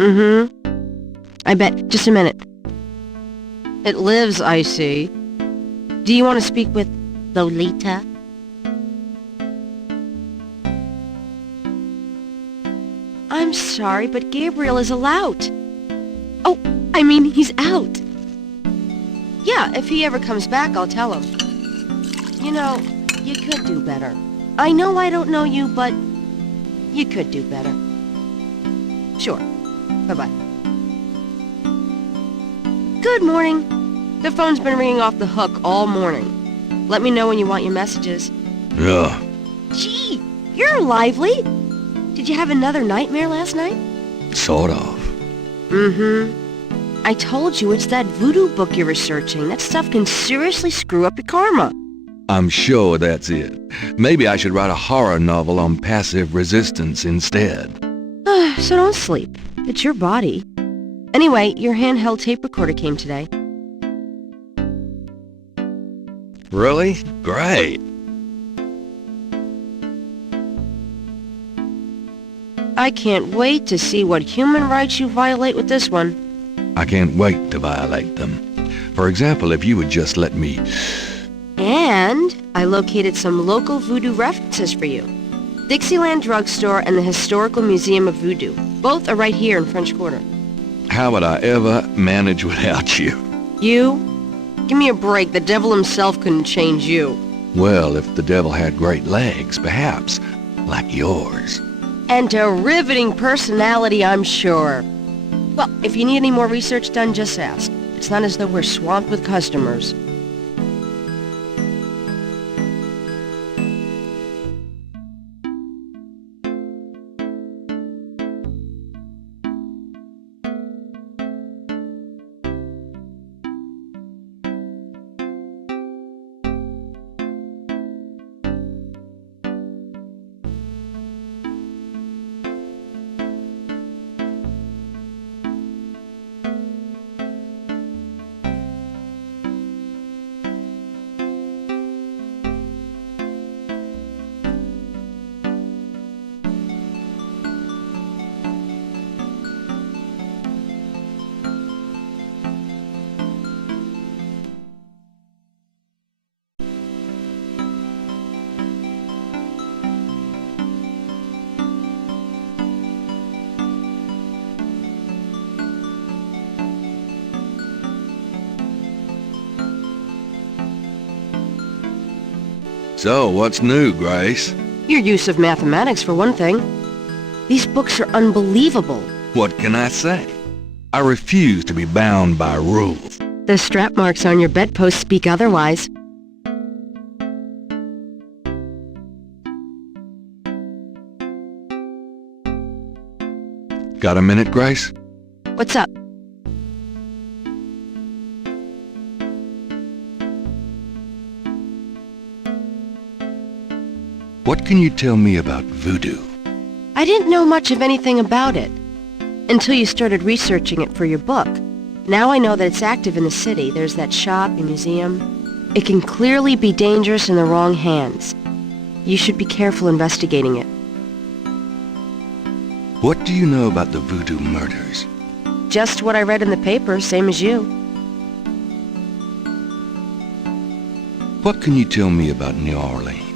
I bet. Just a minute. It lives, I see. Do you want to speak with Lolita? I'm sorry, but Gabriel is a lout. Oh, I mean, he's out. Yeah, if he ever comes back, I'll tell him. You know, you could do better. I know I don't know you, but you could do better. Sure. Bye-bye. Good morning. The phone's been ringing off the hook all morning. Let me know when you want your messages. Yeah. Gee, you're lively. Did you have another nightmare last night? Sort of. I told you it's that voodoo book you're researching. That stuff can seriously screw up your karma. I'm sure that's it. Maybe I should write a horror novel on passive resistance instead. So don't sleep. It's your body. Anyway, your handheld tape recorder came today. Really? Great. I can't wait to see what human rights you violate with this one. I can't wait to violate them. For example, if you would just let me... And I located some local voodoo references for you. Dixieland Drugstore and the Historical Museum of Voodoo. Both are right here in French Quarter. How would I ever manage without you? You? Give me a break. The devil himself couldn't change you. Well, if the devil had great legs, perhaps, like yours. And a riveting personality, I'm sure. Well, if you need any more research done, just ask. It's not as though we're swamped with customers. So, what's new, Grace? Your use of mathematics, for one thing. These books are unbelievable. What can I say? I refuse to be bound by rules. The strap marks on your bedpost speak otherwise. Got a minute, Grace? What's up? What can you tell me about voodoo? I didn't know much of anything about it until you started researching it for your book. Now I know that it's active in the city. There's that shop and museum. It can clearly be dangerous in the wrong hands. You should be careful investigating it. What do you know about the voodoo murders? Just what I read in the paper, same as you. What can you tell me about New Orleans?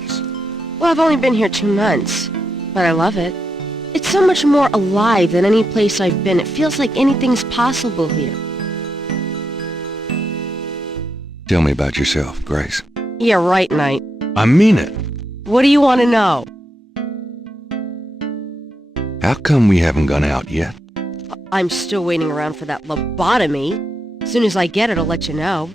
Well, I've only been here 2 months, but I love it. It's so much more alive than any place I've been. It feels like anything's possible here. Tell me about yourself, Grace. Yeah, right, Knight. I mean it. What do you want to know? How come we haven't gone out yet? I'm still waiting around for that lobotomy. As soon as I get it, I'll let you know.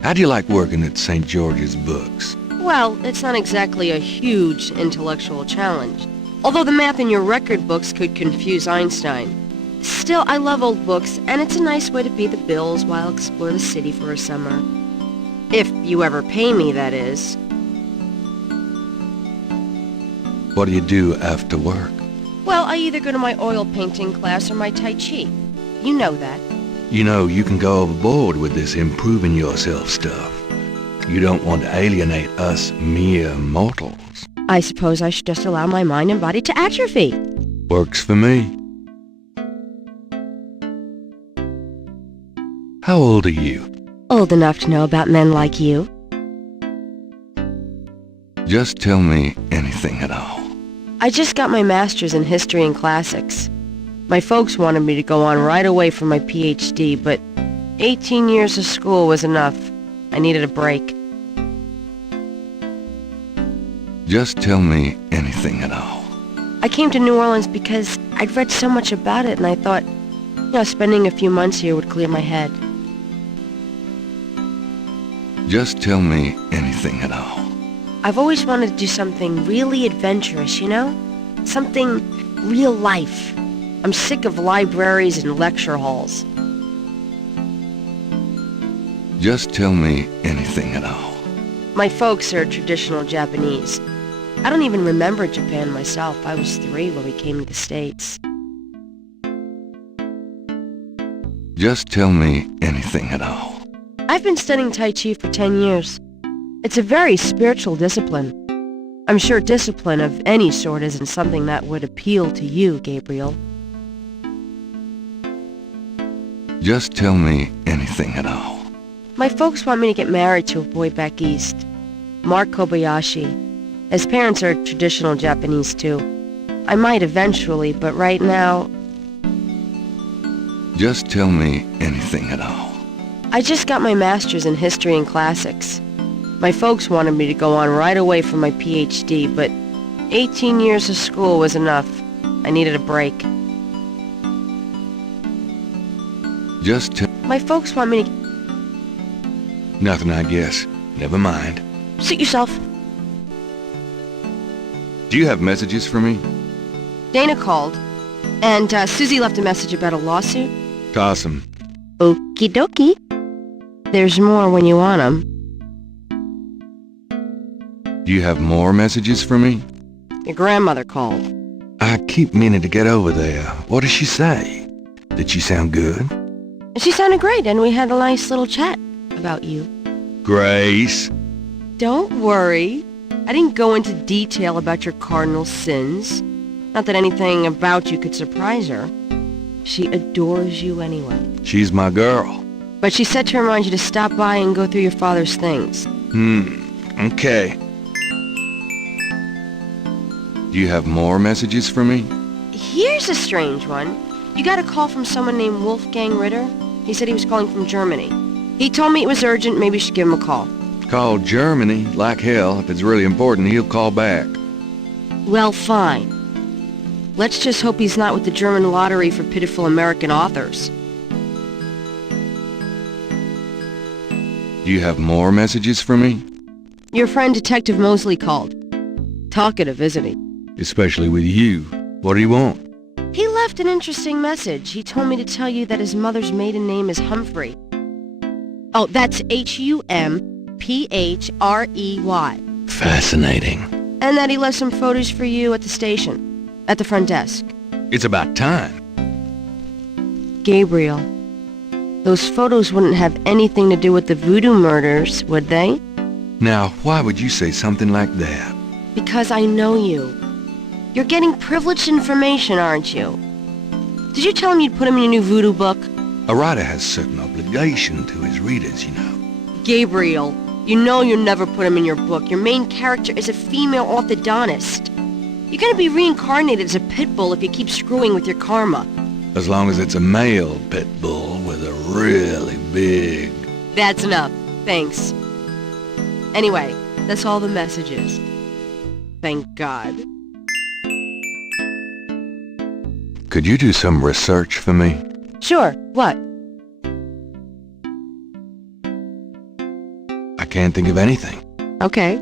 How do you like working at St. George's Books? Well, it's not exactly a huge intellectual challenge. Although the math in your record books could confuse Einstein. Still, I love old books, and it's a nice way to pay the bills while I explore the city for a summer. If you ever pay me, that is. What do you do after work? Well, I either go to my oil painting class or my Tai Chi. You know that. You know, you can go overboard with this improving yourself stuff. You don't want to alienate us mere mortals. I suppose I should just allow my mind and body to atrophy. Works for me. How old are you? Old enough to know about men like you. Just tell me anything at all. I just got my master's in history and classics. My folks wanted me to go on right away for my PhD, but 18 years of school was enough. I needed a break. Just tell me anything at all. I came to New Orleans because I'd read so much about it and I thought, spending a few months here would clear my head. Just tell me anything at all. I've always wanted to do something really adventurous, Something real life. I'm sick of libraries and lecture halls. Just tell me anything at all. My folks are traditional Japanese. I don't even remember Japan myself. I was 3 when we came to the States. Just tell me anything at all. I've been studying Tai Chi for 10 years. It's a very spiritual discipline. I'm sure discipline of any sort isn't something that would appeal to you, Gabriel. Just tell me anything at all. My folks want me to get married to a boy back east, Mark Kobayashi. His parents are traditional Japanese too. I might eventually, but right now... Just tell me anything at all. I just got my master's in history and classics. My folks wanted me to go on right away for my PhD, but 18 years of school was enough. I needed a break. Just tell... My folks want me to... Nothing, I guess. Never mind. Suit yourself. Do you have messages for me? Dana called, and Susie left a message about a lawsuit. Toss 'em. Okie dokie. There's more when you want 'em. Do you have more messages for me? Your grandmother called. I keep meaning to get over there. What did she say? Did she sound good? She sounded great, and we had a nice little chat about you. Grace. Don't worry. I didn't go into detail about your cardinal sins. Not that anything about you could surprise her. She adores you anyway. She's my girl. But she said to remind you to stop by and go through your father's things. Okay. Do you have more messages for me? Here's a strange one. You got a call from someone named Wolfgang Ritter. He said he was calling from Germany. He told me it was urgent, maybe you should give him a call. Call Germany? Like hell. If it's really important, he'll call back. Well, fine. Let's just hope he's not with the German lottery for pitiful American authors. Do you have more messages for me? Your friend Detective Mosley called. Talkative, isn't he? Especially with you. What do you want? He left an interesting message. He told me to tell you that his mother's maiden name is Humphrey. Oh, that's Humphrey. Fascinating. And that he left some photos for you at the station, at the front desk. It's about time. Gabriel, those photos wouldn't have anything to do with the voodoo murders, would they? Now, why would you say something like that? Because I know you. You're getting privileged information, aren't you? Did you tell him you'd put him in your new voodoo book? A writer has certain obligation to his readers, you know. Gabriel, you know you'll never put him in your book. Your main character is a female orthodontist. You're gonna be reincarnated as a pit bull if you keep screwing with your karma. As long as it's a male pit bull with a really big... That's enough. Thanks. Anyway, that's all the messages. Thank God. Could you do some research for me? Sure. What? I can't think of anything. Okay.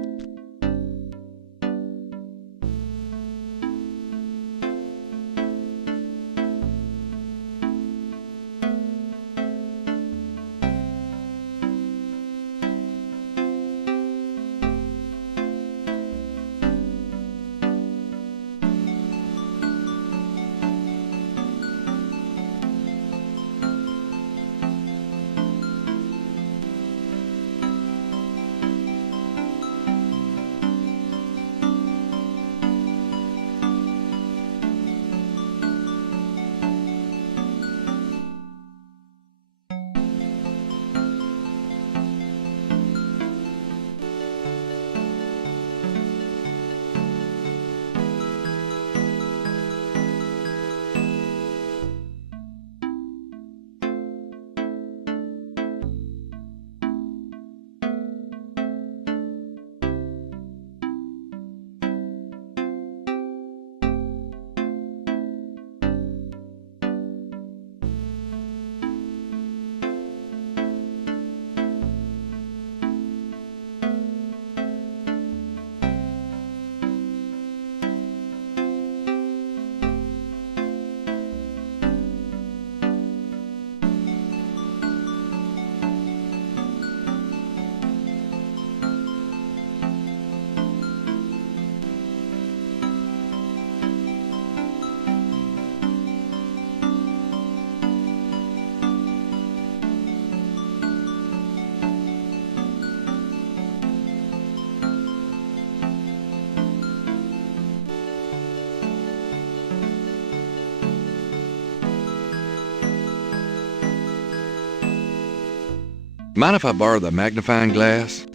Mind if I borrow the magnifying glass?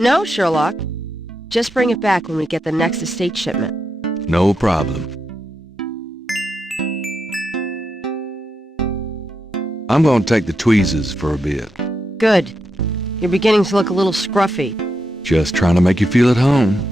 No, Sherlock. Just bring it back when we get the next estate shipment. No problem. I'm gonna take the tweezers for a bit. Good. You're beginning to look a little scruffy. Just trying to make you feel at home.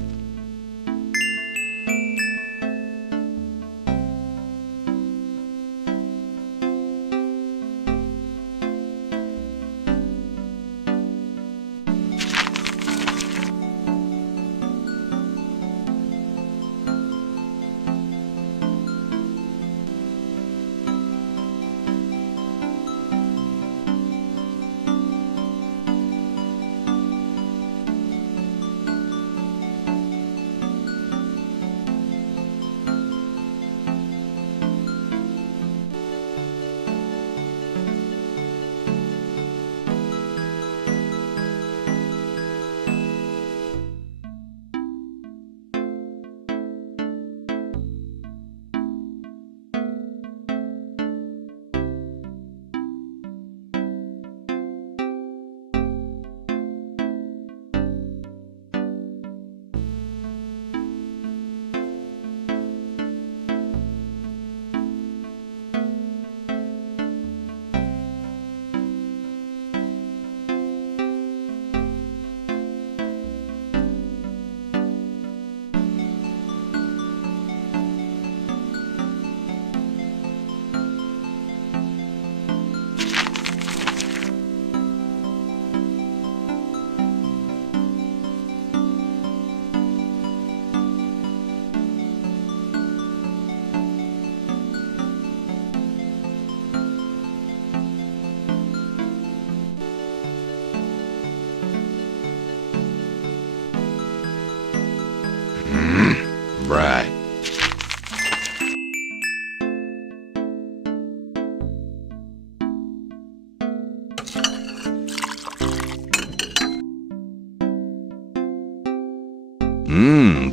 Right.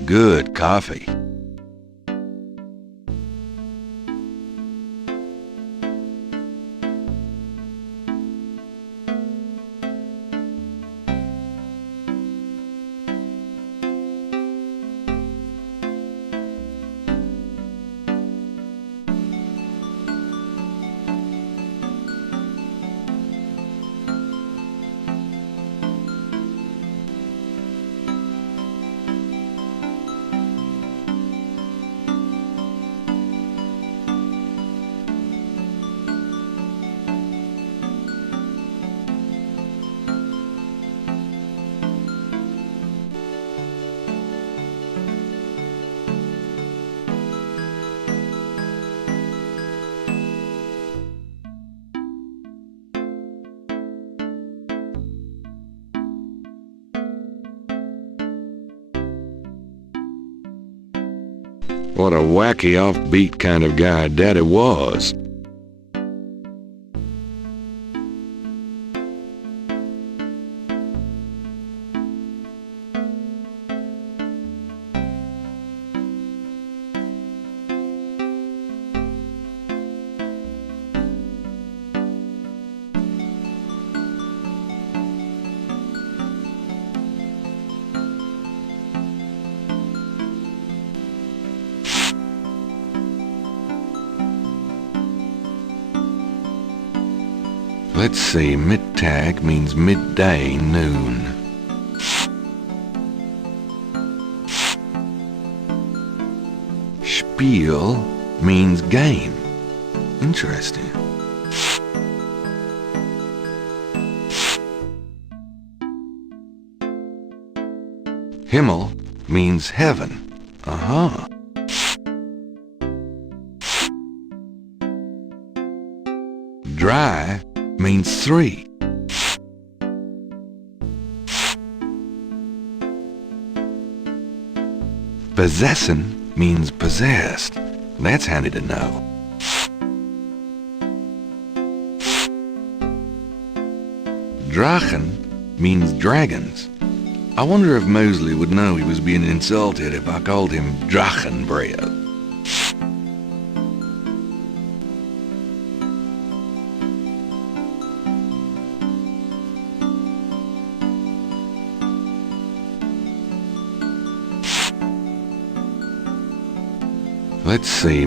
Good coffee. What a wacky, offbeat kind of guy Daddy was. Let's see, Mittag means midday, noon. Spiel means game. Interesting. Himmel means heaven. Uh-huh. Dry means 3. Besessen means possessed. That's handy to know. Drachen means dragons. I wonder if Mosley would know he was being insulted if I called him Drachenbread. Let's see,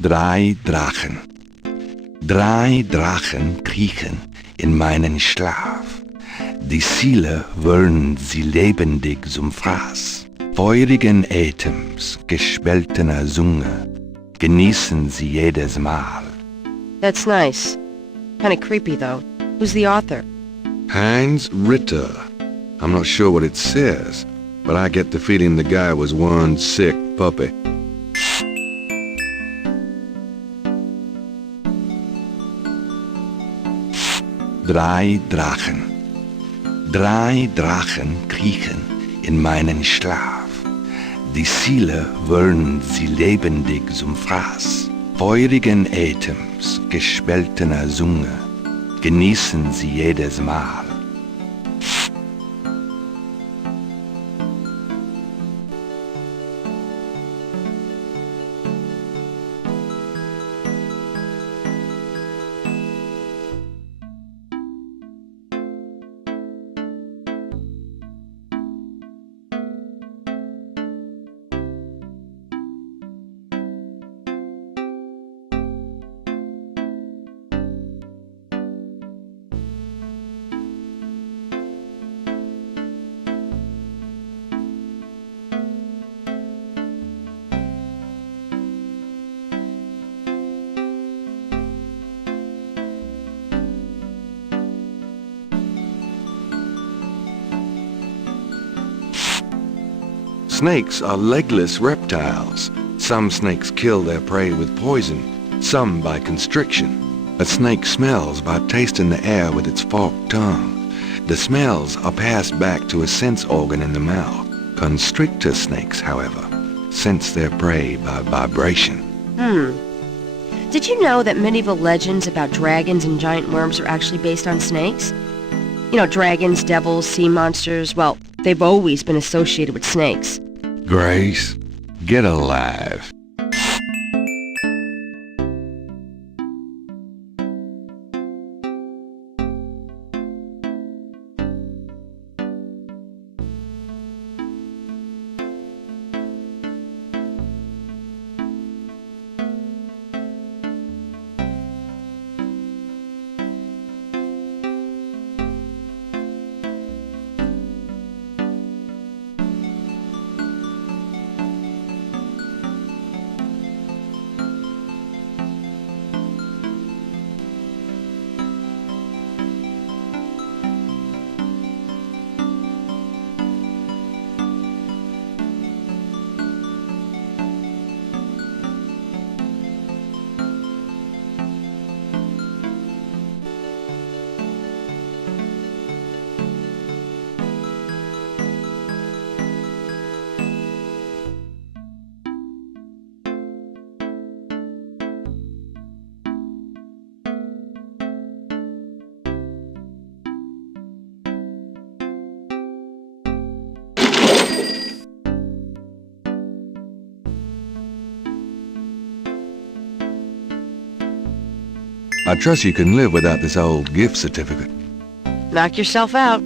Drei Drachen. Drei Drachen kriechen in meinen Schlaf. Die Ziele wollen sie lebendig zum Fraß. Feurigen Atems, gespaltener Zunge, genießen sie jedes Mal. That's nice. Kinda creepy, though. Who's the author? Heinz Ritter. I'm not sure what it says, but I get the feeling the guy was one sick puppy. Drei Drachen. Drei Drachen kriechen in meinen Schlaf. Die Ziele wollen sie lebendig zum Fraß. Feurigen Atems, gespaltener Zunge, genießen sie jedes Mal. Snakes are legless reptiles. Some snakes kill their prey with poison, some by constriction. A snake smells by tasting the air with its forked tongue. The smells are passed back to a sense organ in the mouth. Constrictor snakes, however, sense their prey by vibration. Did you know that medieval legends about dragons and giant worms are actually based on snakes? You know, dragons, devils, sea monsters, well, they've always been associated with snakes. Grace, get alive. I trust you can live without this old gift certificate. Knock yourself out.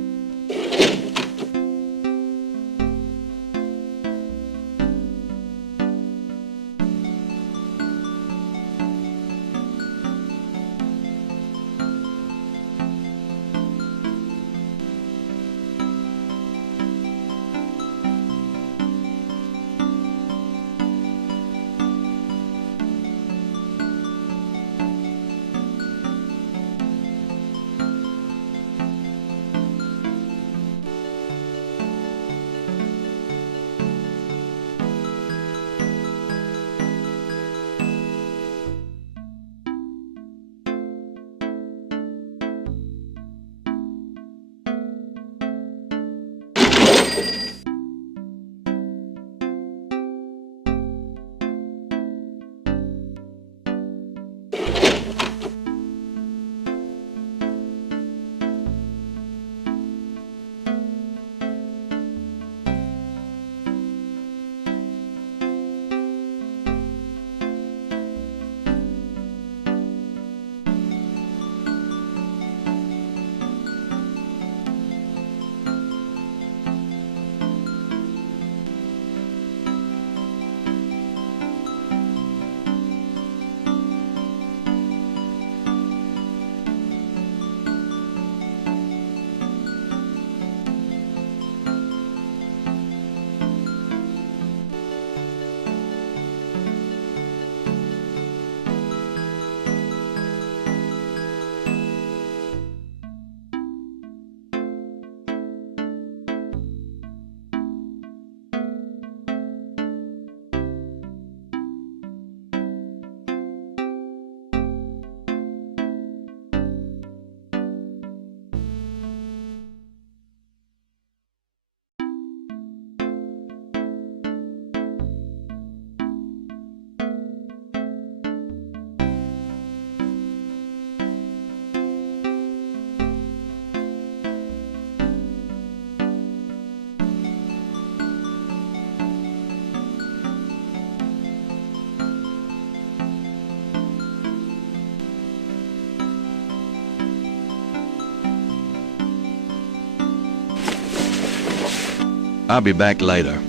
I'll be back later.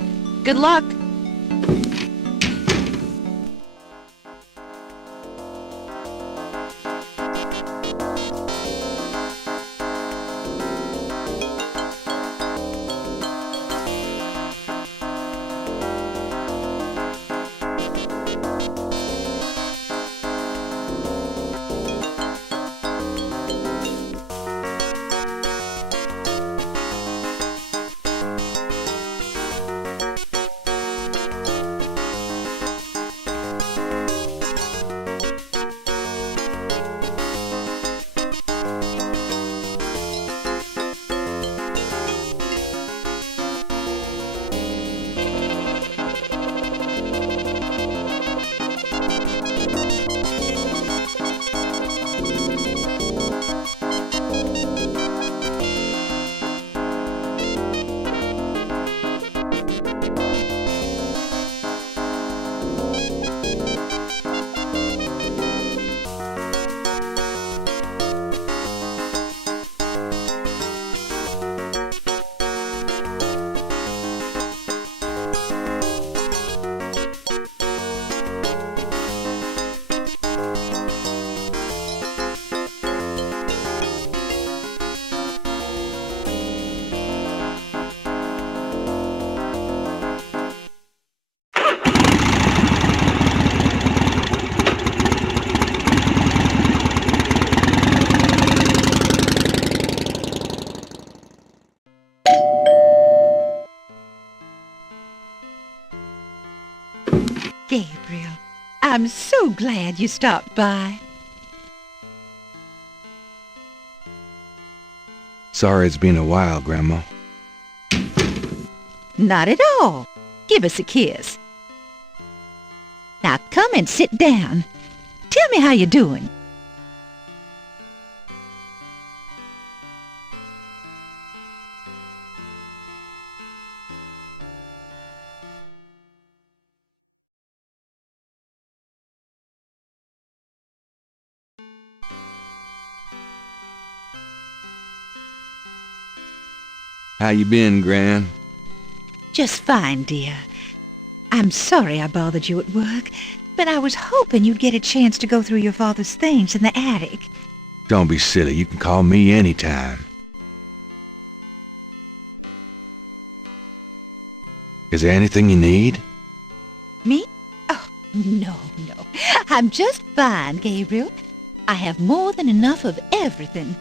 Good luck. Gabriel, I'm so glad you stopped by. Sorry it's been a while, Grandma. Not at all. Give us a kiss. Now come and sit down. Tell me how you're doing. How you been, Gran? Just fine, dear. I'm sorry I bothered you at work, but I was hoping you'd get a chance to go through your father's things in the attic. Don't be silly. You can call me anytime. Is there anything you need? Me? Oh, no. I'm just fine, Gabriel. I have more than enough of everything.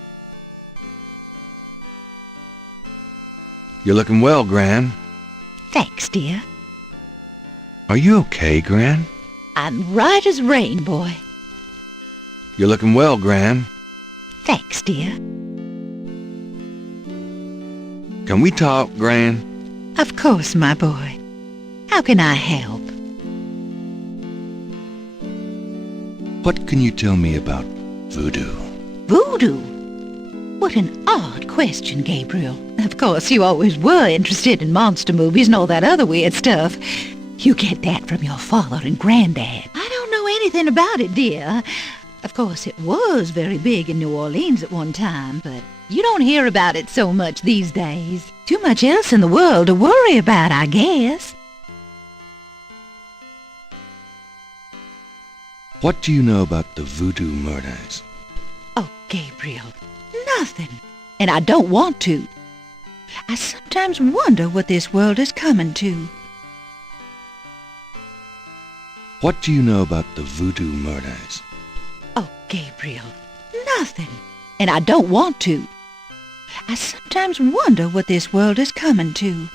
You're looking well, Gran. Thanks, dear. Are you okay, Gran? I'm right as rain, boy. You're looking well, Gran. Thanks, dear. Can we talk, Gran? Of course, my boy. How can I help? What can you tell me about voodoo? Voodoo? What an odd question, Gabriel. Of course, you always were interested in monster movies and all that other weird stuff. You get that from your father and granddad. I don't know anything about it, dear. Of course, it was very big in New Orleans at one time, but you don't hear about it so much these days. Too much else in the world to worry about, I guess. What do you know about the voodoo murders? Oh, Gabriel, nothing. And I don't want to. I sometimes wonder what this world is coming to. What do you know about the voodoo murders? Oh, Gabriel, nothing. And I don't want to. I sometimes wonder what this world is coming to.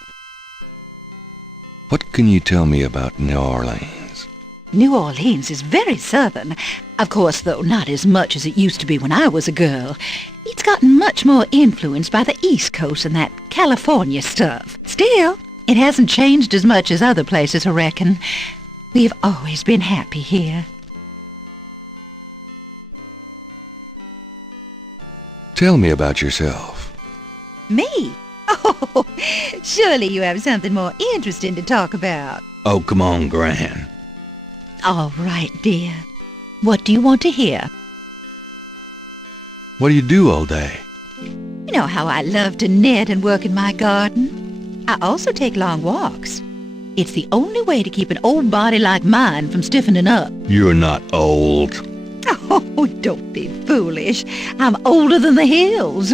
What can you tell me about New Orleans? New Orleans is very southern. Of course, though, not as much as it used to be when I was a girl. It's gotten much more influenced by the East Coast and that California stuff. Still, it hasn't changed as much as other places, I reckon. We've always been happy here. Tell me about yourself. Me? Oh, surely you have something more interesting to talk about. Oh, come on, Gran. All right, dear. What do you want to hear? What do you do all day? You know how I love to knit and work in my garden. I also take long walks. It's the only way to keep an old body like mine from stiffening up. You're not old. Oh, don't be foolish. I'm older than the hills.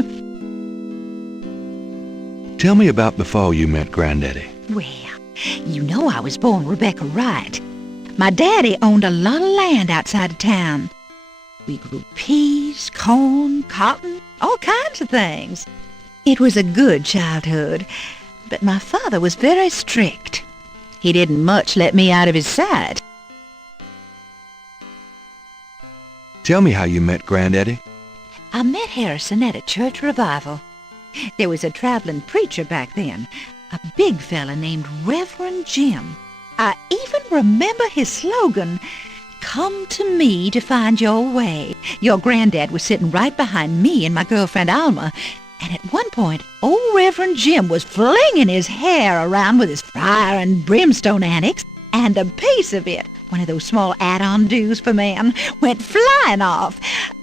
Tell me about before you met Granddaddy. Well, you know I was born Rebecca Wright. My daddy owned a lot of land outside of town. We grew peas, corn, cotton, all kinds of things. It was a good childhood, but my father was very strict. He didn't much let me out of his sight. Tell me how you met Granddaddy. I met Harrison at a church revival. There was a traveling preacher back then, a big fella named Reverend Jim. I even remember his slogan, "Come to me to find your way." Your granddad was sitting right behind me and my girlfriend Alma, and at one point, old Reverend Jim was flinging his hair around with his fire and brimstone antics, and a piece of it, one of those small add-on do's for man, went flying off.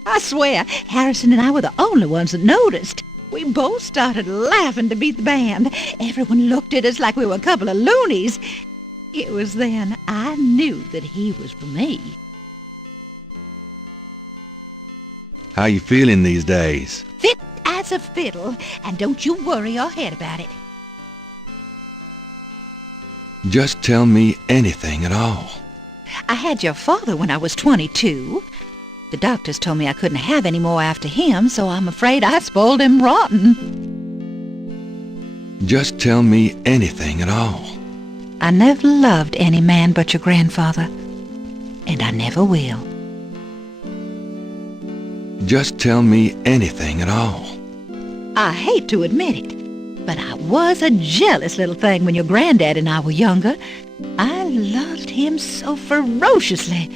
I swear, Harrison and I were the only ones that noticed. We both started laughing to beat the band. Everyone looked at us like we were a couple of loonies. It was then I knew that he was for me. How you feeling these days? Fit as a fiddle, and don't you worry your head about it. Just tell me anything at all. I had your father when I was 22. The doctors told me I couldn't have any more after him, so I'm afraid I spoiled him rotten. Just tell me anything at all. I never loved any man but your grandfather, and I never will. Just tell me anything at all. I hate to admit it, but I was a jealous little thing when your granddad and I were younger. I loved him so ferociously,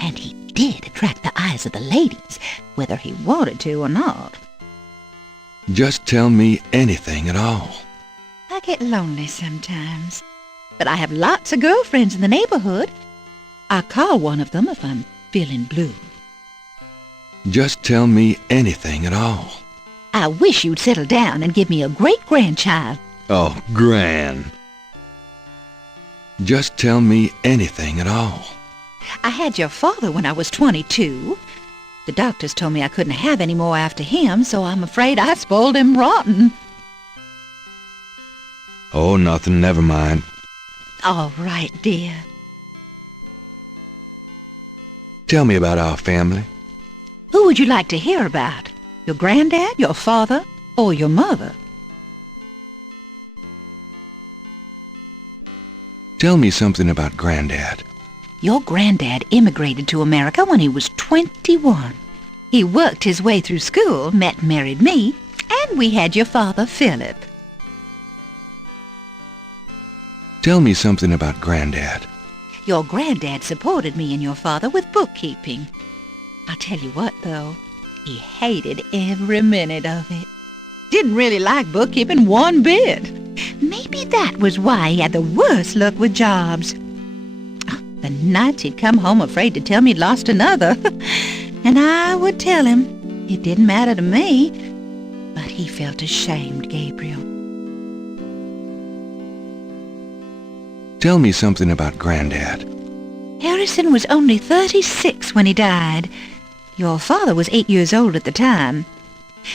and he did attract the eyes of the ladies, whether he wanted to or not. Just tell me anything at all. I get lonely sometimes, but I have lots of girlfriends in the neighborhood. I call one of them if I'm feeling blue. Just tell me anything at all. I wish you'd settle down and give me a great-grandchild. Oh, Gran. Just tell me anything at all. I had your father when I was 22. The doctors told me I couldn't have any more after him, so I'm afraid I spoiled him rotten. Oh, nothing, never mind. All right, dear. Tell me about our family. Who would you like to hear about? Your granddad, your father, or your mother? Tell me something about Granddad. Your granddad immigrated to America when he was 21. He worked his way through school, met and married me, and we had your father, Philip. Tell me something about Granddad. Your granddad supported me and your father with bookkeeping. I'll tell you what, though, he hated every minute of it. Didn't really like bookkeeping one bit. Maybe that was why he had the worst luck with jobs. The nights he'd come home afraid to tell me he'd lost another. And I would tell him it didn't matter to me, but he felt ashamed, Gabriel. Tell me something about Granddad. Harrison was only 36 when he died. Your father was 8 years old at the time.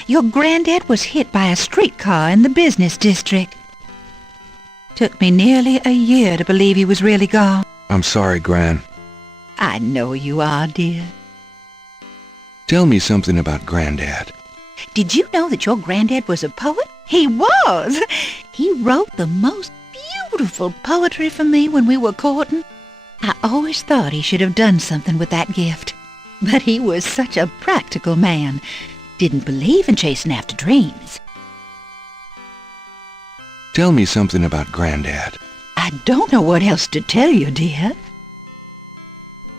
Your granddad was hit by a streetcar in the business district. Took me nearly a year to believe he was really gone. I'm sorry, Gran. I know you are, dear. Tell me something about Granddad. Did you know that your granddad was a poet? He was! He wrote the most beautiful poetry for me when we were courting. I always thought he should have done something with that gift. But he was such a practical man. Didn't believe in chasing after dreams. Tell me something about Granddad. I don't know what else to tell you, dear.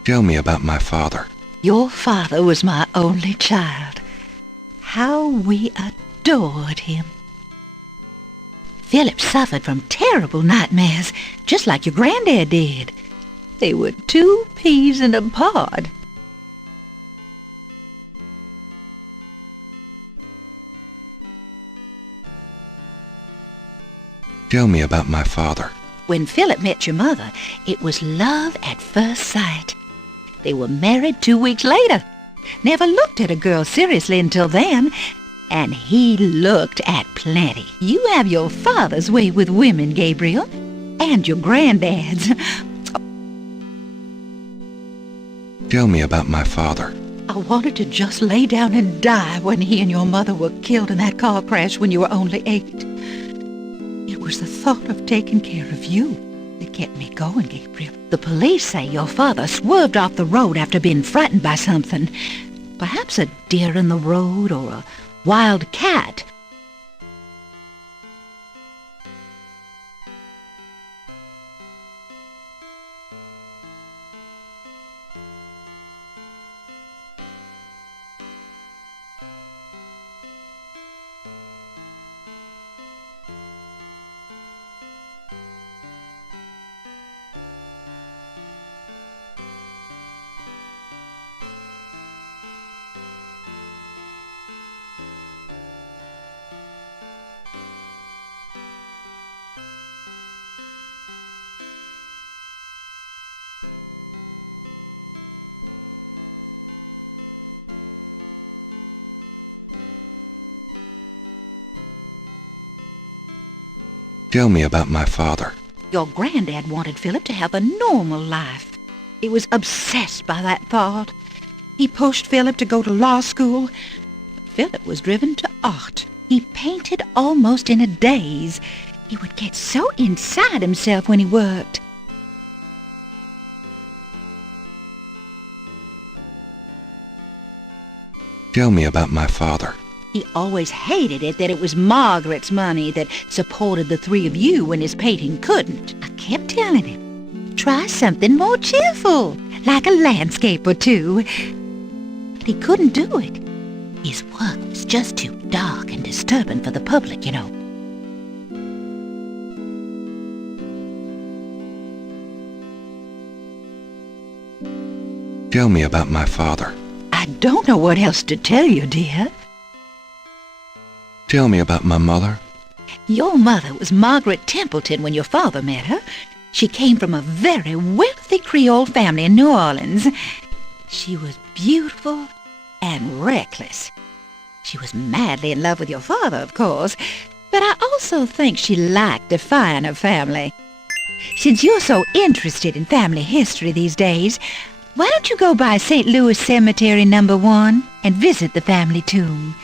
Tell me about my father. Your father was my only child. How we adored him. Philip suffered from terrible nightmares, just like your granddad did. They were 2 peas in a pod. Tell me about my father. When Philip met your mother, it was love at first sight. They were married 2 weeks later. Never looked at a girl seriously until then. And he looked at plenty. You have your father's way with women, Gabriel. And your granddad's. Tell me about my father. I wanted to just lay down and die when he and your mother were killed in that car crash when you were only 8. It was the thought of taking care of you that kept me going, Gabriel. The police say your father swerved off the road after being frightened by something. Perhaps a deer in the road or a wild cat. Tell me about my father. Your granddad wanted Philip to have a normal life. He was obsessed by that thought. He pushed Philip to go to law school. Philip was driven to art. He painted almost in a daze. He would get so inside himself when he worked. Tell me about my father. He always hated it that it was Margaret's money that supported the 3 of you when his painting couldn't. I kept telling him, try something more cheerful, like a landscape or 2. But he couldn't do it. His work was just too dark and disturbing for the public, you know. Tell me about my father. I don't know what else to tell you, dear. Tell me about my mother. Your mother was Margaret Templeton when your father met her. She came from a very wealthy Creole family in New Orleans. She was beautiful and reckless. She was madly in love with your father, of course, but I also think she liked defying her family. Since you're so interested in family history these days, why don't you go by St. Louis Cemetery No. 1 and visit the family tomb?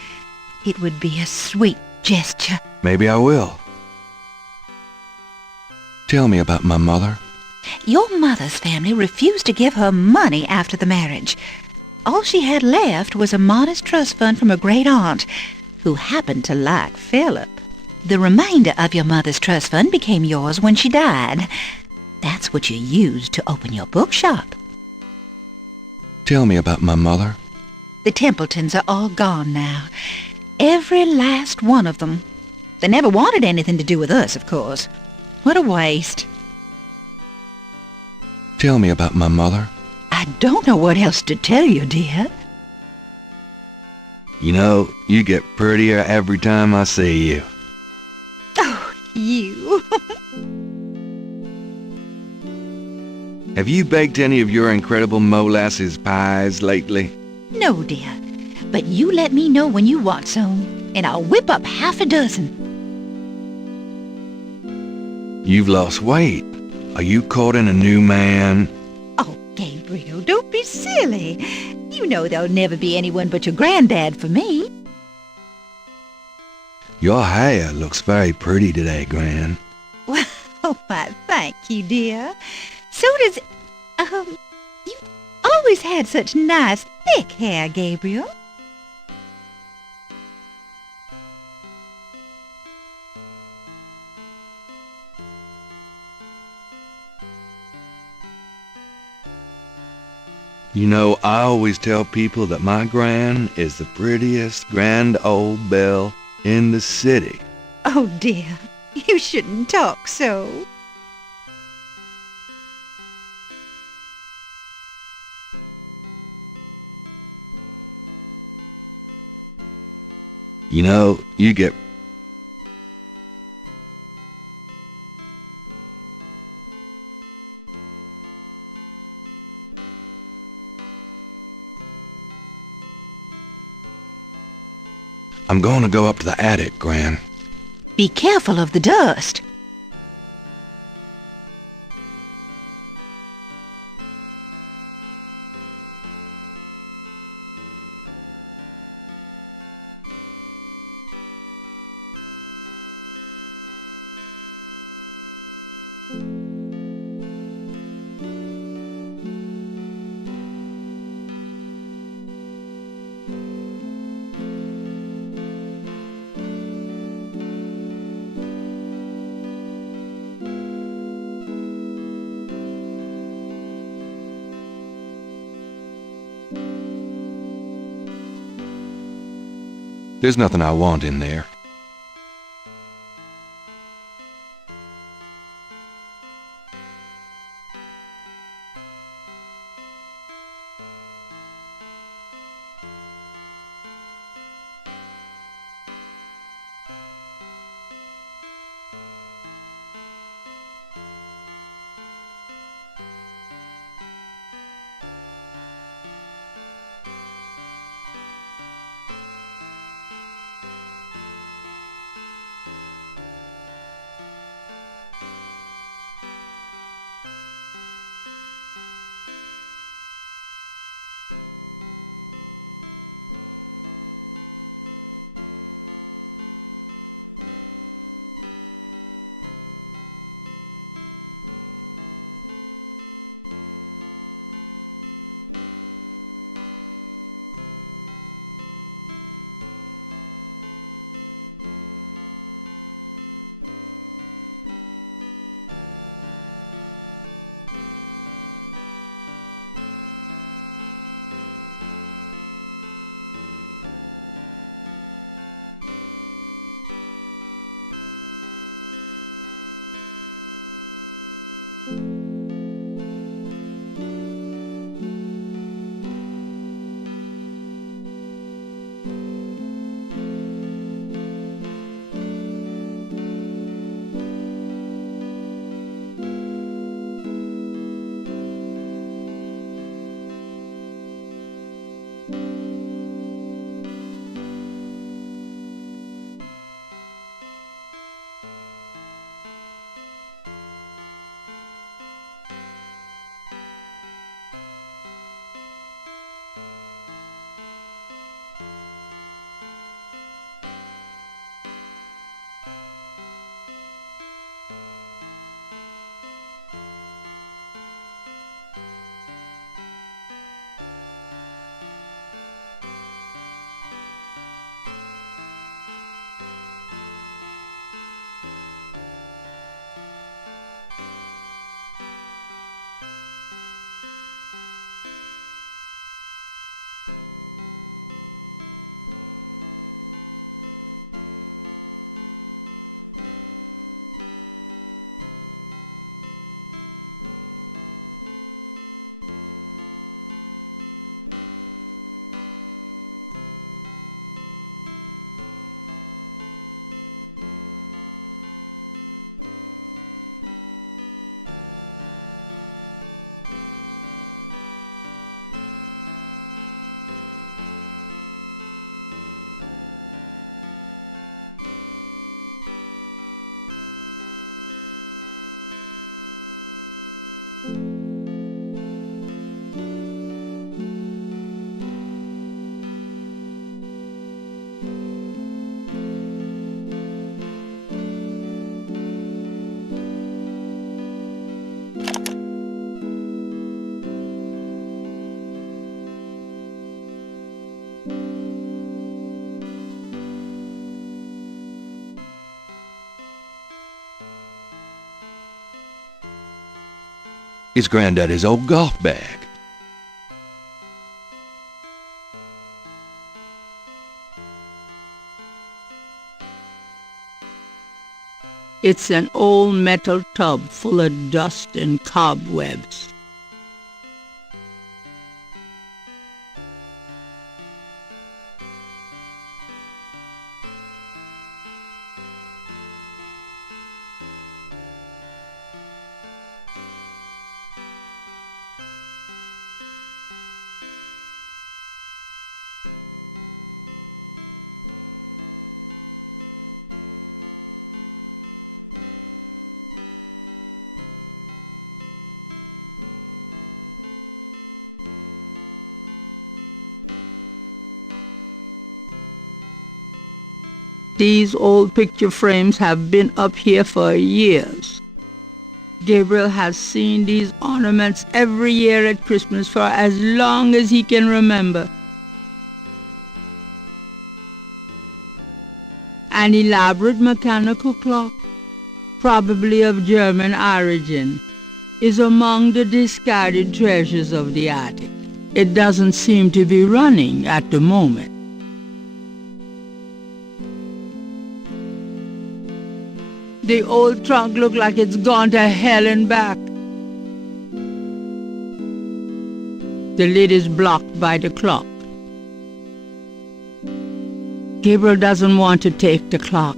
It would be a sweet gesture. Maybe I will. Tell me about my mother. Your mother's family refused to give her money after the marriage. All she had left was a modest trust fund from a great-aunt, who happened to like Philip. The remainder of your mother's trust fund became yours when she died. That's what you used to open your bookshop. Tell me about my mother. The Templetons are all gone now. Every last one of them. They never wanted anything to do with us, of course. What a waste. Tell me about my mother. I don't know what else to tell you, dear. You know, you get prettier every time I see you. Oh, you. Have you baked any of your incredible molasses pies lately? No, dear. But you let me know when you want some, and I'll whip up half a dozen. You've lost weight. Are you courting a new man? Oh, Gabriel, don't be silly. You know there'll never be anyone but your granddad for me. Your hair looks very pretty today, Gran. Well, why, thank you, dear. So does... you've always had such nice, thick hair, Gabriel. You know, I always tell people that my Gran is the prettiest grand old belle in the city. Oh, dear, you shouldn't talk so. You know, you get I'm going to go up to the attic, Gran. Be careful of the dust. There's nothing I want in there. It's Granddaddy's old golf bag. It's an old metal tub full of dust and cobwebs. These old picture frames have been up here for years. Gabriel has seen these ornaments every year at Christmas for as long as he can remember. An elaborate mechanical clock, probably of German origin, is among the discarded treasures of the attic. It doesn't seem to be running at the moment. The old trunk looks like it's gone to hell and back. The lid is blocked by the clock. Gabriel doesn't want to take the clock.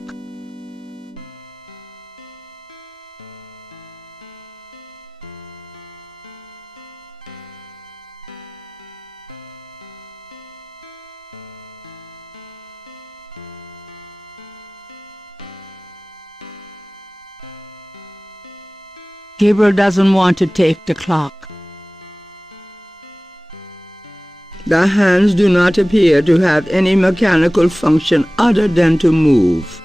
Gabriel doesn't want to take the clock. The hands do not appear to have any mechanical function other than to move.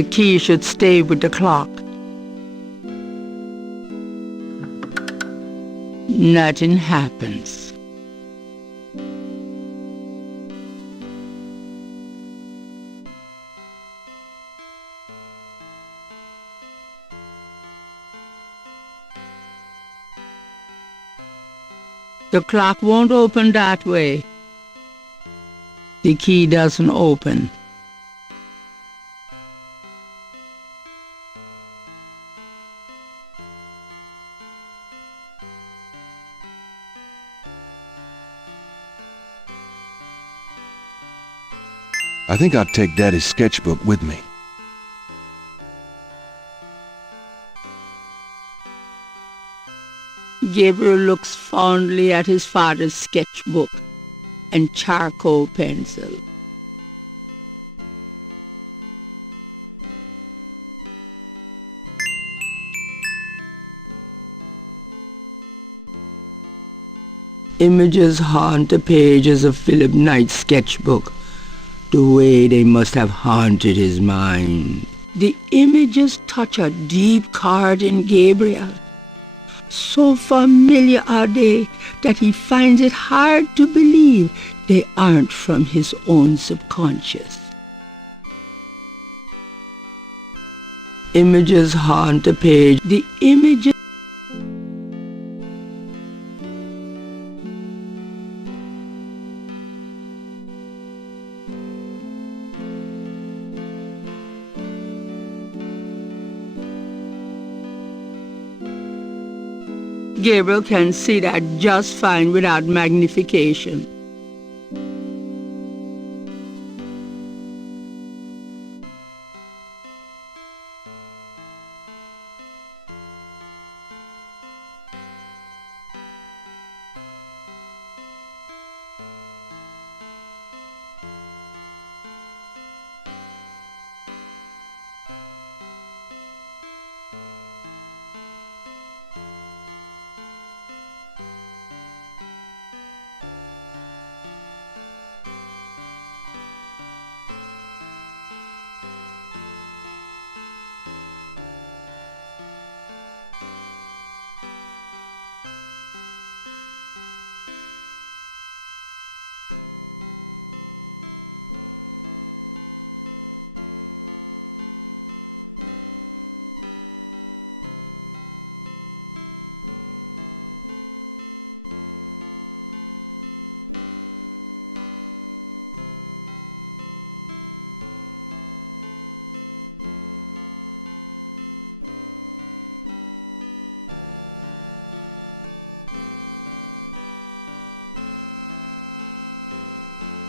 The key should stay with the clock. Nothing happens. The clock won't open that way. The key doesn't open. I think I'd take Daddy's sketchbook with me. Gabriel looks fondly at his father's sketchbook and charcoal pencil. Images haunt the pages of Philip Knight's sketchbook, the way they must have haunted his mind. The images touch a deep chord in Gabriel. So familiar are they that he finds it hard to believe they aren't from his own subconscious. Images haunt the page. The images Gabriel can see that just fine without magnification.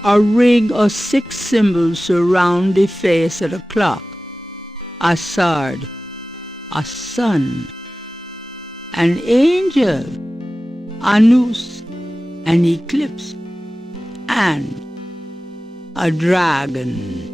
A ring of 6 symbols surround the face of the clock. A sword, a sun, an angel, a noose, an eclipse, and a dragon.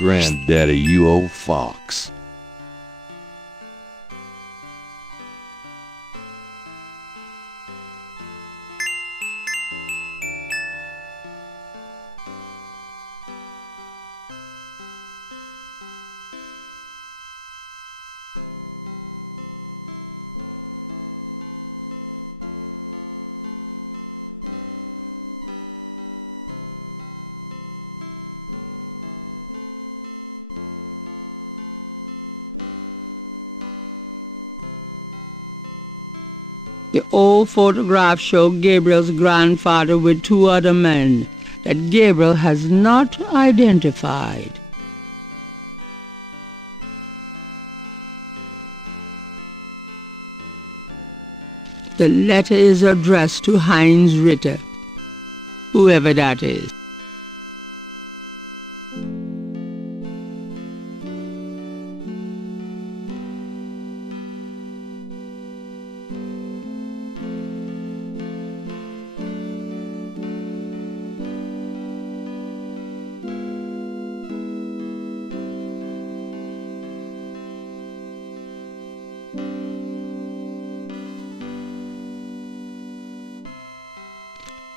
Granddaddy, you old fox. The old photograph showed Gabriel's grandfather with 2 other men that Gabriel has not identified. The letter is addressed to Heinz Ritter, whoever that is.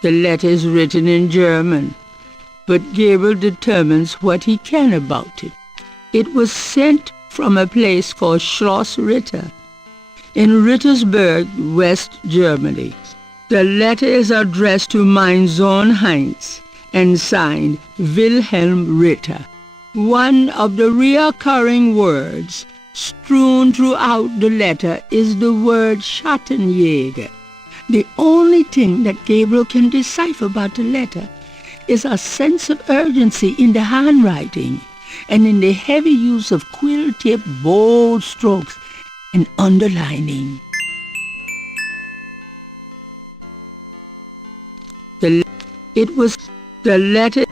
The letter is written in German, but Gabriel determines what he can about it. It was sent from a place called Schloss Ritter in Rittersberg, West Germany. The letter is addressed to mein Sohn Heinz and signed Wilhelm Ritter. One of the recurring words strewn throughout the letter is the word Schattenjäger. The only thing that Gabriel can decipher about the letter is a sense of urgency in the handwriting and in the heavy use of quill-tipped bold strokes and underlining. The letter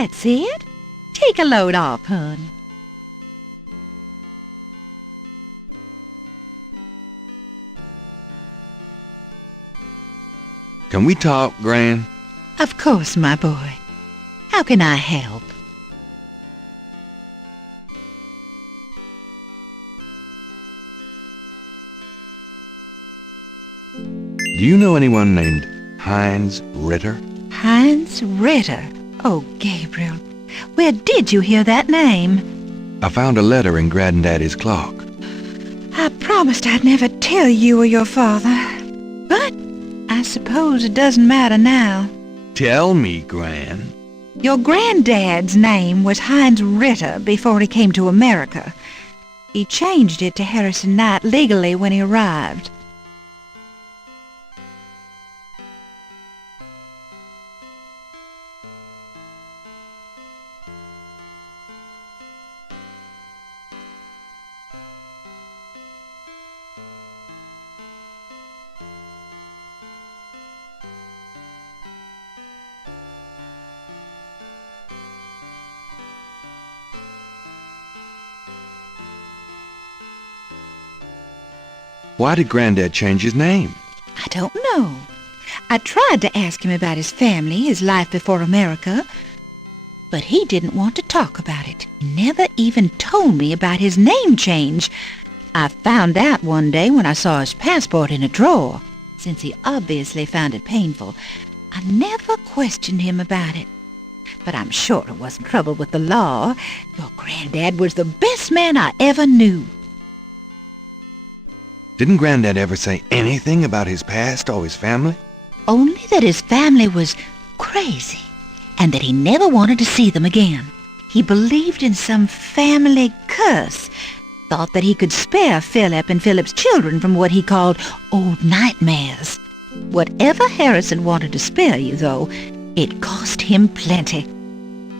That's it. Take a load off, hon. Can we talk, Gran? Of course, my boy. How can I help? Do you know anyone named Heinz Ritter? Heinz Ritter. Oh, Gabriel, where did you hear that name? I found a letter in Granddaddy's clock. I promised I'd never tell you or your father. But I suppose it doesn't matter now. Tell me, Gran. Your granddad's name was Heinz Ritter before he came to America. He changed it to Harrison Knight legally when he arrived. Why did Granddad change his name? I don't know. I tried to ask him about his family, his life before America, but he didn't want to talk about it. He never even told me about his name change. I found out one day when I saw his passport in a drawer. Since he obviously found it painful, I never questioned him about it. But I'm sure it wasn't trouble with the law. Your granddad was the best man I ever knew. Didn't Granddad ever say anything about his past or his family? Only that his family was crazy, and that he never wanted to see them again. He believed in some family curse, thought that he could spare Philip and Philip's children from what he called old nightmares. Whatever Harrison wanted to spare you, though, it cost him plenty.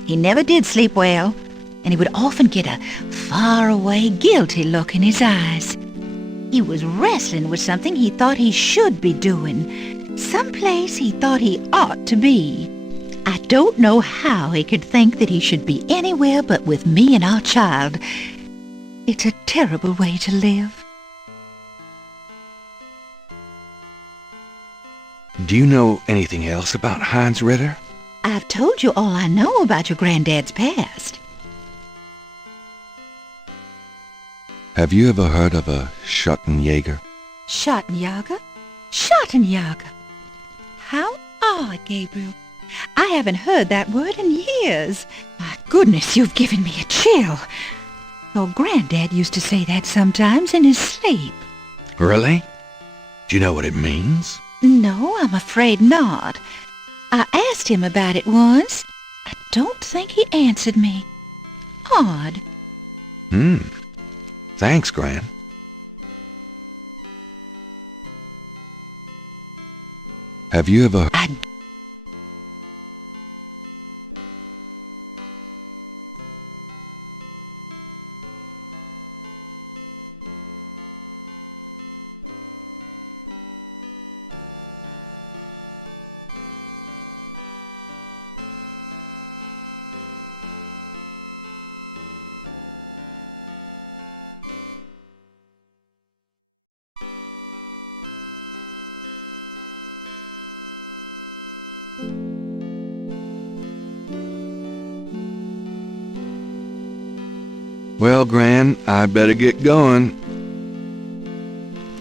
He never did sleep well, and he would often get a far-away, guilty look in his eyes. He was wrestling with something he thought he should be doing, someplace he thought he ought to be. I don't know how he could think that he should be anywhere but with me and our child. It's a terrible way to live. Do you know anything else about Heinz Ritter? I've told you all I know about your granddad's past. Have you ever heard of a Schottenjäger? Schottenjäger? Schottenjäger. How odd, Gabriel. I haven't heard that word in years. My goodness, you've given me a chill. Your granddad used to say that sometimes in his sleep. Really? Do you know what it means? No, I'm afraid not. I asked him about it once. I don't think he answered me. Odd. Thanks, Gran. Have you ever... Well, Gran, I'd better get going.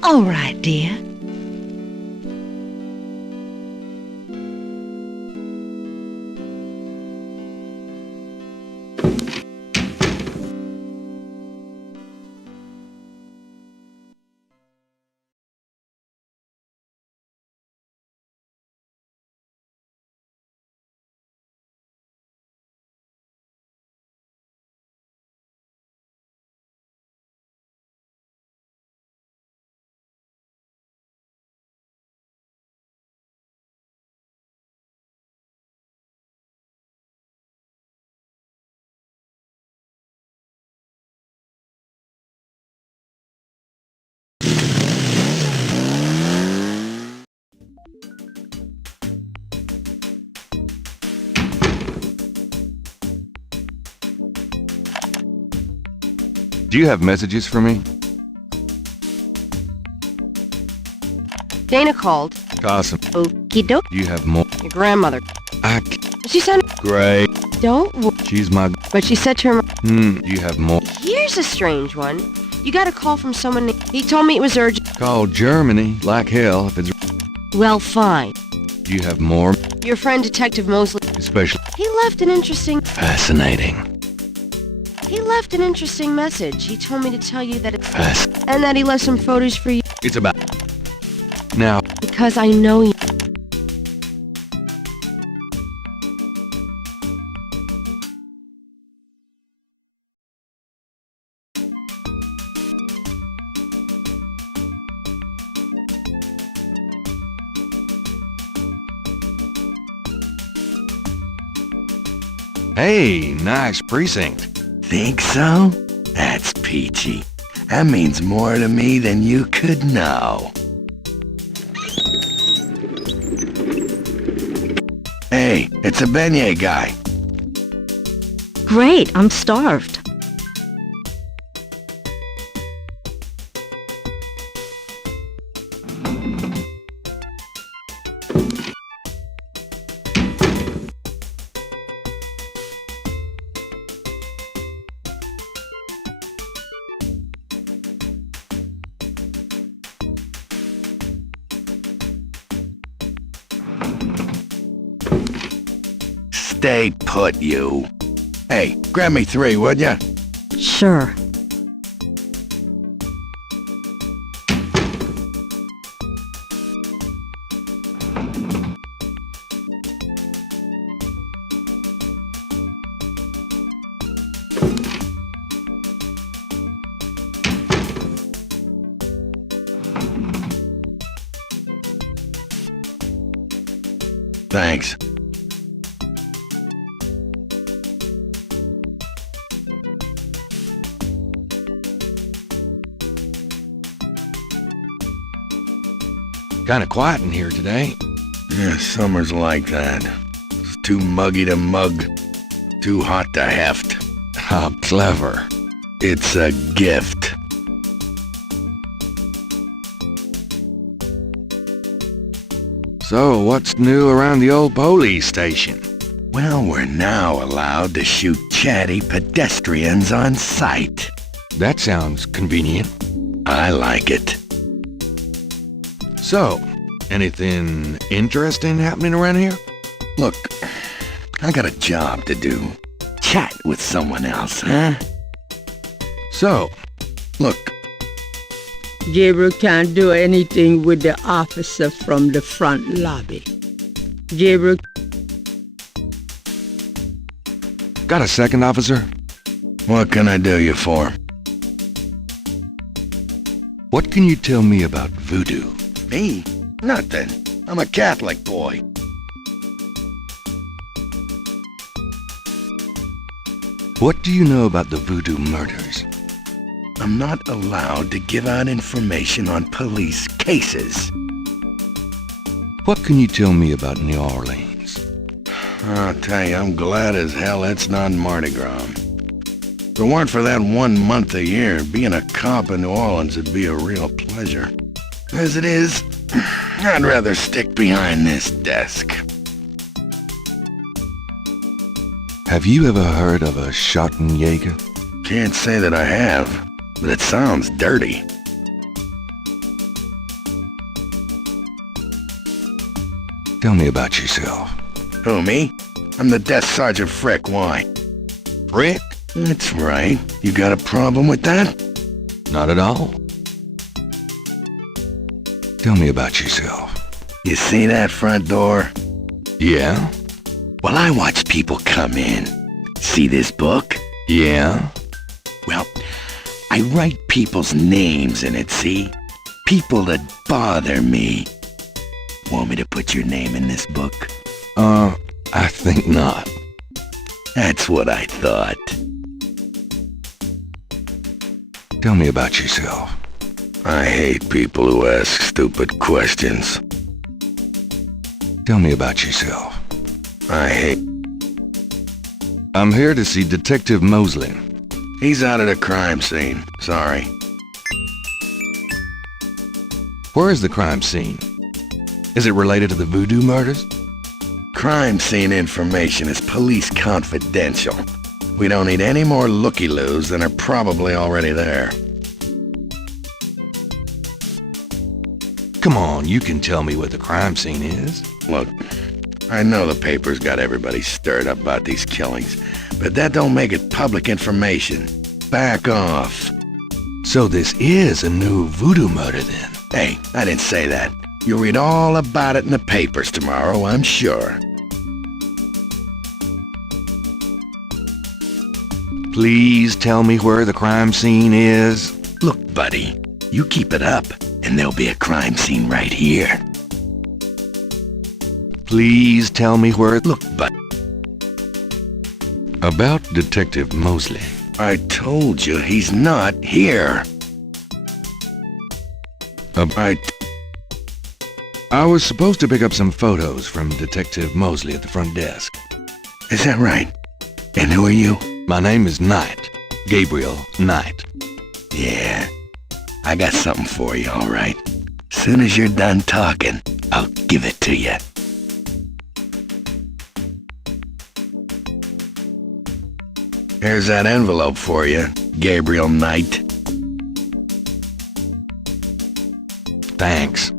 All right, dear. Do you have messages for me? Dana called. Awesome. Okie doke. Do you have more? Your grandmother. She said, Great. don't She's my... but she said to her, Do you have more? here's a strange one. You got a call from someone. He told me it was urgent. Call Germany like hell if it's... Well, fine. Do you have more? Your friend Detective Mosley. Especially... He left an interesting... Fascinating. He left an interesting message. He told me to tell you that it's... Fast. And that he left some photos for you. It's about... Now... Because I know you. Hey, nice precinct. Think so? That's peachy. That means more to me than you could know. Hey, it's a beignet guy. Great, I'm starved. Stay put, you. Hey, grab me 3, would ya? Sure. Thanks. Kinda quiet in here today. Yeah, summer's like that. It's too muggy to mug, too hot to heft. How clever. It's a gift. So, what's new around the old police station? Well, we're now allowed to shoot chatty pedestrians on sight. That sounds convenient. I like it. So, anything interesting happening around here? Look, I got a job to do. Chat with someone else, huh? So, Look, Gabriel can't do anything with the officer from the front lobby. Gabriel... got a second, officer? what can I do you for? What can you tell me about voodoo? Me? Nothing. I'm a Catholic boy. What do you know about the voodoo murders? I'm not allowed to give out information on police cases. What can you tell me about New Orleans? I'll tell you, I'm glad as hell it's not Mardi Gras. If it weren't for that 1 month a year, being a cop in New Orleans would be a real pleasure. As it is, I'd rather stick behind this desk. Have you ever heard of a Schottenjäger? Can't say that I have, but it sounds dirty. Tell me about yourself. Who, me? I'm the Desk Sergeant Frick. Why? Frick? That's right. You got a problem with that? Not at all. Tell me about yourself. You see that front door? Yeah? Well, I watch people come in. See this book? Yeah? Well, I write people's names in it, see? People that bother me. Want me to put your name in this book? I think not. That's what I thought. Tell me about yourself. I hate people who ask stupid questions. Tell me about yourself. I hate... I'm here to see Detective Mosley. He's out at the crime scene. Sorry. Where is the crime scene? Is it related to the voodoo murders? Crime scene information is police confidential. We don't need any more looky-loos than are probably already there. Come on, you can tell me what the crime scene is. Look, I know the paper's got everybody stirred up about these killings, but that don't make it public information. Back off. So this is a new voodoo murder then? Hey, I didn't say that. You'll read all about it in the papers tomorrow, I'm sure. Please tell me where the crime scene is. Look, buddy, you keep it up, and there'll be a crime scene right here. Please tell me where... Look, bud. About Detective Mosley. I told you he's not here. I was supposed to pick up some photos from Detective Mosley at the front desk. Is that right? And who are you? My name is Knight. Gabriel Knight. Yeah, I got something for you, all right. Soon as you're done talking, I'll give it to you. Here's that envelope for you, Gabriel Knight. Thanks.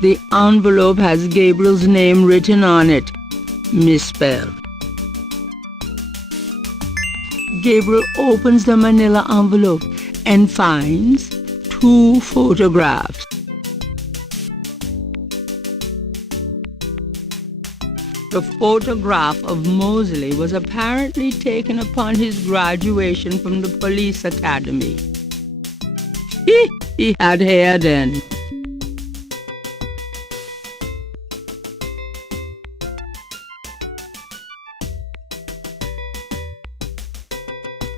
The envelope has Gabriel's name written on it, misspelled. Gabriel opens the manila envelope and finds 2 photographs. The photograph of Mosley was apparently taken upon his graduation from the police academy. He had hair then.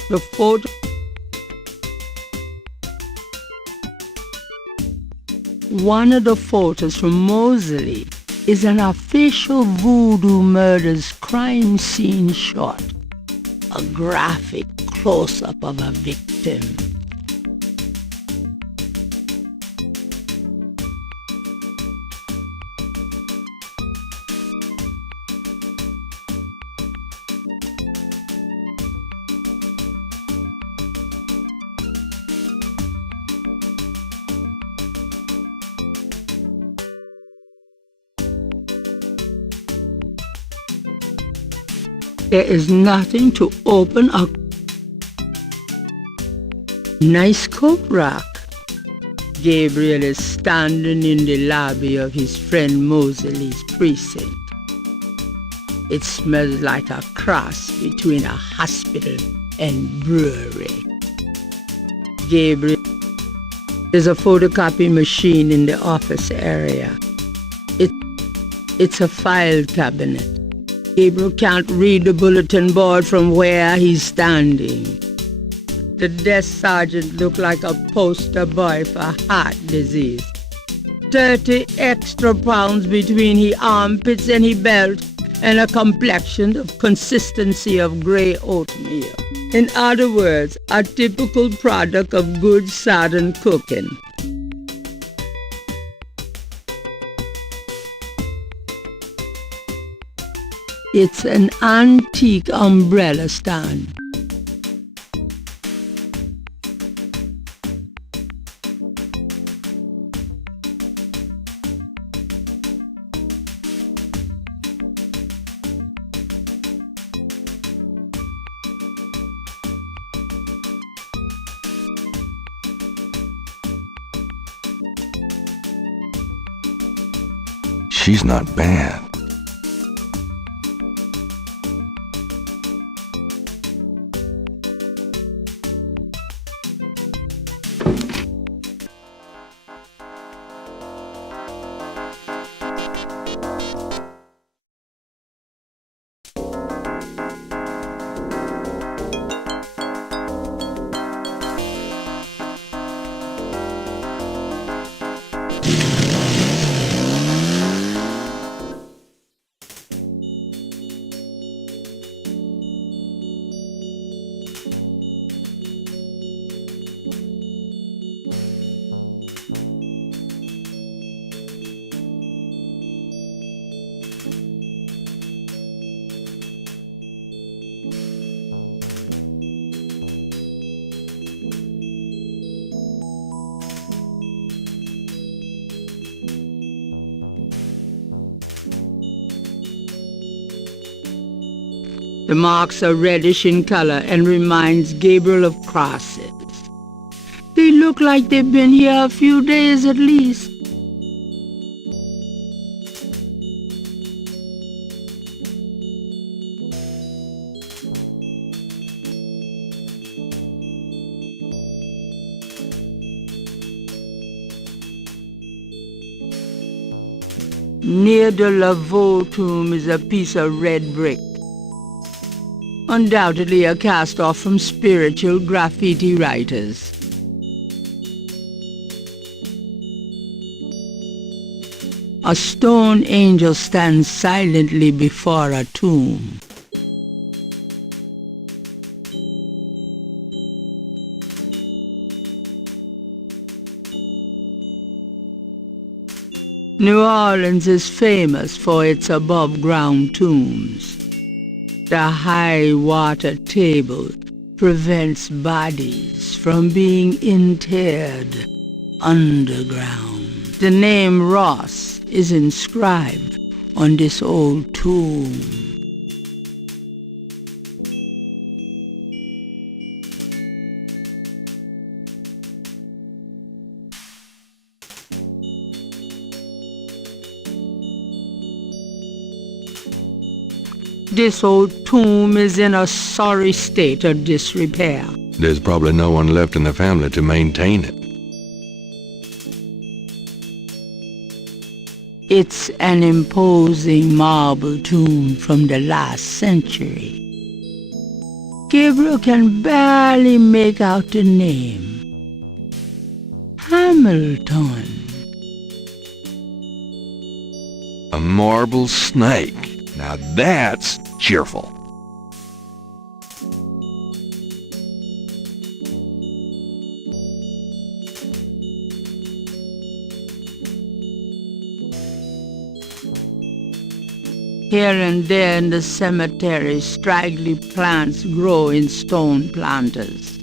The photo. One of the photos from Mosley is an official voodoo murders crime scene shot. A graphic close-up of a victim. There is nothing to open a nice coat rack. Gabriel is standing in the lobby of his friend Mosley's precinct. It smells like a cross between a hospital and brewery. Gabriel, there's a photocopy machine in the office area. It's a file cabinet. Gabriel can't read the bulletin board from where he's standing. The desk sergeant looked like a poster boy for heart disease. 30 extra pounds between his armpits and his belt, and a complexion of consistency of grey oatmeal. In other words, a typical product of good southern cooking. It's an antique umbrella stand. She's not bad. The marks are reddish in color and reminds Gabriel of crosses. They look like they've been here a few days at least. Near the Laveau tomb is a piece of red brick. Undoubtedly a cast-off from spiritual graffiti writers. A stone angel stands silently before a tomb. New Orleans is famous for its above-ground tombs. The high water table prevents bodies from being interred underground. The name Ross is inscribed on this old tomb. This old tomb is in a sorry state of disrepair. There's probably no one left in the family to maintain it. It's an imposing marble tomb from the last century. Gabriel can barely make out the name. Hamilton. A marble snake. Now that's cheerful. Here and there in the cemetery, straggly plants grow in stone planters.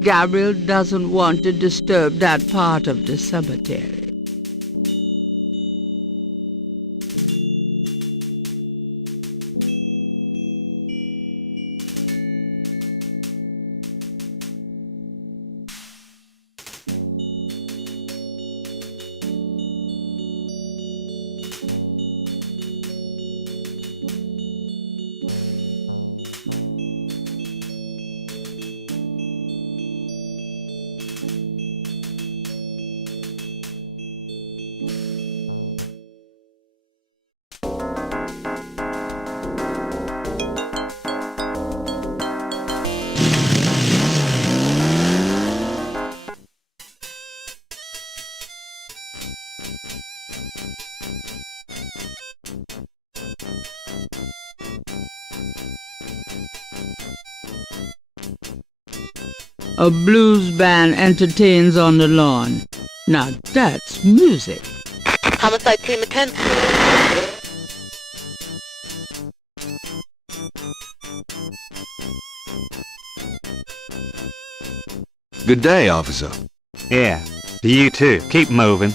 Gabriel doesn't want to disturb that part of the cemetery. A blues band entertains on the lawn. Now that's music. Homicide team attend. Good day, officer. Yeah, you too. Keep moving.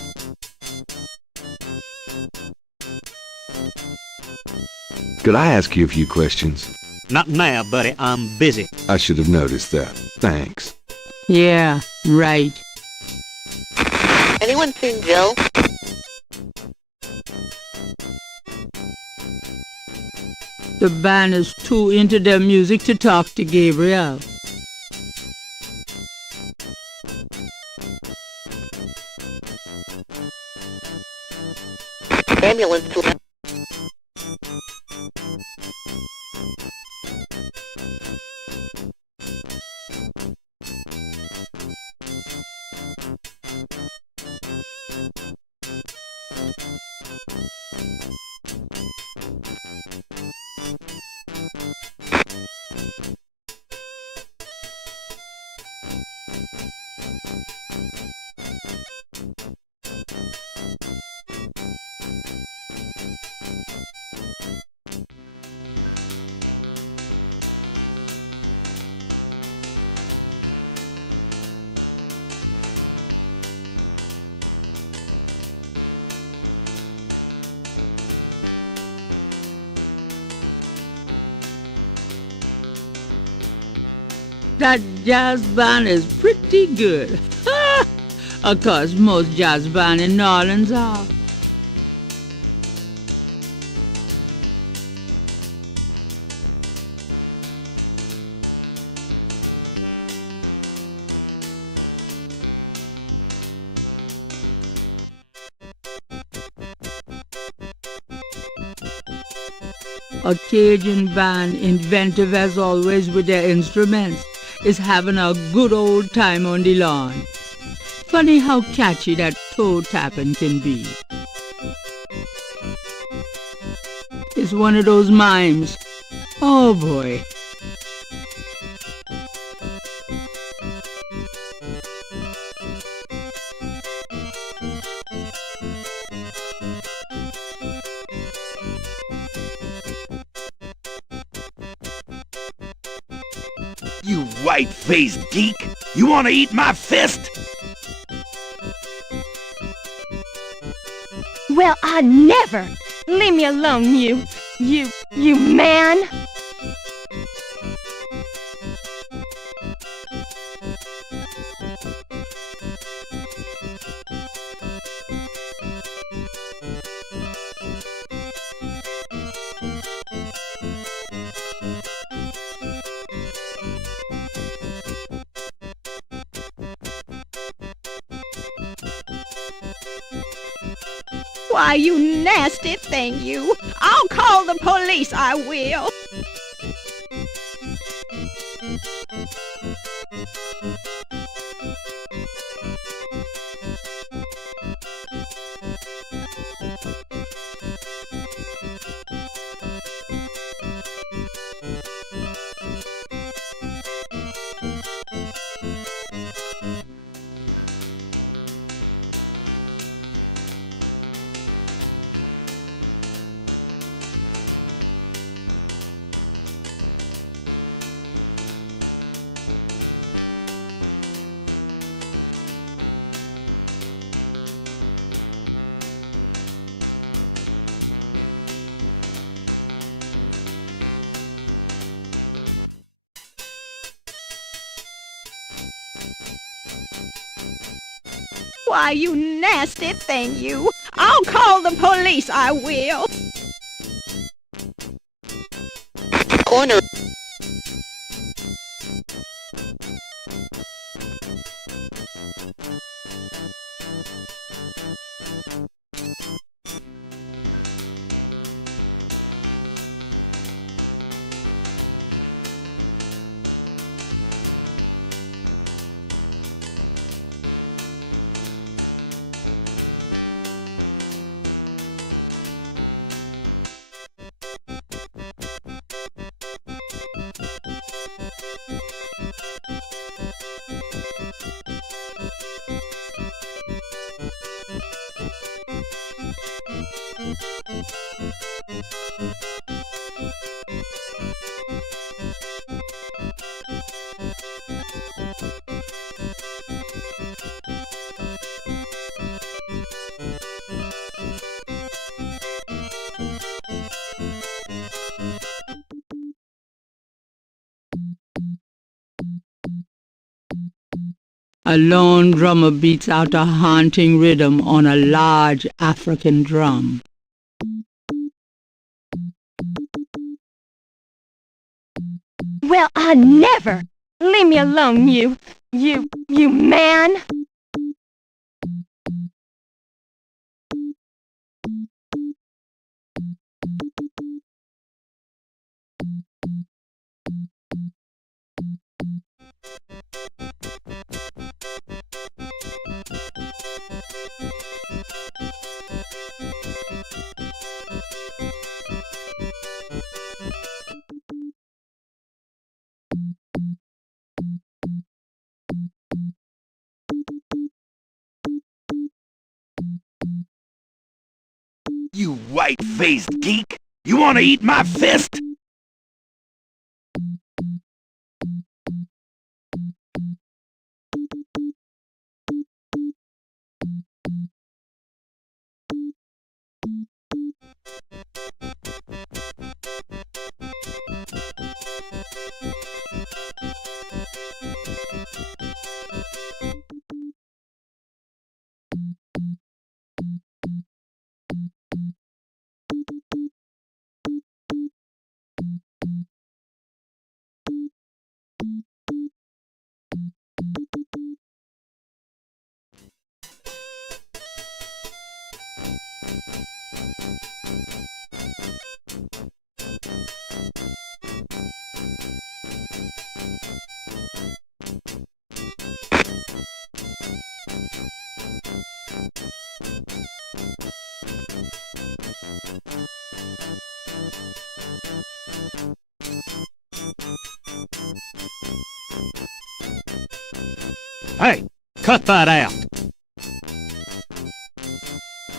Could I ask you a few questions? Not now, buddy. I'm busy. I should have noticed that. Thanks. Yeah, right. Anyone seen Jill? The band is too into their music to talk to Gabriel. Ambulance to... That jazz band is pretty good. Of course, most jazz bands in New Orleans are. A Cajun band, inventive as always with their instruments, is having a good old time on the lawn. Funny how catchy that toe tapping can be. It's one of those mimes. Oh boy. You white-faced geek! You want to eat my fist? Well, I never! Leave me alone, you man! Why, you nasty thing, you! I'll call the police, I will! Why, you nasty thing, you! I'll call the police, I will! Corner. A lone drummer beats out a haunting rhythm on a large African drum. Well, I never! Leave me alone, you man! You white-faced geek! You want to eat my fist? Hey, cut that out.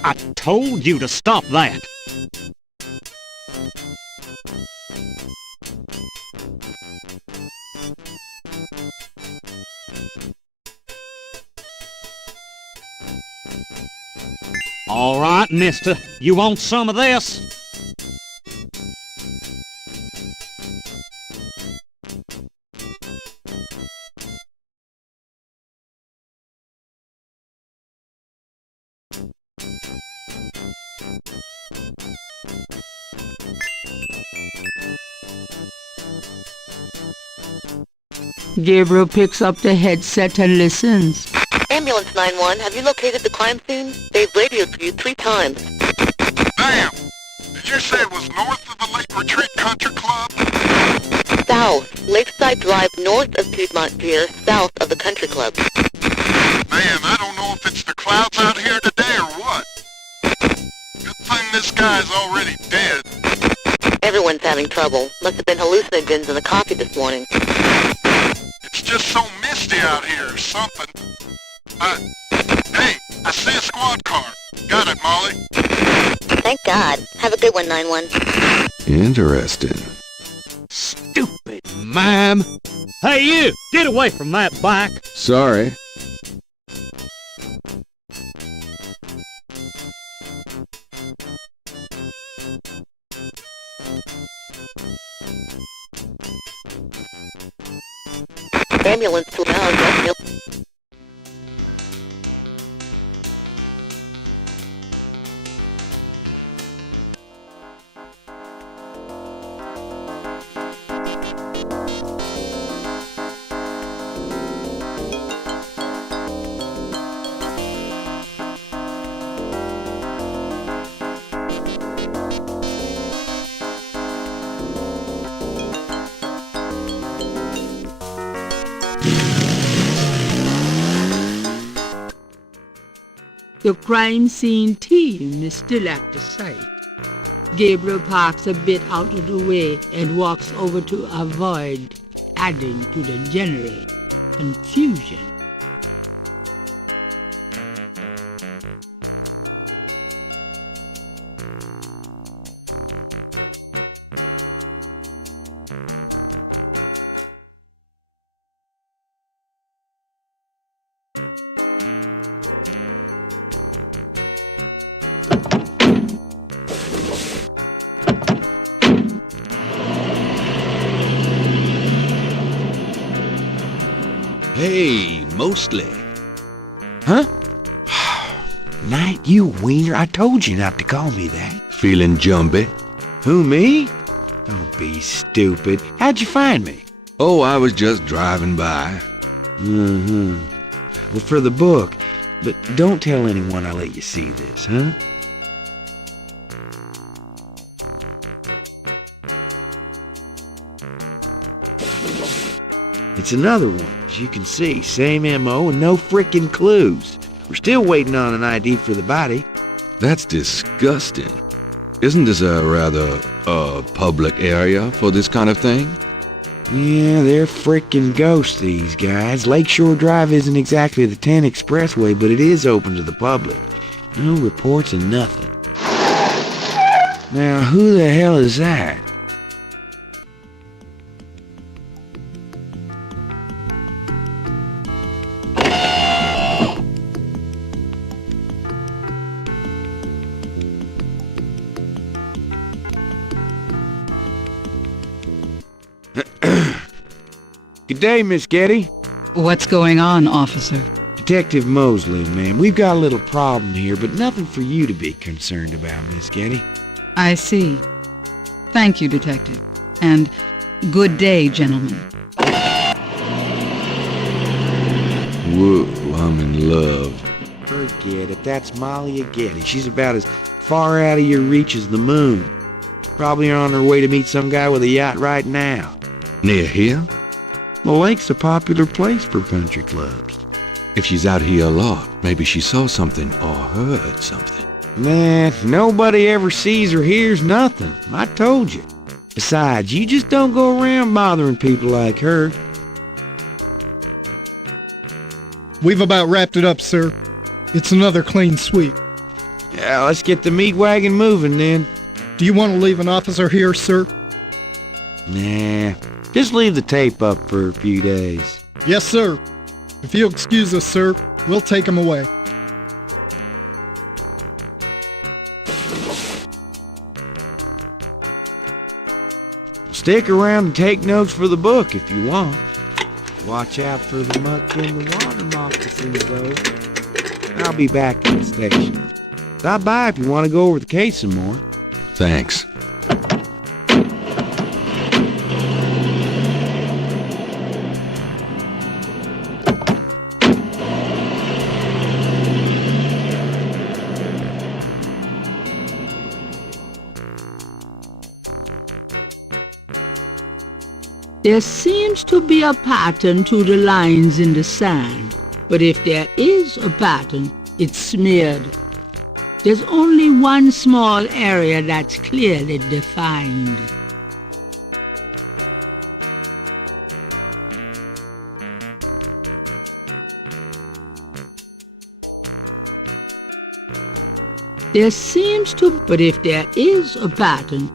I told you to stop that. All right, mister. You want some of this? Gabriel picks up the headset and listens. Ambulance 911, have you located the crime scene? They've radioed for you 3 times. Damn! Did you say it was north of the Lake Retreat Country Club? South, Lakeside Drive north of Piedmont Pier, south of the country club. Man, I don't know if it's the clouds out here today or what. Good thing this guy's already dead. Everyone's having trouble. Must have been hallucinogens in the coffee this morning. It's just so misty out here or something. Hey, I see a squad car. Got it, Molly. Thank God. Have a good one, 911. Interesting. Stupid mime! Hey, you! Get away from that bike! Sorry. Ambulance to Westfield. The crime scene team is still at the site. Gabriel parks a bit out of the way and walks over to avoid adding to the general confusion. Hey, mostly. Huh? Night, you wiener, I told you not to call me that. Feeling jumpy? Who, me? Don't be stupid. How'd you find me? Oh, I was just driving by. Mm-hmm. Well, for the book. But don't tell anyone I let you see this, huh? It's another one. As you can see, same M.O. and no frickin' clues. We're still waiting on an ID for the body. That's disgusting. Isn't this a rather, public area for this kind of thing? Yeah, they're frickin' ghosts, these guys. Lakeshore Drive isn't exactly the 10 expressway, but it is open to the public. No reports and nothing. Now, who the hell is that? Good day, Miss Getty. What's going on, officer? Detective Mosley, ma'am. We've got a little problem here, but nothing for you to be concerned about, Miss Getty. I see. Thank you, detective. And good day, gentlemen. Whoa, I'm in love. Forget it. That's Molly Getty. She's about as far out of your reach as the moon. Probably on her way to meet some guy with a yacht right now. Near here? The lake's a popular place for country clubs. If she's out here a lot, maybe she saw something or heard something. Nah, nobody ever sees or hears nothing. I told you. Besides, you just don't go around bothering people like her. We've about wrapped it up, sir. It's another clean sweep. Yeah, let's get the meat wagon moving then. Do you want to leave an officer here, sir? Nah, just leave the tape up for a few days. Yes, sir. If you'll excuse us, sir, we'll take him away. Stick around and take notes for the book if you want. Watch out for the muck in the water moccasins, though. I'll be back at the station. Stop by if you want to go over the case some more. Thanks. There seems to be a pattern to the lines in the sand, but if there is a pattern, it's smeared. There's only one small area that's clearly defined. There seems to, but if there is a pattern,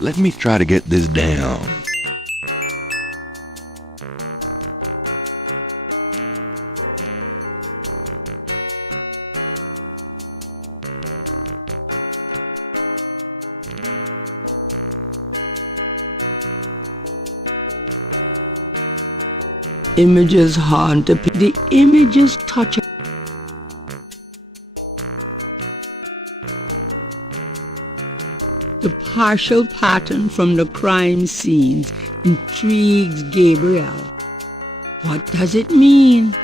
Let me try to get this down. images haunt the images touch. The partial pattern from the crime scenes intrigues Gabriel. What does it mean?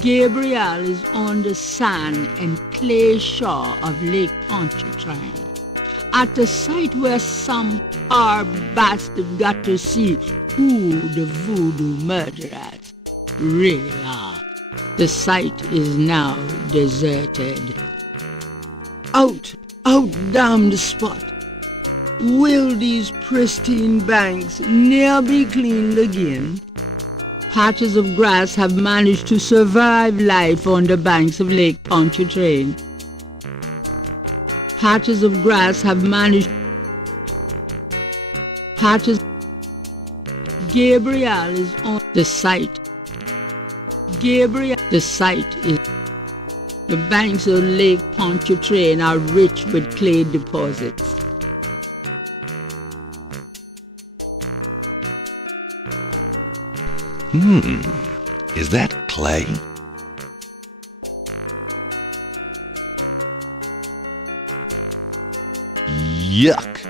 Gabriel is on the sand and clay shore of Lake Pontchartrain, at the site where some poor bastard got to see who the voodoo murderers really are. The site is now deserted. Out down the spot. Will these pristine banks ne'er be cleaned again? Patches of grass have managed to survive life on the banks of Lake Pontchartrain. Patches of grass have managed. Gabriel is on the site. The site is. The banks of Lake Pontchartrain are rich with clay deposits. Is that clay? Yuck!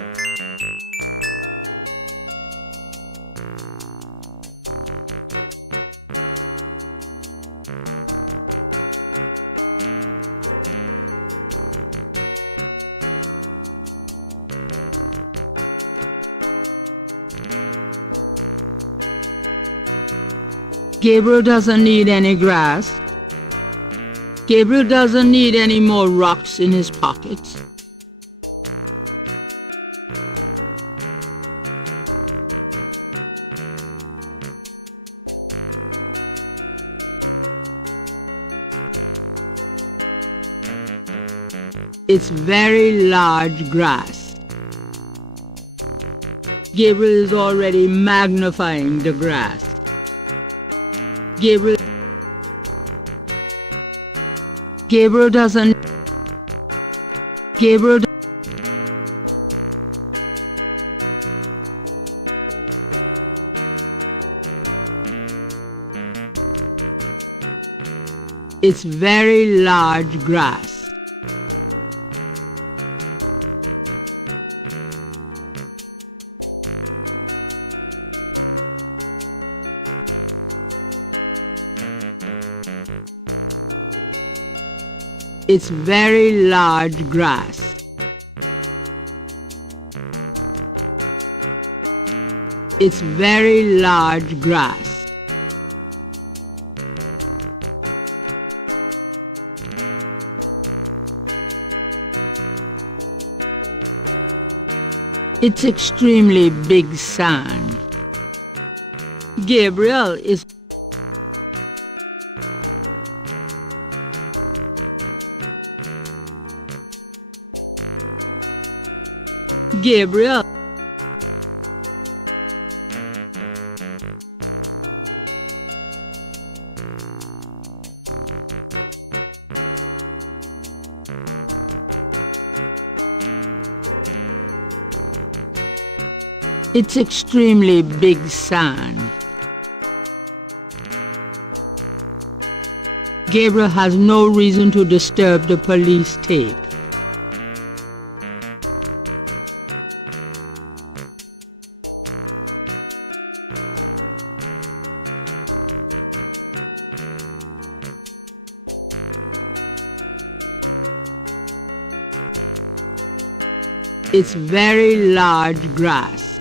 Gabriel doesn't need any grass. Gabriel doesn't need any more rocks in his pockets. It's very large grass. Gabriel is already magnifying the grass. Gabriel doesn't. Gabriel. It's very large grass. It's very large grass. It's very large grass. It's extremely big sand. Gabriel is Gabriel. It's extremely big sand. Gabriel has no reason to disturb the police tape. It's very large grass.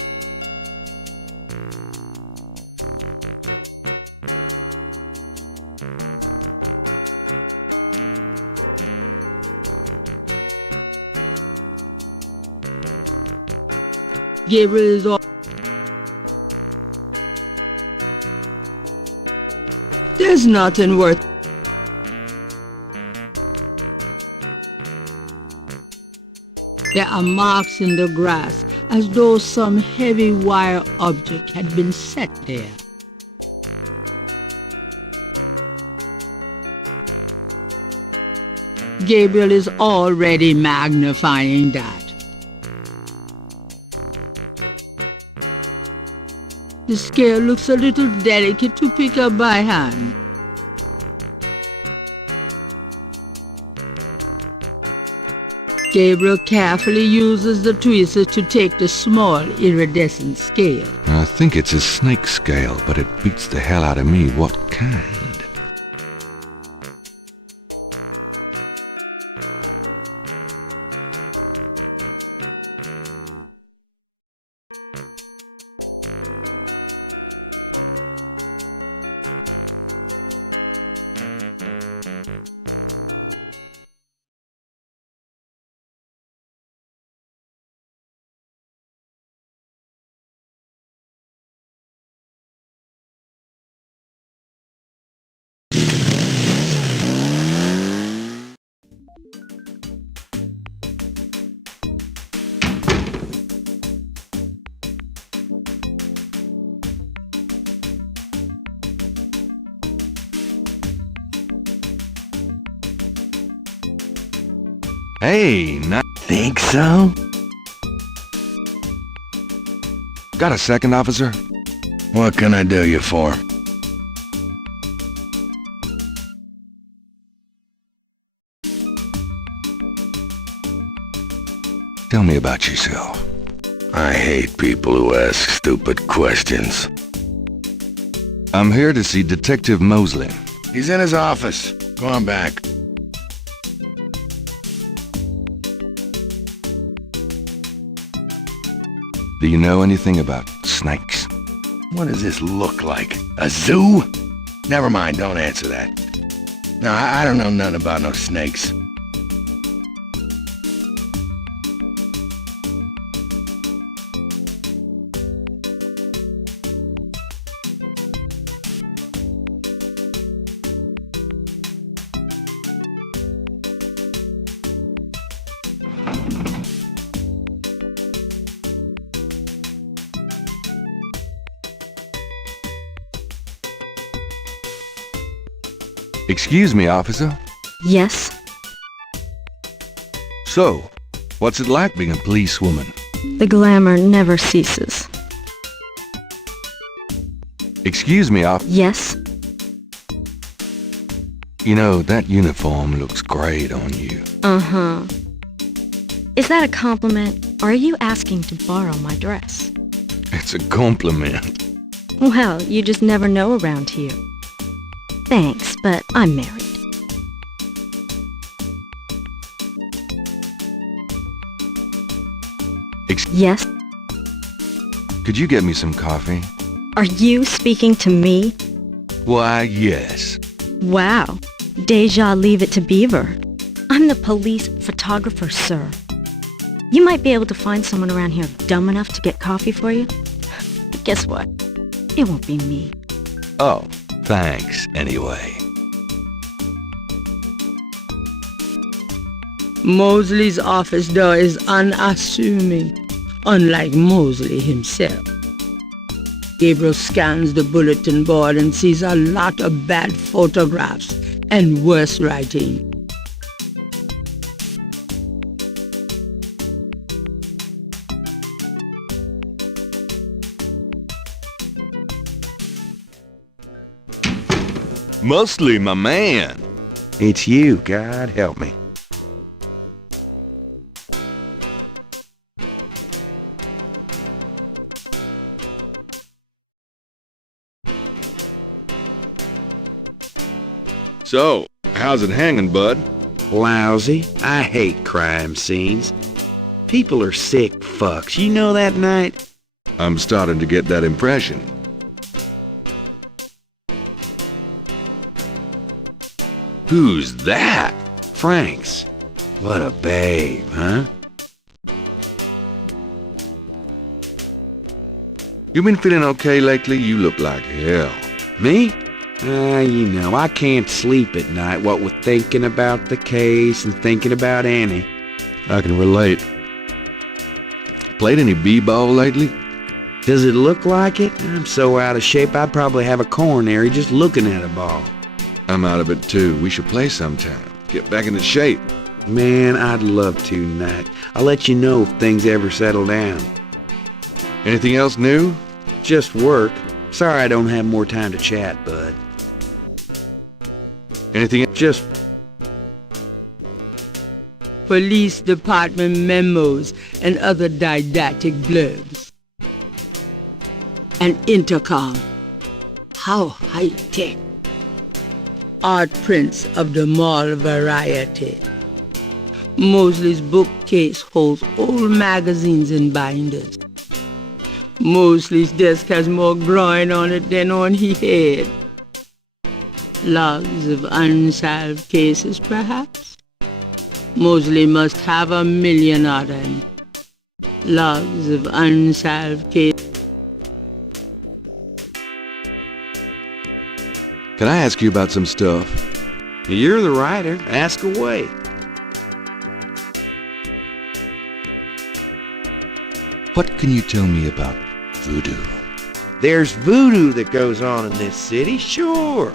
Gabriel is all. There's nothing worth. There are marks in the grass as though some heavy wire object had been set there. Gabriel is already magnifying that. The scale looks a little delicate to pick up by hand. Gabriel carefully uses the tweezers to take the small iridescent scale. I think it's a snake scale, but it beats the hell out of me what kind. Hey, Think so? got a second, officer? What can I do you for? Tell me about yourself. I hate people who ask stupid questions. I'm here to see Detective Mosley. He's in his office. Go on back. Do you know anything about snakes? What does this look like? A zoo? Never mind, don't answer that. No, I don't know nothing about no snakes. Excuse me, officer. Yes? So, what's it like being a policewoman? The glamour never ceases. Excuse me, Yes? You know, that uniform looks great on you. Uh-huh. Is that a compliment, or are you asking to borrow my dress? It's a compliment. Well, you just never know around here. Thanks, but I'm married. Yes? Could you get me some coffee? Are you speaking to me? Why, yes. Wow. Deja leave it to Beaver. I'm the police photographer, sir. You might be able to find someone around here dumb enough to get coffee for you. But guess what? It won't be me. Oh, thanks, anyway. Mosley's office door is unassuming, unlike Mosley himself. Gabriel scans the bulletin board and sees a lot of bad photographs and worse writing. Mostly my man. It's you, God help me. So, how's it hanging, bud? Lousy. I hate crime scenes. People are sick fucks. You know that, Knight? I'm starting to get that impression. Who's that? Frank's. What a babe, huh? You been feeling okay lately? You look like hell. Me? You know, I can't sleep at night, what with thinking about the case and thinking about Annie. I can relate. Played any b-ball lately? Does it look like it? I'm so out of shape I'd probably have a coronary just looking at a ball. I'm out of it too. We should play sometime. Get back into shape. Man, I'd love to, Knight. I'll let you know if things ever settle down. Anything else new? Just work. Sorry I don't have more time to chat, bud. Anything? Just Police department memos and other didactic blurbs. An intercom. How high-tech. Art prints of the mall variety. Mosley's bookcase holds old magazines and binders. Mosley's desk has more groin on it than on his head. Logs of unsolved cases, perhaps? Mosley must have 1,000,000 of them. Logs of unsolved cases. Can I ask you about some stuff? You're the writer. Ask away. What can you tell me about voodoo? There's voodoo that goes on in this city, sure.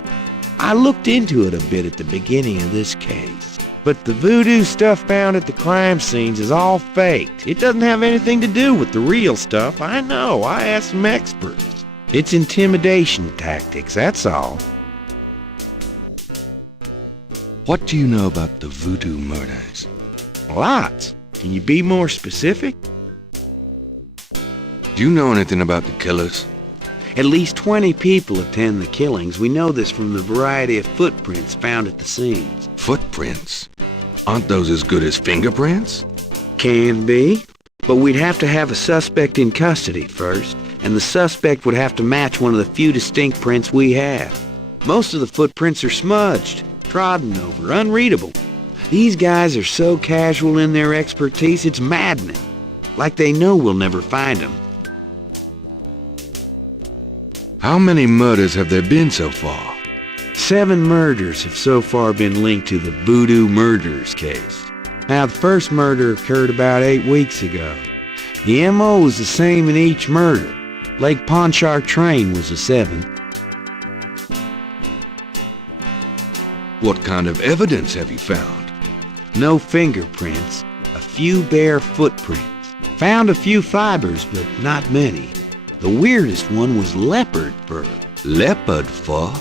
I looked into it a bit at the beginning of this case. But the voodoo stuff found at the crime scenes is all faked. It doesn't have anything to do with the real stuff. I know. I asked some experts. It's intimidation tactics, that's all. What do you know about the voodoo murders? Lots. Can you be more specific? Do you know anything about the killers? At least 20 people attend the killings. We know this from the variety of footprints found at the scenes. Footprints? Aren't those as good as fingerprints? Can be. But we'd have to have a suspect in custody first, and the suspect would have to match one of the few distinct prints we have. Most of the footprints are smudged, trodden over, unreadable. These guys are so casual in their expertise, it's maddening. Like they know we'll never find them. How many murders have there been so far? 7 murders have so far been linked to the Voodoo Murders case. Now, the first murder occurred about 8 weeks ago. The M.O. was the same in each murder. Lake Pontchartrain was the 7th. What kind of evidence have you found? No fingerprints, a few bare footprints. Found a few fibers, but not many. The weirdest one was leopard fur. Leopard fur?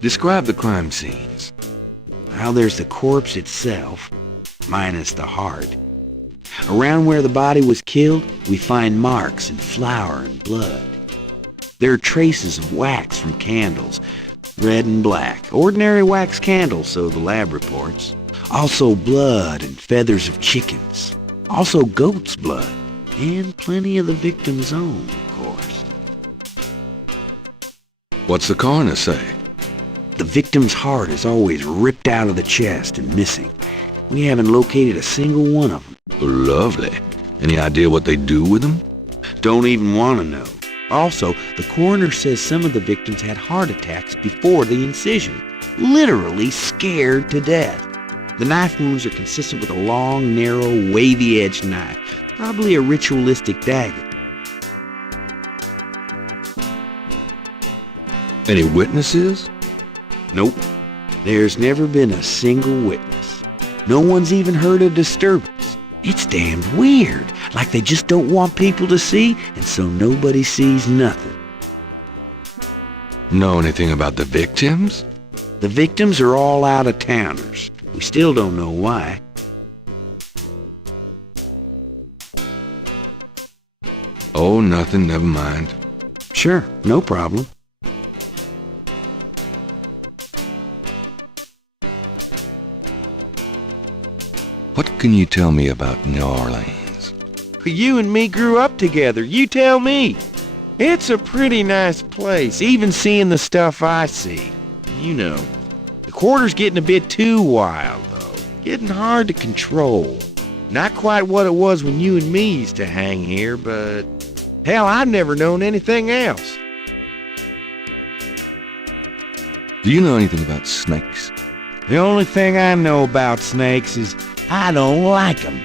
Describe the crime scenes. Well, there's the corpse itself, minus the heart. Around where the body was killed, we find marks and flour and blood. There are traces of wax from candles, red and black. Ordinary wax candles, so the lab reports. Also blood and feathers of chickens. Also goat's blood. And plenty of the victim's own, of course. What's the coroner say? The victim's heart is always ripped out of the chest and missing. We haven't located a single one of them. Lovely. Any idea what they do with them? Don't even want to know. Also, the coroner says some of the victims had heart attacks before the incision. Literally scared to death. The knife wounds are consistent with a long, narrow, wavy-edged knife. Probably a ritualistic dagger. Any witnesses? Nope. There's never been a single witness. No one's even heard a disturbance. It's damned weird. Like they just don't want people to see, and so nobody sees nothing. Know anything about the victims? The victims are all out-of-towners. We still don't know why. Oh, nothing, never mind. Sure, no problem. What can you tell me about New Orleans? You and me grew up together. You tell me. It's a pretty nice place, even seeing the stuff I see. You know, the quarter's getting a bit too wild, though. Getting hard to control. Not quite what it was when you and me used to hang here, but hell, I've never known anything else. Do you know anything about snakes? The only thing I know about snakes is I don't like them.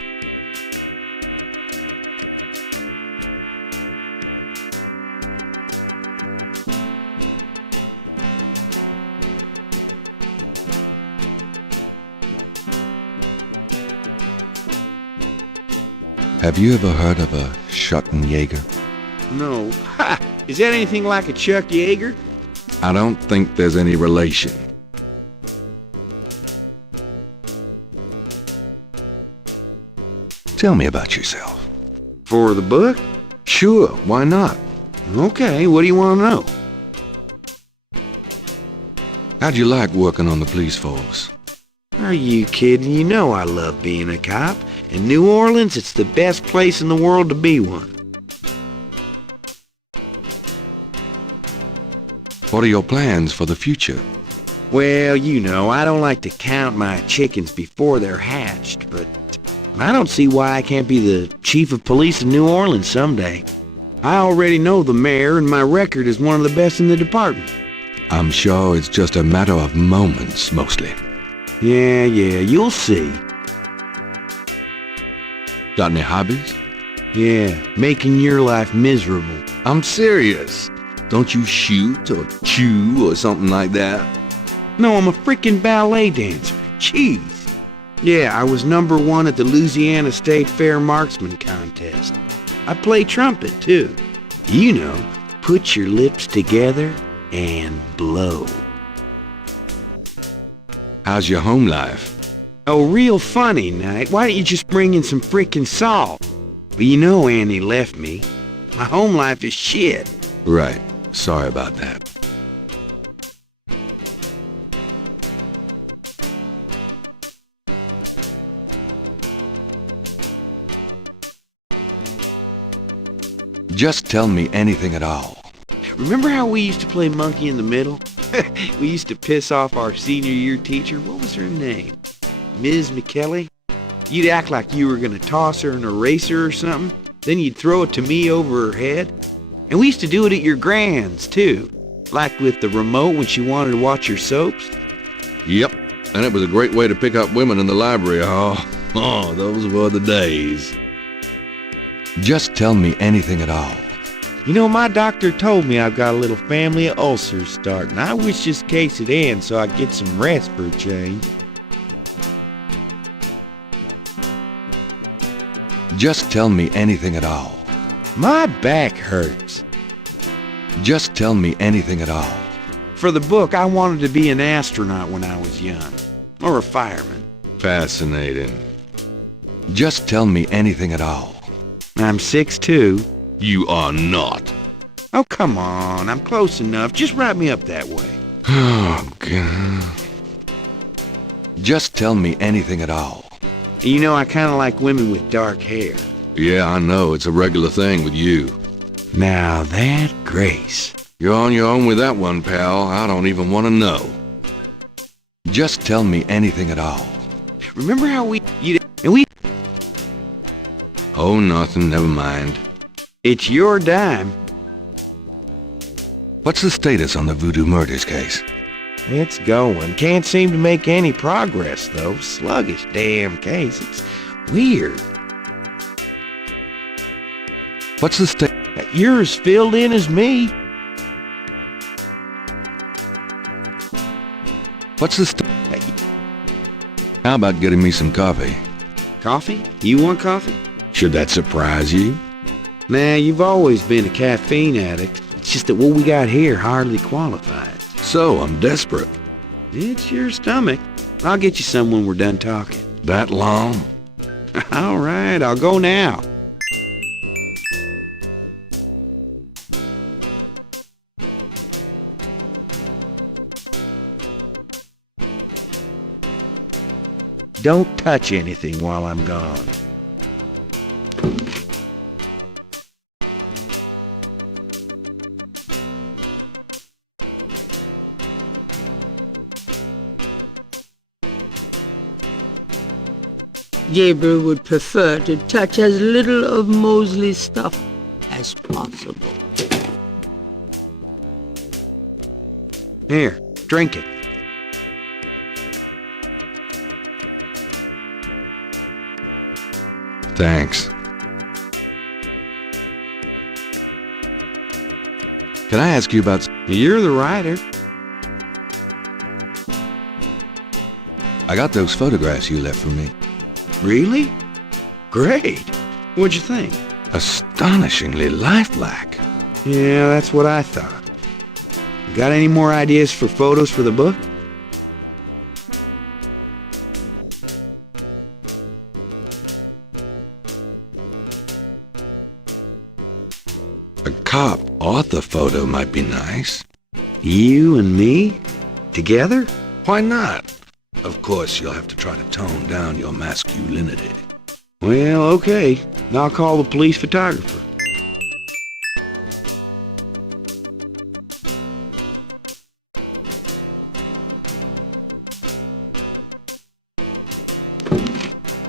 Have you ever heard of a Schottenjäger? No. Ha! Is that anything like a Chuck Yeager? I don't think there's any relation. Tell me about yourself. For the book? Sure, why not? Okay, what do you want to know? How'd you like working on the police force? Are you kidding? You know I love being a cop. In New Orleans, it's the best place in the world to be one. What are your plans for the future? Well, you know, I don't like to count my chickens before they're hatched, but I don't see why I can't be the chief of police of New Orleans someday. I already know the mayor, and my record is one of the best in the department. I'm sure it's just a matter of moments, mostly. Yeah, you'll see. Got any hobbies? Yeah, making your life miserable. I'm serious. Don't you shoot or chew or something like that? No, I'm a freaking ballet dancer. Jeez. Yeah, I was #1 at the Louisiana State Fair Marksman Contest. I play trumpet, too. You know, put your lips together and blow. How's your home life? Oh, real funny, Knight. Why don't you just bring in some frickin' salt? But you know Annie left me. My home life is shit. Right. Sorry about that. Just tell me anything at all. Remember how we used to play monkey in the middle? We used to piss off our senior year teacher. What was her name? Ms. McKelly? You'd act like you were gonna toss her an eraser or something. Then you'd throw it to me over her head. And we used to do it at your grand's, too. Like with the remote when she wanted to watch your soaps. Yep, and it was a great way to pick up women in the library hall. Oh, those were the days. Just tell me anything at all. You know, my doctor told me I've got a little family of ulcers starting. I wish this case would end so I could get some rest for a change. Just tell me anything at all. My back hurts. Just tell me anything at all. For the book, I wanted to be an astronaut when I was young. Or a fireman. Fascinating. Just tell me anything at all. I'm 6'2". You are not. Oh, come on. I'm close enough. Just write me up that way. Oh, God. Just tell me anything at all. You know, I kind of like women with dark hair. Yeah, I know. It's a regular thing with you. Now that Grace. You're on your own with that one, pal. I don't even want to know. Just tell me anything at all. Remember how we... Oh, nothing. Never mind. It's your dime. What's the status on the Voodoo Murders case? It's going. Can't seem to make any progress, though. Sluggish damn case. It's weird. What's the status? You're as filled in as me. What's the status? How about getting me some coffee? Coffee? You want coffee? Should that surprise you? Nah, you've always been a caffeine addict. It's just that what we got here hardly qualifies. So, I'm desperate. It's your stomach. I'll get you some when we're done talking. That long? All right, I'll go now. Don't touch anything while I'm gone. Gabriel would prefer to touch as little of Mosley's stuff as possible. Here, drink it. Thanks. Can I ask you about... You're the writer. I got those photographs you left for me. Really? Great. What'd you think? Astonishingly lifelike. Yeah, that's what I thought. Got any more ideas for photos for the book? A cop author photo might be nice. You and me? Together? Why not? Of course, you'll have to try to tone down your masculinity. Well, okay. I'll call the police photographer.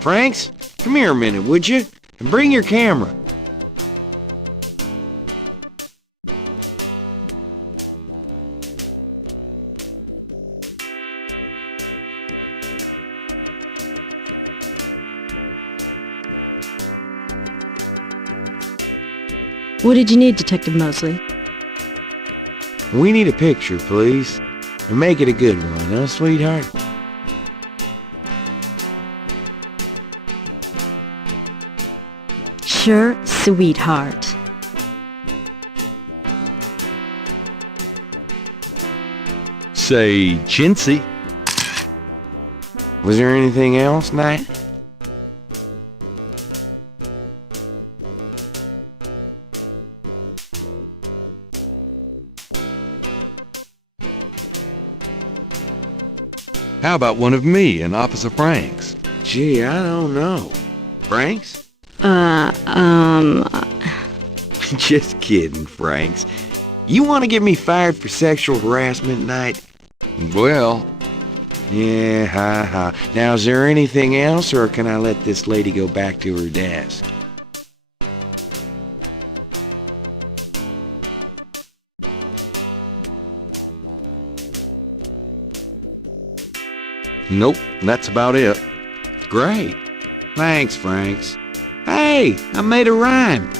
Franks, come here a minute, would you? And bring your camera. What did you need, Detective Mosley? We need a picture, please. And make it a good one, huh, sweetheart? Sure, sweetheart. Say, chintzy. Was there anything else, Knight? How about one of me and Officer Franks? Gee, I don't know. Franks? Just kidding, Franks. You want to get me fired for sexual harassment, Knight? Well, Yeah, ha. Now, is there anything else, or can I let this lady go back to her desk? nope, that's about it. Great. Thanks, Franks. Hey, I made a rhyme.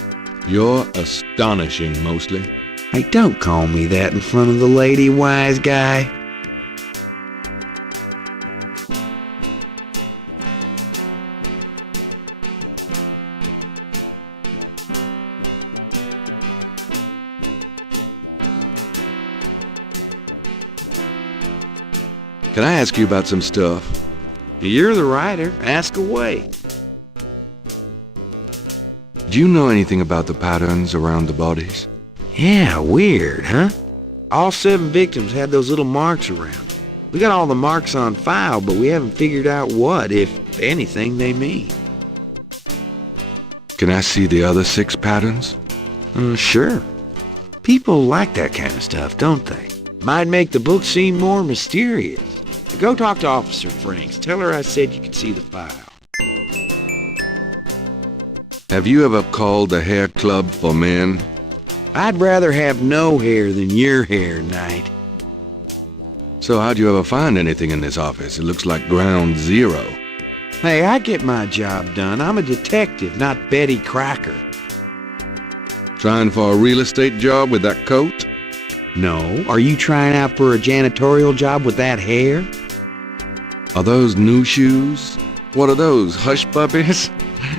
You're astonishing, mostly. Hey, don't call me that in front of the lady, wise guy. Can I ask you about some stuff? You're the writer. Ask away. Do you know anything about the patterns around the bodies? Yeah, weird, huh? All 7 victims had those little marks around. We got all the marks on file, but we haven't figured out what, if anything, they mean. Can I see the other 6 patterns? Sure. People like that kind of stuff, don't they? Might make the book seem more mysterious. Go talk to Officer Franks. Tell her I said you could see the file. Have you ever called the hair club for men? I'd rather have no hair than your hair, Knight. So how'd you ever find anything in this office? It looks like ground zero. Hey, I get my job done. I'm a detective, not Betty Crocker. Trying for a real estate job with that coat? No. Are you trying out for a janitorial job with that hair? Are those new shoes? What are those, hush puppies?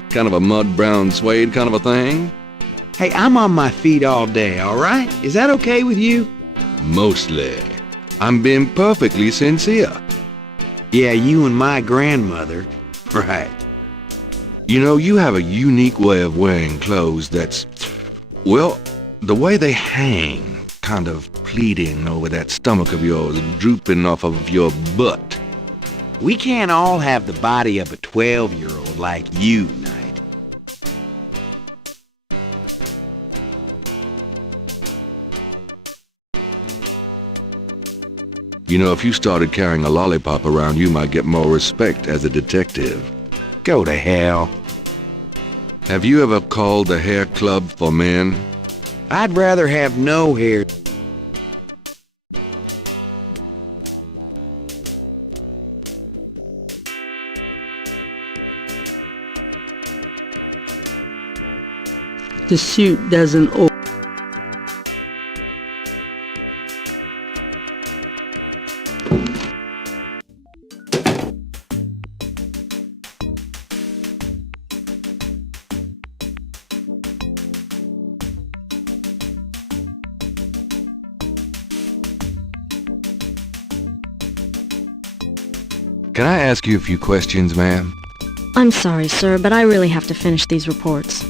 Kind of a mud brown suede kind of a thing? Hey, I'm on my feet all day, all right? Is that okay with you? Mostly. I'm being perfectly sincere. Yeah, you and my grandmother. Right. You know, you have a unique way of wearing clothes that's, well, the way they hang, kind of pleating over that stomach of yours, drooping off of your butt. We can't all have the body of a 12-year-old like you, Knight. You know, if you started carrying a lollipop around, you might get more respect as a detective. Go to hell. Have you ever called the hair club for men? I'd rather have no hair. The suit doesn't open. Can I ask you a few questions, ma'am? I'm sorry, sir, but I really have to finish these reports.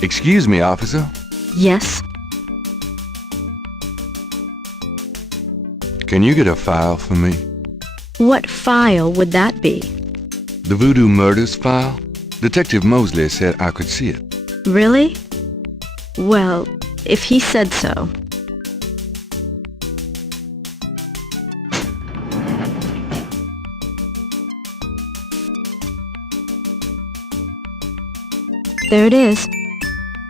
Excuse me, officer. Yes? Can you get a file for me? What file would that be? The Voodoo Murders file? Detective Mosley said I could see it. Really? Well, if he said so. There it is.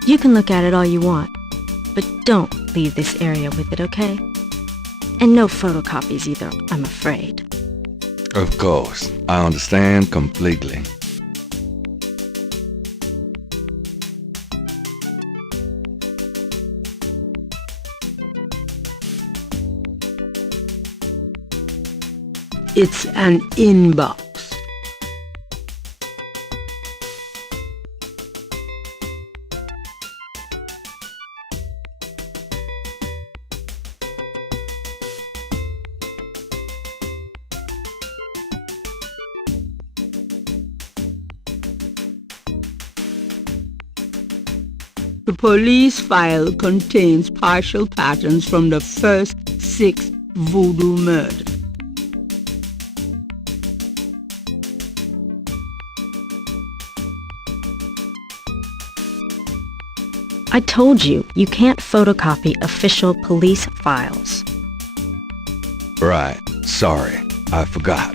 You can look at it all you want, but don't leave this area with it, okay? And no photocopies either, I'm afraid. Of course. I understand completely. It's an inbox. The police file contains partial patterns from the first 6 voodoo murders. I told you, you can't photocopy official police files. Right. Sorry. I forgot.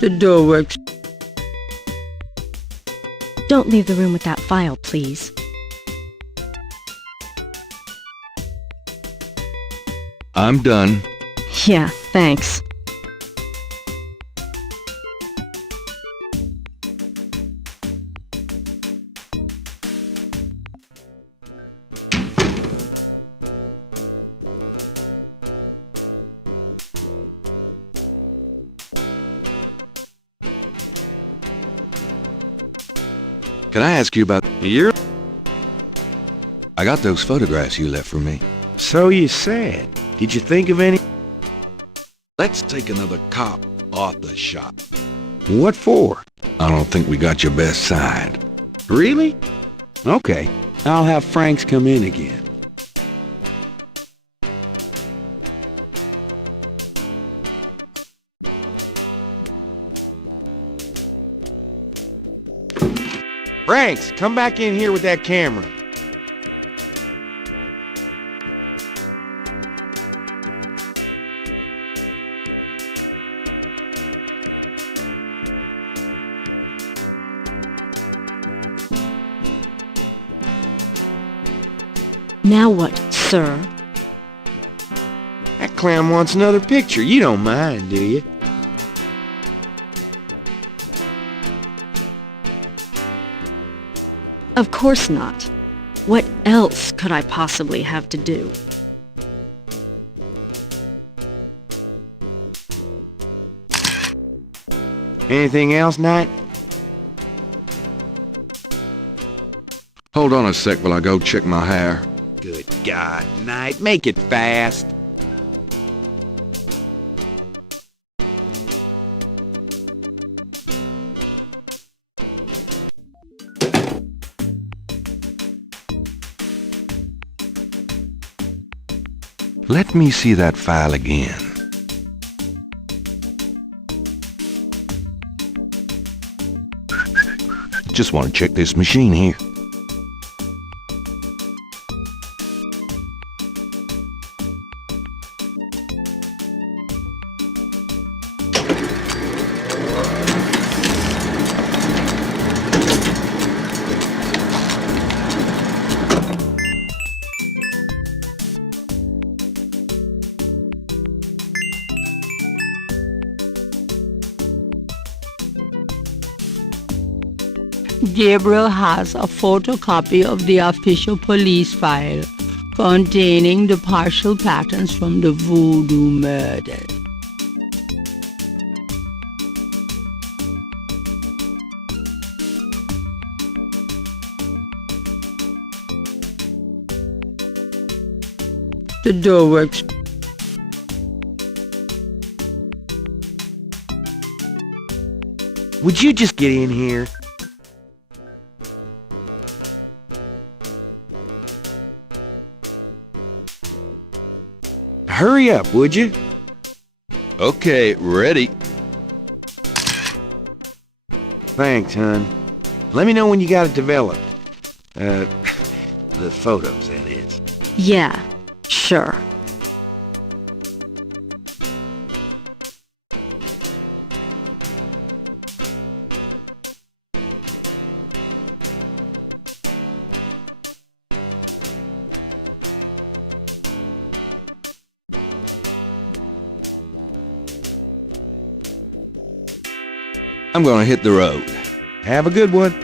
The door works. Don't leave the room with that file, please. I'm done. Yeah, thanks. Can I ask you about... I got those photographs you left for me. So you said. Did you think of any? Let's take another cop off the shop. What for? I don't think we got your best side. Really? Okay. I'll have Franks come in again. Franks, come back in here with that camera. Now what, sir? That clown wants another picture. You don't mind, do you? Of course not. What else could I possibly have to do? Anything else, Knight? Hold on a sec while I go check my hair. Good God, Knight, make it fast. Let me see that file again. Just want to check this machine here. Gabriel has a photocopy of the official police file containing the partial patterns from the voodoo murder. The door works. Would you just get in here? Hurry up, would you? Okay, ready. Thanks, hon. Let me know when you got it developed. The photos, that is. Yeah, sure. I'm gonna hit the road. Have a good one.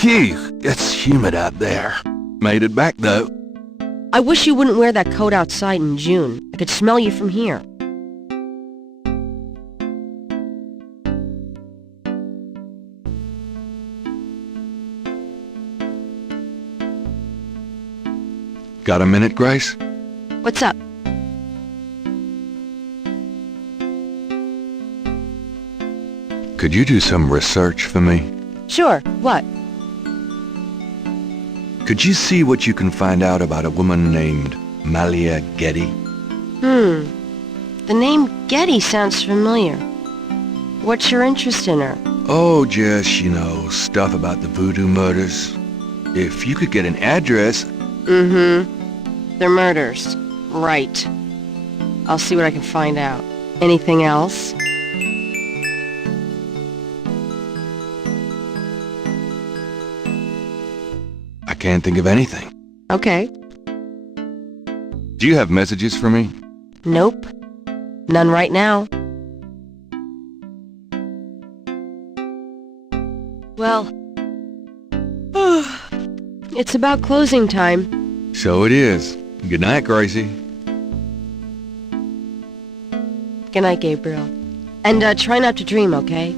Phew, it's humid out there. Made it back, though. I wish you wouldn't wear that coat outside in June. I could smell you from here. Got a minute, Grace? What's up? Could you do some research for me? Sure. What? Could you see what you can find out about a woman named Malia Getty? The name Getty sounds familiar. What's your interest in her? Oh, just, stuff about the voodoo murders. If you could get an address... They're murders. Right. I'll see what I can find out. Anything else? I can't think of anything. Okay. Do you have messages for me? Nope. None right now. Well, it's about closing time. So it is. Good night, Gracie. Good night, Gabriel. And try not to dream, okay?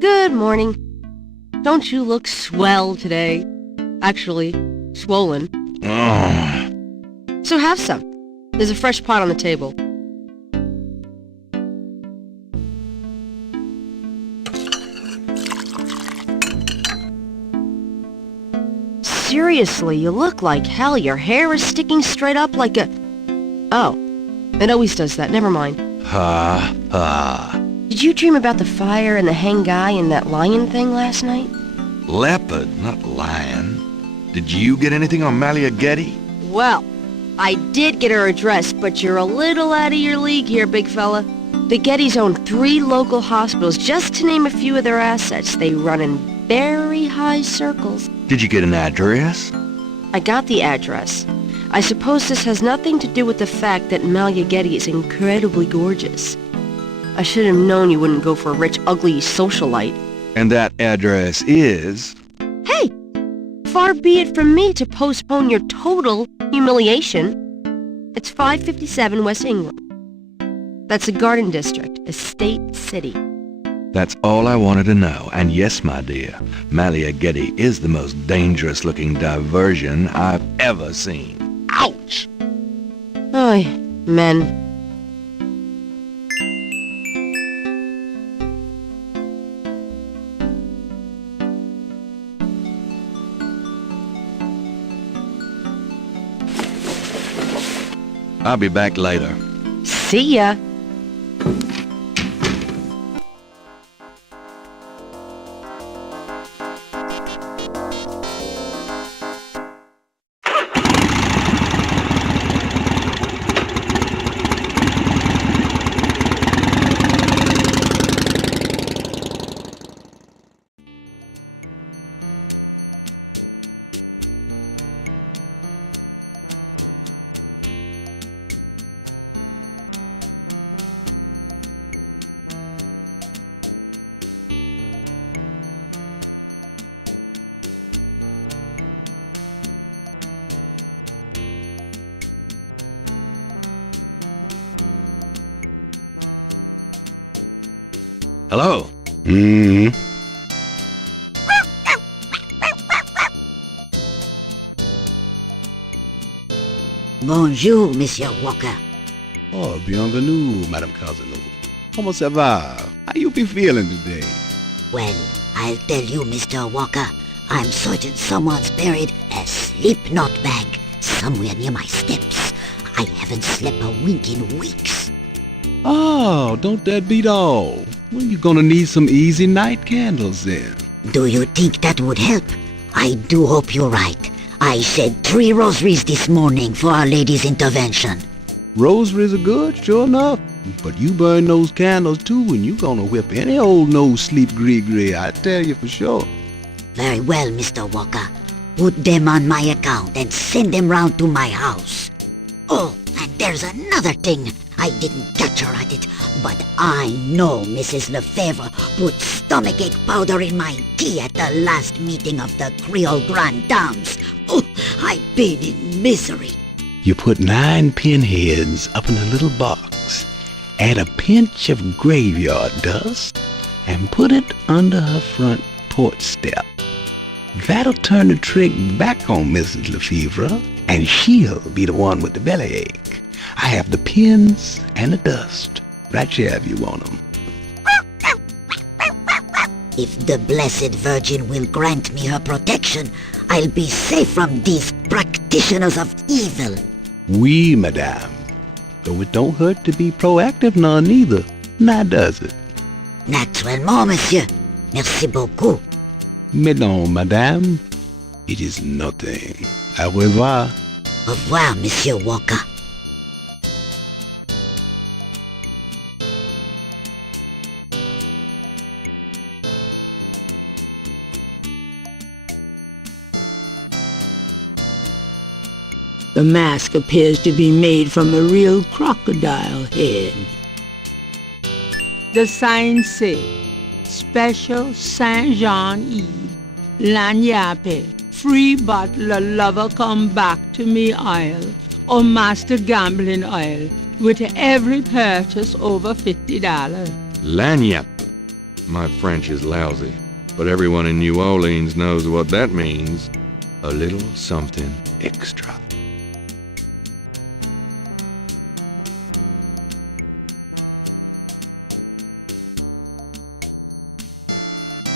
Good morning. Don't you look swell today? Actually, swollen. So have some. There's a fresh pot on the table. seriously, you look like hell. Your hair is sticking straight up like a... Oh, it always does that. Never mind. Ha, ha. Did you dream about the fire and the hang guy and that lion thing last night? Leopard, not lion. Did you get anything on Malia Getty? Well, I did get her address, but you're a little out of your league here, big fella. The Gettys own 3 local hospitals, just to name a few of their assets. They run in very high circles. Did you get an address? I got the address. I suppose this has nothing to do with the fact that Malia Getty is incredibly gorgeous. I should have known you wouldn't go for a rich, ugly socialite. And that address is... Hey! Far be it from me to postpone your total humiliation. It's 557 West England. That's the Garden District, Estate City. That's all I wanted to know. And yes, my dear, Malia Getty is the most dangerous-looking diversion I've ever seen. Ouch! Oy, men. I'll be back later. See ya. Hello? Bonjour, Monsieur Walker. Oh, bienvenue, Madame Casanova. Comment ça va? How you be feeling today? Well, I'll tell you, Mr. Walker, I'm certain someone's buried a sleep knot bag somewhere near my steps. I haven't slept a wink in weeks. Oh, don't that beat all? Well, you're gonna need some easy night candles then. Do you think that would help? I do hope you're right. I shed 3 rosaries this morning for Our Lady's intervention. Rosaries are good, sure enough. But you burn those candles too and you gonna whip any old no-sleep gree-gree, I tell you for sure. Very well, Mr. Walker. Put them on my account and send them round to my house. Oh, and there's another thing. I didn't catch her at it, but I know Mrs. Lefebvre put stomachache powder in my tea at the last meeting of the Creole Grand Dames. Oh, I've been in misery. You put 9 pinheads up in a little box, add a pinch of graveyard dust, and put it under her front porch step. That'll turn the trick back on Mrs. Lefebvre, and she'll be the one with the bellyache. I have the pins and the dust right here if you want them. If the Blessed Virgin will grant me her protection, I'll be safe from these practitioners of evil. Oui, madame. Though it don't hurt to be proactive none neither, now does it? Naturellement, monsieur. Merci beaucoup. Mais non, madame. It is nothing. Au revoir. Au revoir, Monsieur Walker. The mask appears to be made from a real crocodile head. The sign says, Special Saint Jean Eve, Lagnappe, free bottle of lover come back to me oil, or master gambling oil, with every purchase over $50. Lagniappe. My French is lousy, but everyone in New Orleans knows what that means. A little something extra.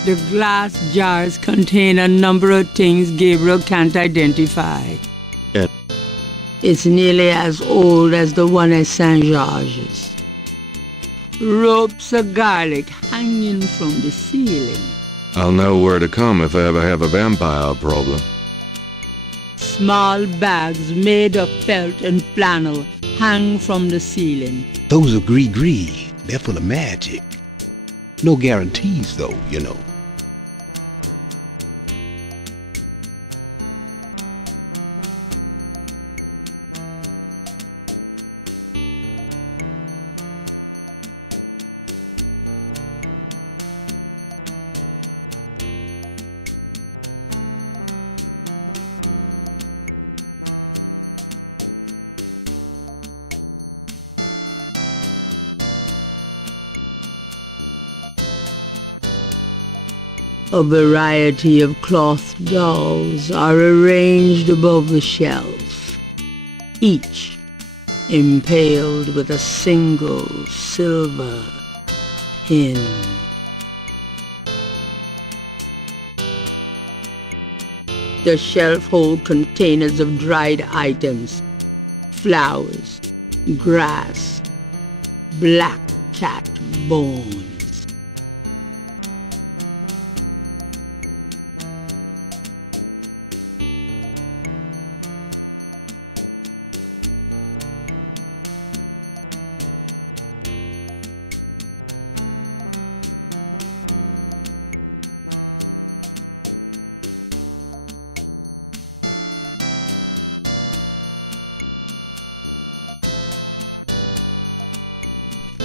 The glass jars contain a number of things Gabriel can't identify. It's nearly as old as the one at St. George's. Ropes of garlic hanging from the ceiling. I'll know where to come if I ever have a vampire problem. Small bags made of felt and flannel hang from the ceiling. Those are gris-gris. They're full of magic. No guarantees, though, you know. A variety of cloth dolls are arranged above the shelf, each impaled with a single silver pin. The shelf holds containers of dried items, flowers, grass, black cat bones.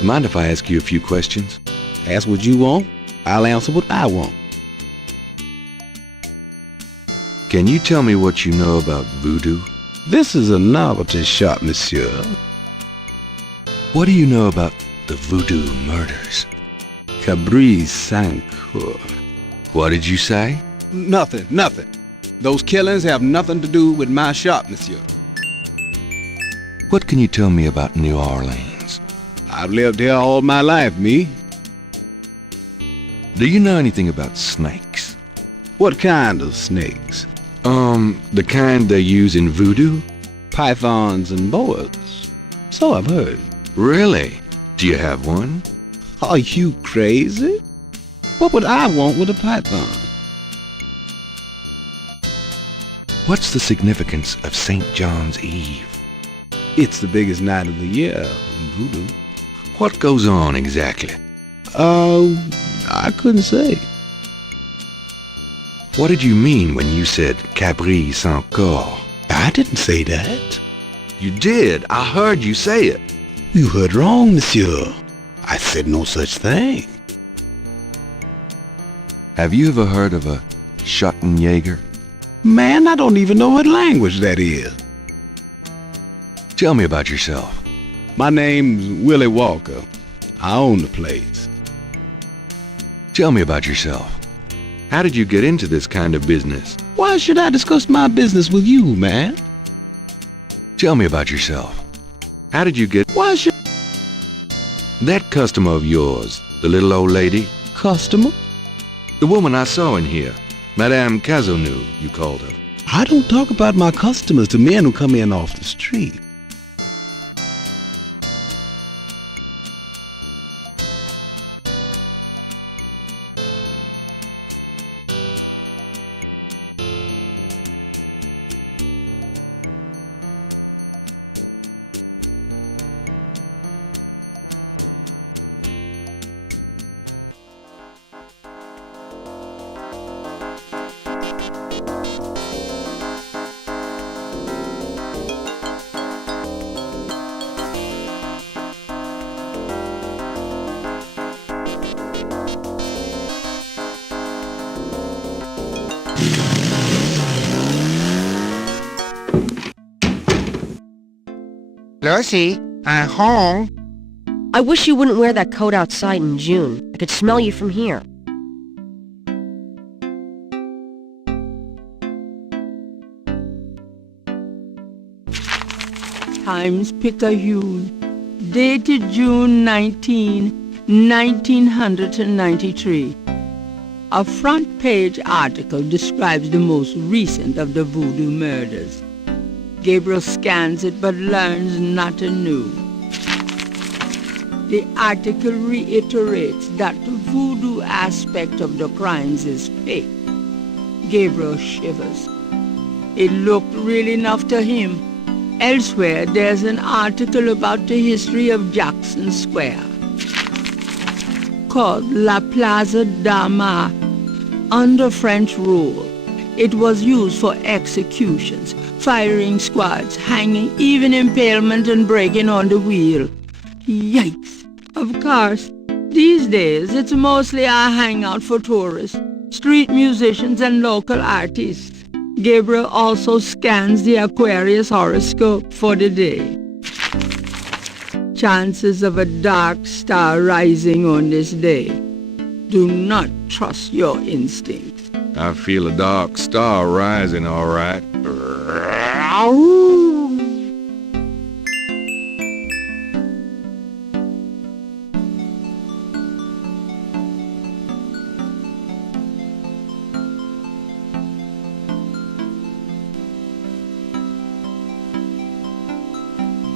Mind if I ask you a few questions? Ask what you want. I'll answer what I want. Can you tell me what you know about voodoo? This is a novelty shop, monsieur. What do you know about the voodoo murders? Cabri's Sancour. What did you say? Nothing. Those killings have nothing to do with my shop, monsieur. What can you tell me about New Orleans? I've lived here all my life, me. Do you know anything about snakes? What kind of snakes? The kind they use in voodoo? Pythons and boas. So I've heard. Really? Do you have one? Are you crazy? What would I want with a python? What's the significance of St. John's Eve? It's the biggest night of the year in voodoo. What goes on exactly? I couldn't say. What did you mean when you said Cabri sans corps? I didn't say that. You did. I heard you say it. You heard wrong, monsieur. I said no such thing. Have you ever heard of a Schottenjäger? Man, I don't even know what language that is. Tell me about yourself. My name's Willie Walker. I own the place. Tell me about yourself. How did you get into this kind of business? Why should I discuss my business with you, man? Tell me about yourself. How did you get... Why should... That customer of yours, the little old lady. Customer? The woman I saw in here. Madame Cazonou, you called her. I don't talk about my customers to men who come in off the street. Lucy, I'm home. I wish you wouldn't wear that coat outside in June. I could smell you from here. Times Picayune, dated June 19, 1993. A front-page article describes the most recent of the voodoo murders. Gabriel scans it but learns not anew. The article reiterates that the voodoo aspect of the crimes is fake. Gabriel shivers. It looked real enough to him. Elsewhere, there's an article about the history of Jackson Square, called La Plaza d'Armas. Under French rule, it was used for executions, firing squads, hanging, even impalement and breaking on the wheel. Yikes! Of course, these days it's mostly a hangout for tourists, street musicians and local artists. Gabriel also scans the Aquarius horoscope for the day. Chances of a dark star rising on this day. Do not trust your instincts. I feel a dark star rising, all right.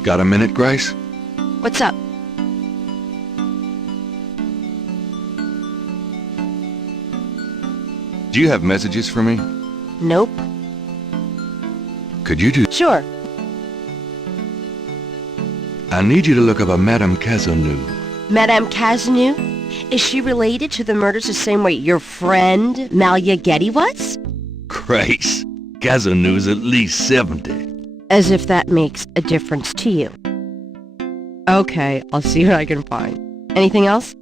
Got a minute, Grace? What's up? Do you have messages for me? Nope. Could you do... Sure. I need you to look up a Madame Cazeneuve. Madame Cazeneuve? Is she related to the murders the same way your friend Malia Getty was? Grace, Cazeneuve's at least 70. As if that makes a difference to you. Okay, I'll see what I can find. Anything else?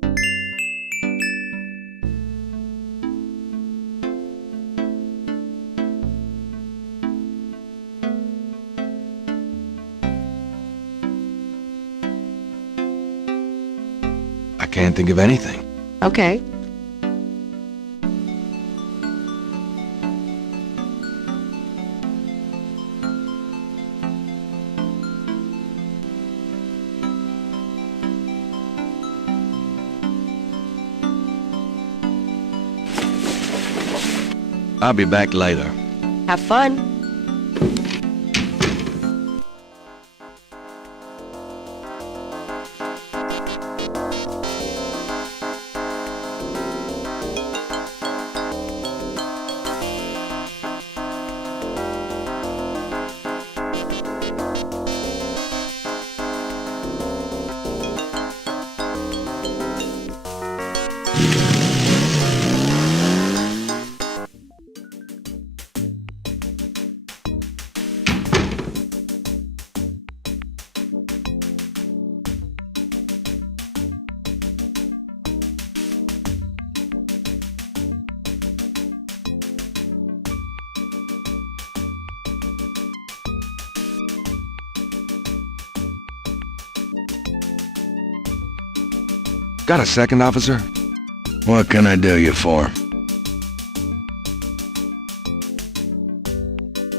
I can't think of anything. Okay. I'll be back later. Have fun. Got a second, officer? What can I do you for?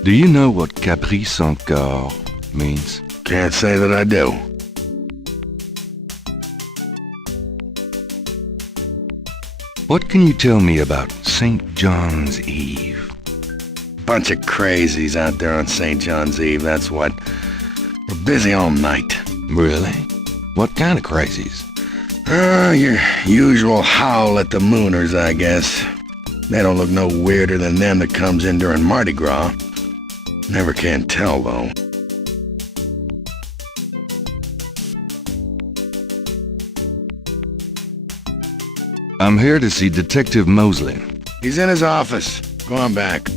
Do you know what caprice encore means? Can't say that I do. What can you tell me about St. John's Eve? Bunch of crazies out there on St. John's Eve, that's what. We're busy all night. Really? What kind of crazies? Your usual howl at the mooners, I guess. They don't look no weirder than them that comes in during Mardi Gras. Never can tell, though. I'm here to see Detective Mosley. He's in his office. Go on back.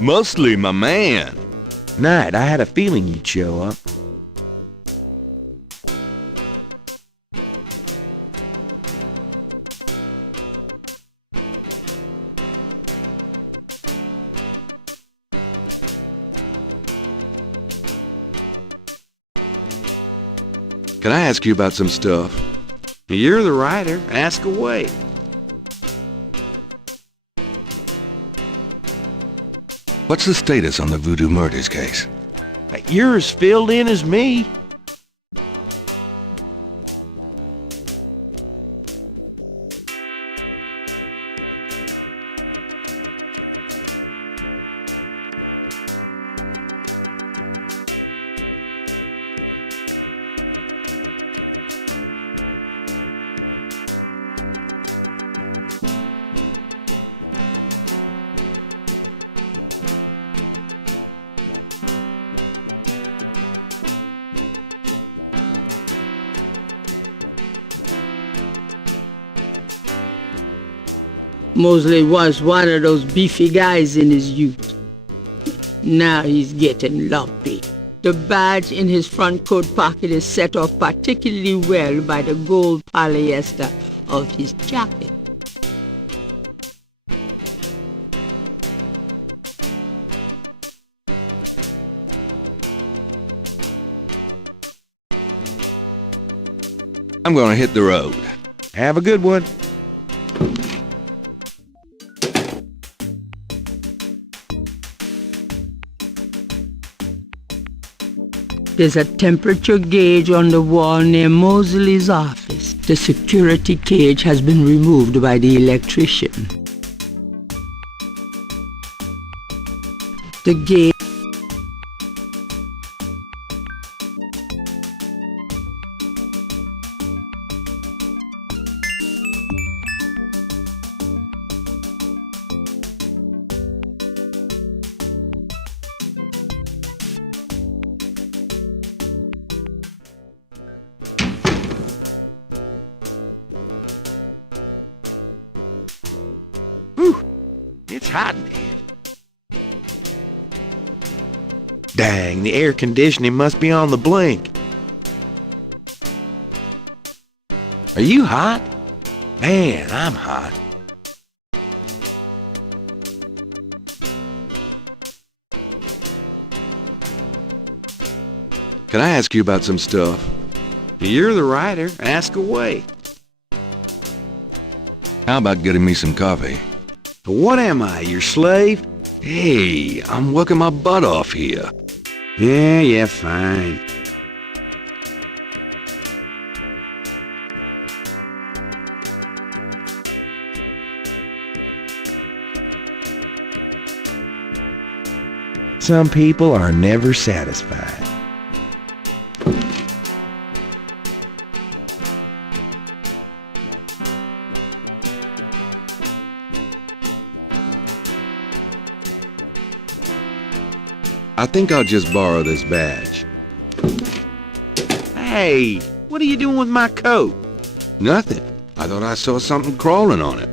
Mostly my man. Night, I had a feeling you'd show up. Can I ask you about some stuff? You're the writer. Ask away. What's the status on the Voodoo Murders case? You're as filled in as me. Mosley was one of those beefy guys in his youth. Now he's getting lumpy. The badge in his front coat pocket is set off particularly well by the gold polyester of his jacket. I'm gonna hit the road. Have a good one. There's a temperature gauge on the wall near Mosley's office. The security cage has been removed by the electrician. The gauge It's hot in here. Dang, the air conditioning must be on the blink. Are you hot? Man, I'm hot. Can I ask you about some stuff? You're the writer. Ask away. How about getting me some coffee? What am I, your slave? Hey, I'm working my butt off here. Yeah, fine. Some people are never satisfied. I think I'll just borrow this badge. Hey, what are you doing with my coat? Nothing. I thought I saw something crawling on it.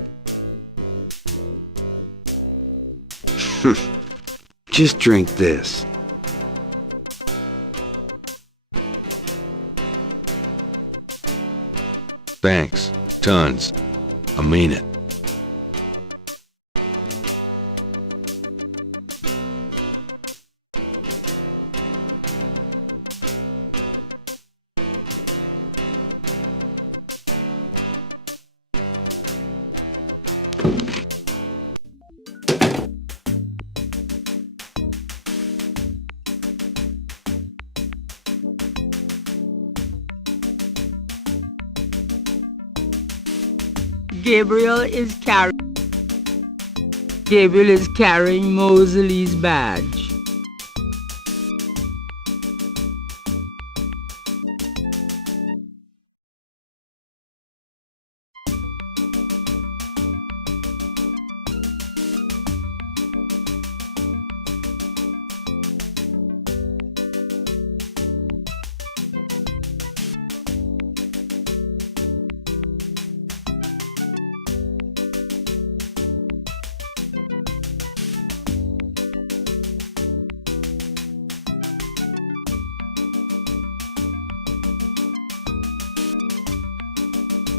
Just drink this. Thanks. Tons. I mean it. Gabriel is carrying Mosley's badge.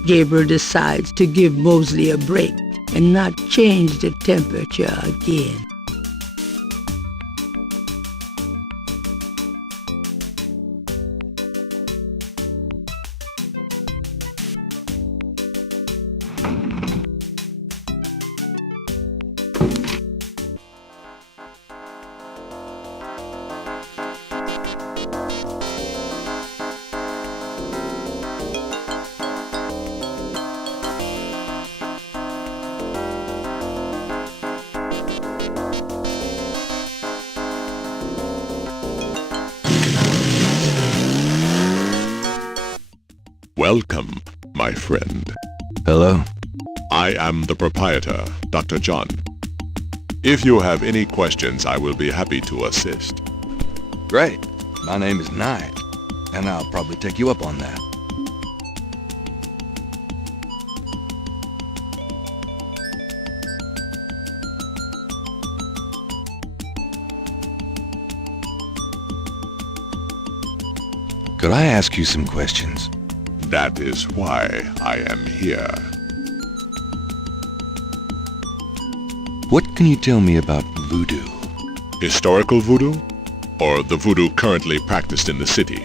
Gabriel decides to give Mosley a break and not change the temperature again. Welcome, my friend. Hello? I am the proprietor, Dr. John. If you have any questions, I will be happy to assist. Great. My name is Knight, and I'll probably take you up on that. Could I ask you some questions? That is why I am here. What can you tell me about voodoo? Historical voodoo? Or the voodoo currently practiced in the city?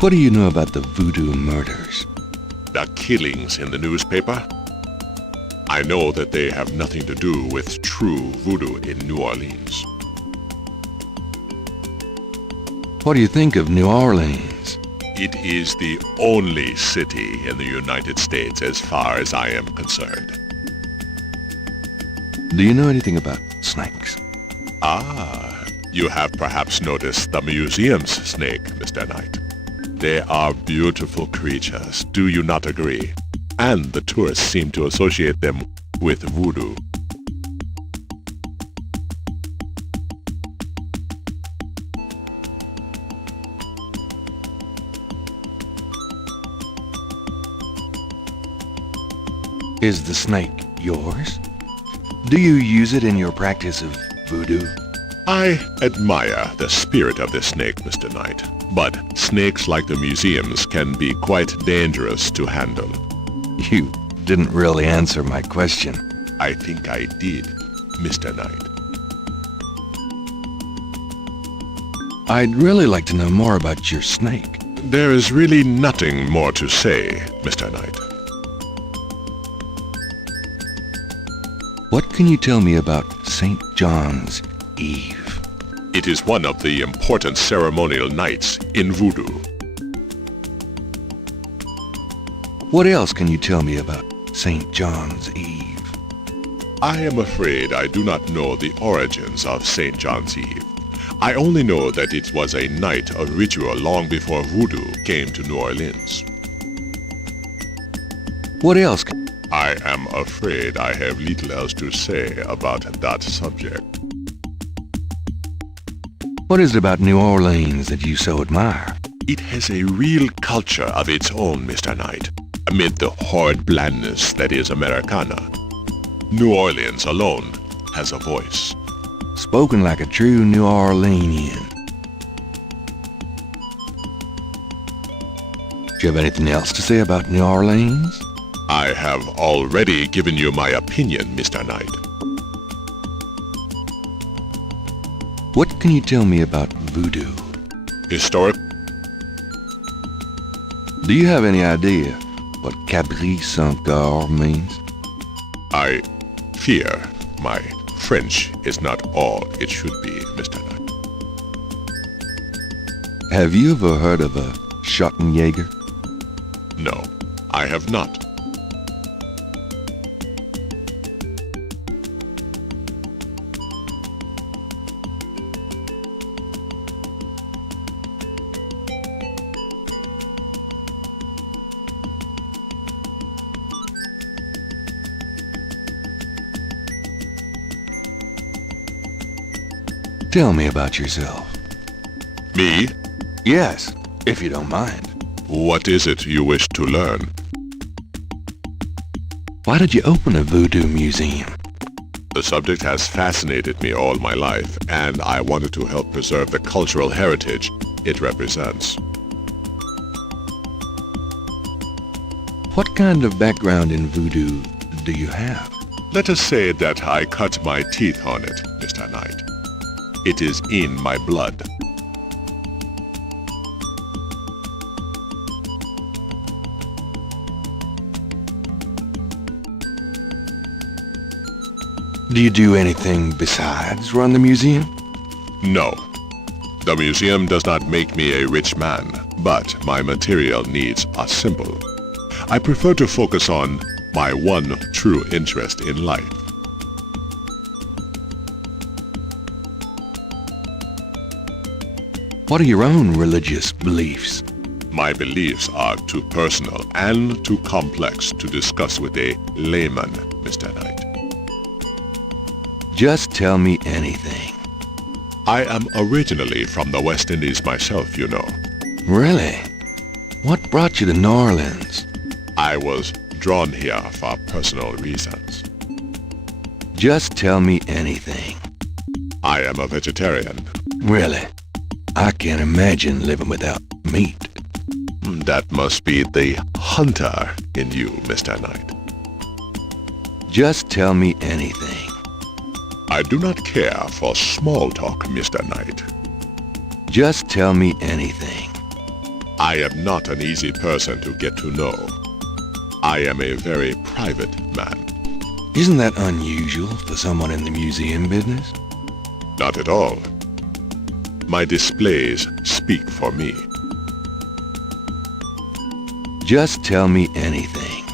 What do you know about the voodoo murders? The killings in the newspaper? I know that they have nothing to do with true voodoo in New Orleans. What do you think of New Orleans? It is the only city in the United States as far as I am concerned. Do you know anything about snakes? Ah, you have perhaps noticed the museum's snake, Mr. Knight. They are beautiful creatures, do you not agree? And the tourists seem to associate them with voodoo. Is the snake yours? Do you use it in your practice of voodoo? I admire the spirit of this snake, Mr. Knight, but snakes like the museums can be quite dangerous to handle. You didn't really answer my question. I think I did, Mr. Knight. I'd really like to know more about your snake. There is really nothing more to say, Mr. Knight. What can you tell me about St. John's Eve? It is one of the important ceremonial nights in voodoo. What else can you tell me about St. John's Eve? I am afraid I do not know the origins of St. John's Eve. I only know that it was a night of ritual long before voodoo came to New Orleans. What else? I am afraid I have little else to say about that subject. What is it about New Orleans that you so admire? It has a real culture of its own, Mr. Knight, amid the horrid blandness that is Americana. New Orleans alone has a voice. Spoken like a true New Orleanian. Do you have anything else to say about New Orleans? I have already given you my opinion, Mr. Knight. What can you tell me about voodoo? Historic? Do you have any idea what Caprice encore means? I fear my French is not all it should be, Mr. Knight. Have you ever heard of a Schottenjäger? No, I have not. Tell me about yourself. Me? Yes, if you don't mind. What is it you wish to learn? Why did you open a voodoo museum? The subject has fascinated me all my life, and I wanted to help preserve the cultural heritage it represents. What kind of background in voodoo do you have? Let us say that I cut my teeth on it, Mr. Knight. It is in my blood. Do you do anything besides run the museum? No. The museum does not make me a rich man, but my material needs are simple. I prefer to focus on my one true interest in life. What are your own religious beliefs? My beliefs are too personal and too complex to discuss with a layman, Mr. Knight. Just tell me anything. I am originally from the West Indies myself, you know. Really? What brought you to New Orleans? I was drawn here for personal reasons. Just tell me anything. I am a vegetarian. Really? I can't imagine living without meat. That must be the hunter in you, Mr. Knight. Just tell me anything. I do not care for small talk, Mr. Knight. Just tell me anything. I am not an easy person to get to know. I am a very private man. Isn't that unusual for someone in the museum business? Not at all. My displays speak for me. Just tell me anything.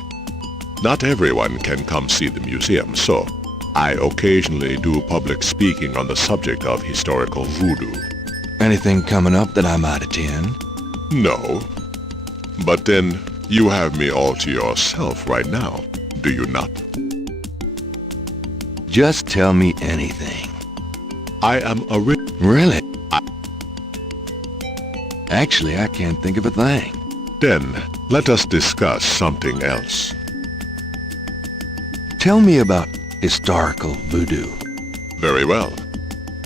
Not everyone can come see the museum, so I occasionally do public speaking on the subject of historical voodoo. Anything coming up that I might attend? No. But then, you have me all to yourself right now, do you not? Just tell me anything. I am a Really? Actually, I can't think of a thing. Then, let us discuss something else. Tell me about historical voodoo. Very well.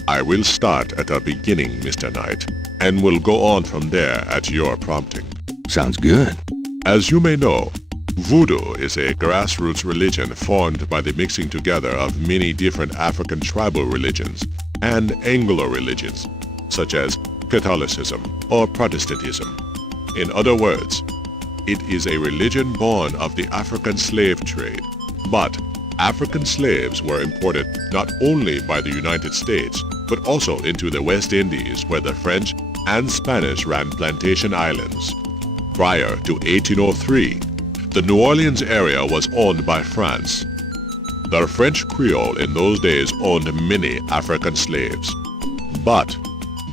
I will start at the beginning, Mr. Knight, and will go on from there at your prompting. Sounds good. As you may know, voodoo is a grassroots religion formed by the mixing together of many different African tribal religions and Anglo religions, such as Catholicism or Protestantism. In other words, it is a religion born of the African slave trade, but African slaves were imported not only by the United States, but also into the West Indies, where the French and Spanish ran plantation islands. Prior to 1803, the New Orleans area was owned by France. The French Creole in those days owned many African slaves. But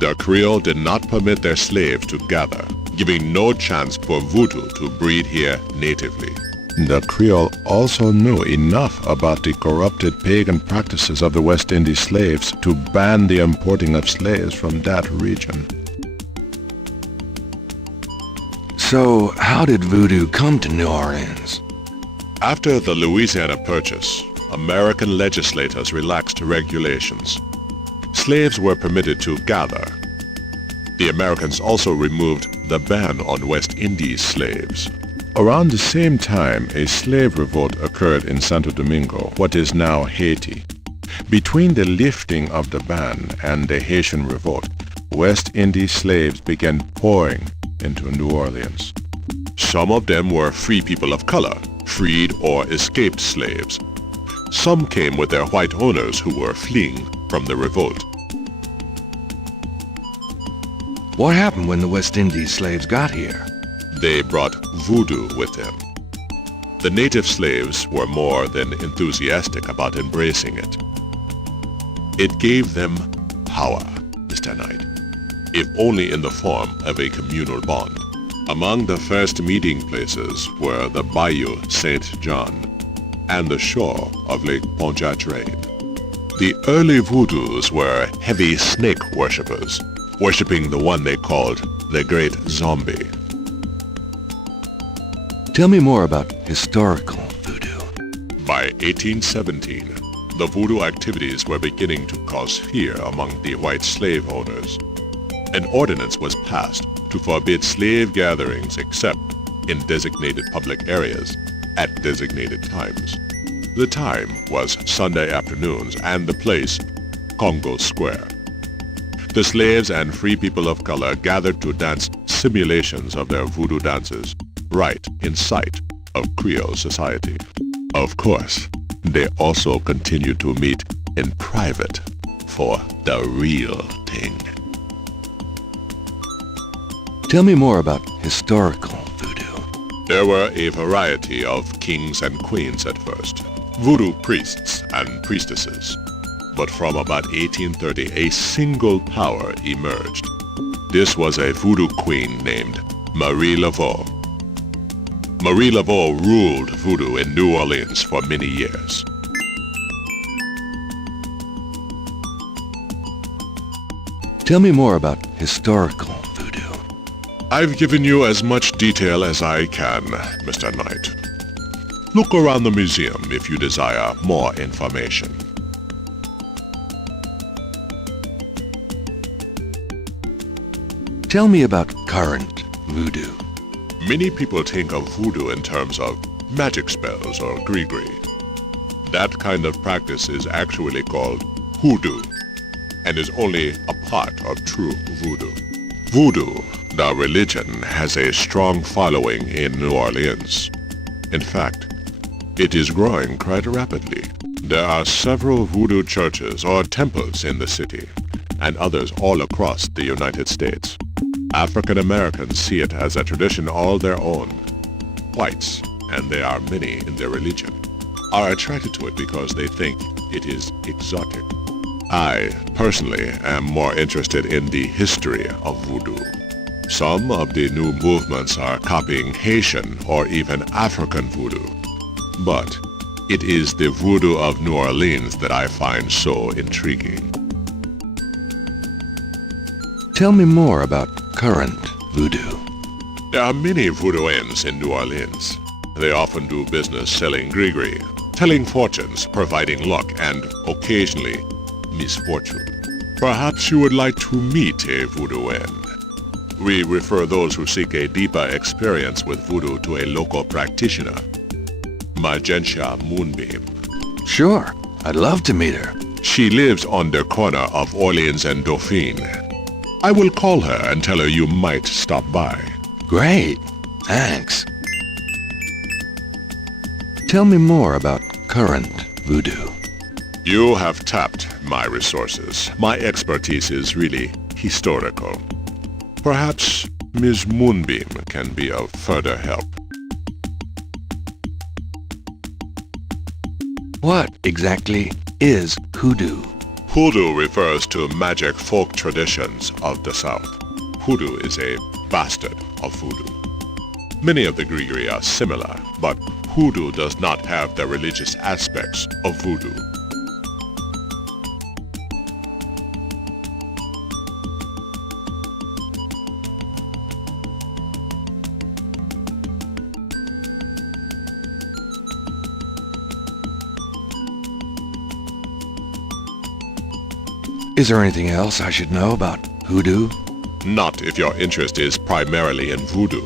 the Creole did not permit their slaves to gather, giving no chance for voodoo to breed here natively. The Creole also knew enough about the corrupted pagan practices of the West Indies slaves to ban the importing of slaves from that region. So, how did voodoo come to New Orleans? After the Louisiana Purchase, American legislators relaxed regulations. Slaves were permitted to gather. The Americans also removed the ban on West Indies slaves. Around the same time, a slave revolt occurred in Santo Domingo, what is now Haiti. Between the lifting of the ban and the Haitian revolt, West Indies slaves began pouring into New Orleans. Some of them were free people of color, freed or escaped slaves. Some came with their white owners who were fleeing from the revolt. What happened when the West Indies slaves got here? They brought voodoo with them. The native slaves were more than enthusiastic about embracing it. It gave them power, Mr. Knight, if only in the form of a communal bond. Among the first meeting places were the Bayou St. John and the shore of Lake Pontchartrain. The early voodoos were heavy snake worshippers, worshipping the one they called the Great Zombie. Tell me more about historical voodoo. By 1817, the voodoo activities were beginning to cause fear among the white slave owners. An ordinance was passed to forbid slave gatherings except in designated public areas at designated times. The time was Sunday afternoons and the place Congo Square. The slaves and free people of color gathered to dance simulations of their voodoo dances right in sight of Creole society. Of course, they also continued to meet in private for the real thing. Tell me more about historical voodoo. There were a variety of kings and queens at first, voodoo priests and priestesses. But from about 1830, a single power emerged. This was a voodoo queen named Marie Laveau. Marie Laveau ruled voodoo in New Orleans for many years. Tell me more about historical voodoo. I've given you as much detail as I can, Mr. Knight. Look around the museum if you desire more information. Tell me about current voodoo. Many people think of voodoo in terms of magic spells or gree-gree. That kind of practice is actually called hoodoo and is only a part of true voodoo. Voodoo, the religion, has a strong following in New Orleans. In fact, it is growing quite rapidly. There are several voodoo churches or temples in the city, and others all across the United States. African Americans see it as a tradition all their own. Whites, and there are many in their religion, are attracted to it because they think it is exotic. I, personally, am more interested in the history of voodoo. Some of the new movements are copying Haitian or even African voodoo. But it is the voodoo of New Orleans that I find so intriguing. Tell me more about current voodoo. There are many voodooians in New Orleans. They often do business selling gree-gree, telling fortunes, providing luck, and occasionally misfortune. Perhaps you would like to meet a voodooan. We refer those who seek a deeper experience with voodoo to a local practitioner, Magentia Moonbeam. Sure, I'd love to meet her. She lives on the corner of Orleans and Dauphine. I will call her and tell her you might stop by. Great, thanks. Tell me more about current voodoo. You have tapped my resources. My expertise is really historical. Perhaps Ms. Moonbeam can be of further help. What exactly is hoodoo? Hoodoo refers to magic folk traditions of the South. Hoodoo is a bastard of voodoo. Many of the gree-gree are similar, but hoodoo does not have the religious aspects of voodoo. Is there anything else I should know about hoodoo? Not if your interest is primarily in voodoo.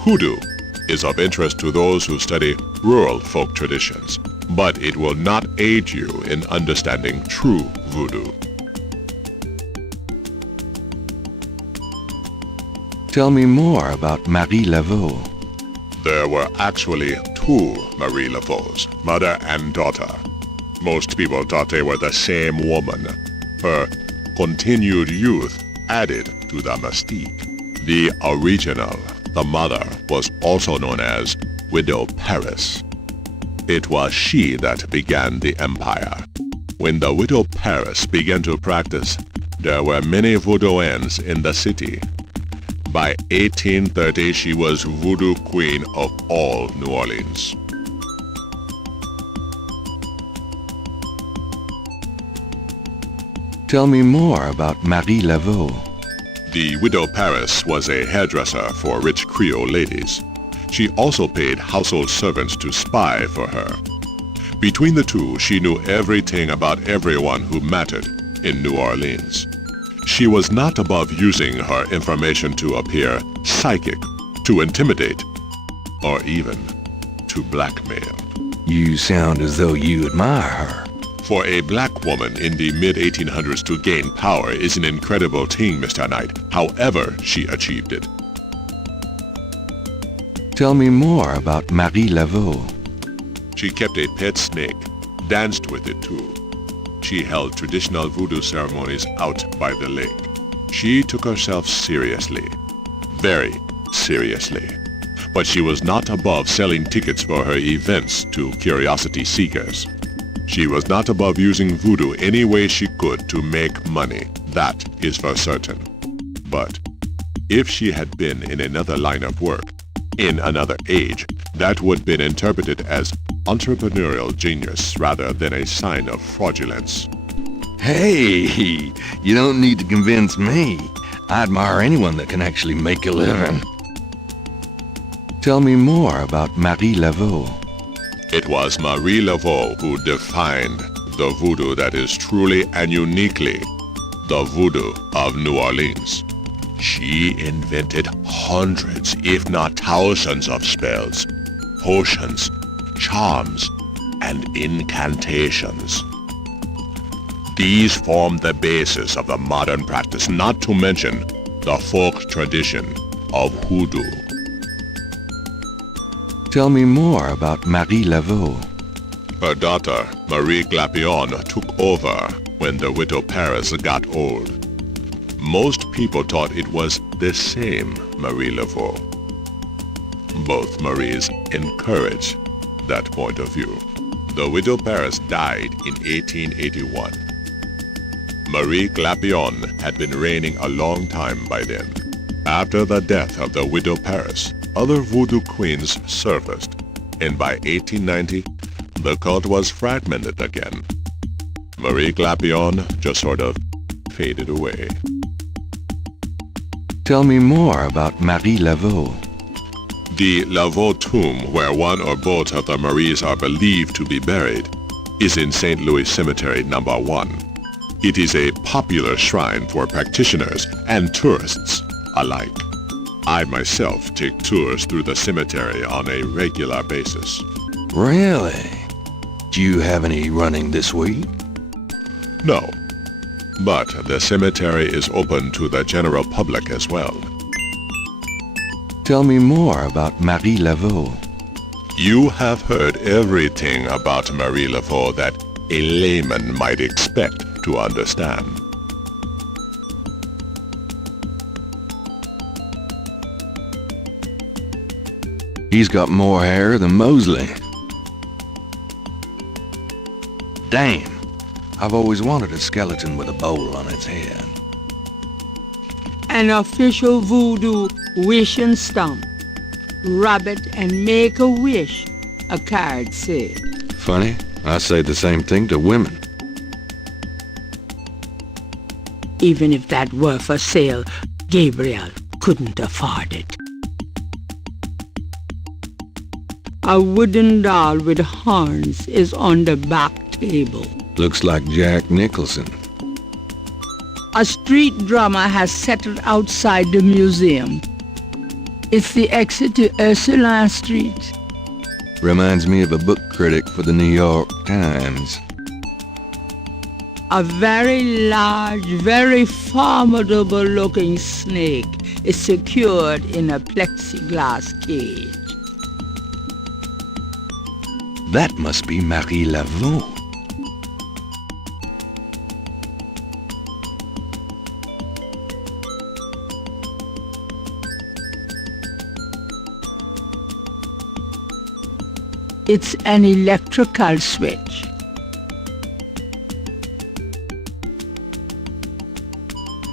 Hoodoo is of interest to those who study rural folk traditions, but it will not aid you in understanding true voodoo. Tell me more about Marie Laveau. There were actually two Marie Laveaus, mother and daughter. Most people thought they were the same woman. Her continued youth added to the mystique. The original, the mother, was also known as Widow Paris. It was she that began the empire. When the Widow Paris began to practice, there were many voodooans in the city. By 1830, she was voodoo queen of all New Orleans. Tell me more about Marie Laveau. The Widow Paris was a hairdresser for rich Creole ladies. She also paid household servants to spy for her. Between the two, she knew everything about everyone who mattered in New Orleans. She was not above using her information to appear psychic, to intimidate, or even to blackmail. You sound as though you admire her. For a black woman in the mid-1800s to gain power is an incredible thing, Mr. Knight. However, she achieved it. Tell me more about Marie Laveau. She kept a pet snake, danced with it too. She held traditional voodoo ceremonies out by the lake. She took herself seriously, very seriously. But she was not above selling tickets for her events to curiosity seekers. She was not above using voodoo any way she could to make money, that is for certain. But if she had been in another line of work, in another age, that would have been interpreted as entrepreneurial genius rather than a sign of fraudulence. Hey, you don't need to convince me. I admire anyone that can actually make a living. Tell me more about Marie Laveau. It was Marie Laveau who defined the voodoo that is truly and uniquely the voodoo of New Orleans. She invented hundreds, if not thousands of spells, potions, charms, and incantations. These form the basis of the modern practice, not to mention the folk tradition of hoodoo. Tell me more about Marie Laveau. Her daughter, Marie Glapion, took over when the widow Paris got old. Most people thought it was the same Marie Laveau. Both Maries encouraged that point of view. The widow Paris died in 1881. Marie Glapion had been reigning a long time by then. After the death of the widow Paris, other voodoo queens surfaced, and by 1890, the cult was fragmented again. Marie Glapion just sort of faded away. Tell me more about Marie Laveau. The Laveau tomb, where one or both of the Maries are believed to be buried, is in St. Louis Cemetery No. 1. It is a popular shrine for practitioners and tourists alike. I myself take tours through the cemetery on a regular basis. Really? Do you have any running this week? No, but the cemetery is open to the general public as well. Tell me more about Marie Laveau. You have heard everything about Marie Laveau that a layman might expect to understand. He's got more hair than Mosley. Damn, I've always wanted a skeleton with a bowl on its head. An official voodoo wish and stomp. Rub it and make a wish, a card said. Funny, I say the same thing to women. Even if that were for sale, Gabriel couldn't afford it. A wooden doll with horns is on the back table. Looks like Jack Nicholson. A street drama has settled outside the museum. It's the exit to Ursuline Street. Reminds me of a book critic for the New York Times. A very large, very formidable-looking snake is secured in a plexiglass cage. That must be Marie Laveau. It's an electrical switch.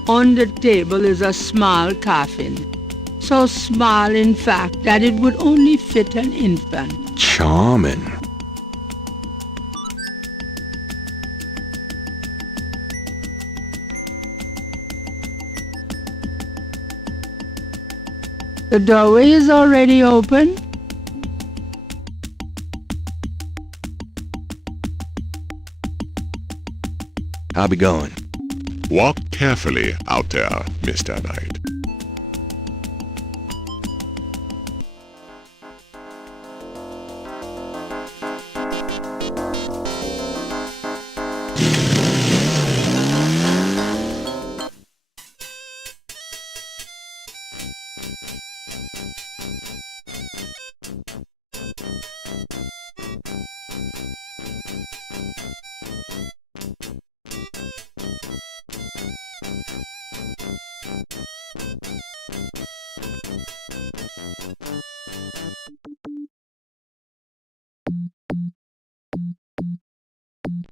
On the table is a small coffin. So small, in fact, that it would only fit an infant. Charming. The doorway is already open. I'll be going. Walk carefully out there, Mr. Knight.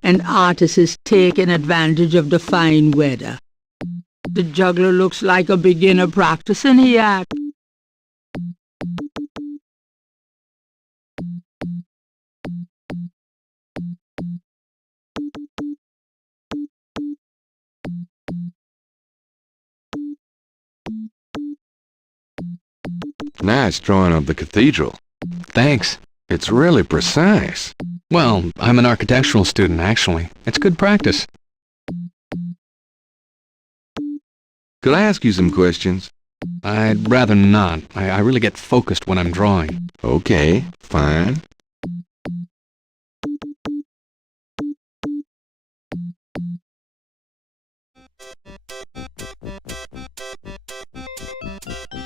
and artist is taking advantage of the fine weather. The juggler looks like a beginner practicing he act. Nice drawing of the cathedral. Thanks. It's really precise. Well, I'm an architectural student, actually. It's good practice. Could I ask you some questions? I'd rather not. I really get focused when I'm drawing. Okay, fine.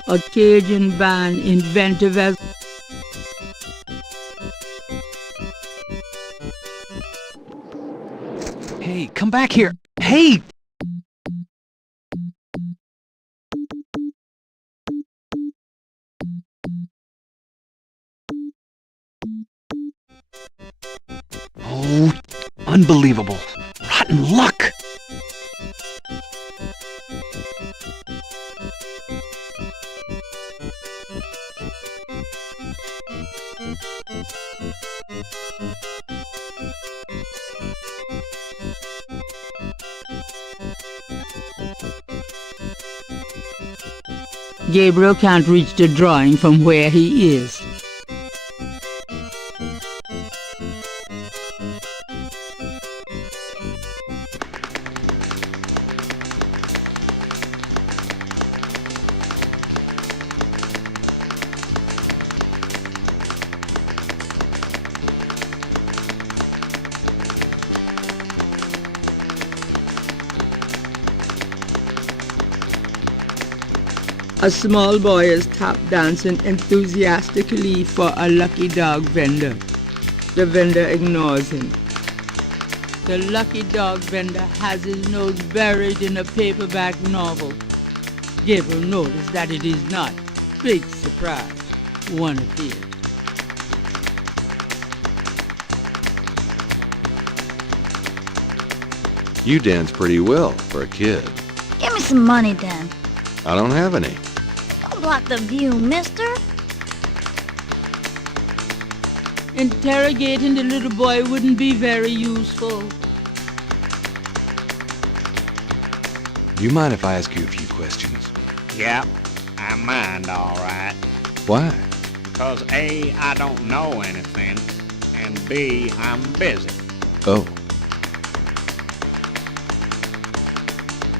A Cajun band inventive as... Hey, come back here. Hey! Oh, unbelievable. Rotten luck. Gabriel can't reach the drawing from where he is. A small boy is tap dancing enthusiastically for a lucky dog vendor. The vendor ignores him. The lucky dog vendor has his nose buried in a paperback novel. Gabriel noticed that it is not. Big surprise. One of his. You dance pretty well for a kid. Give me some money then. I don't have any. Don't block the view, mister. Interrogating the little boy wouldn't be very useful. Do you mind if I ask you a few questions? Yeah, I mind, all right. Why? Because A, I don't know anything, and B, I'm busy. Oh.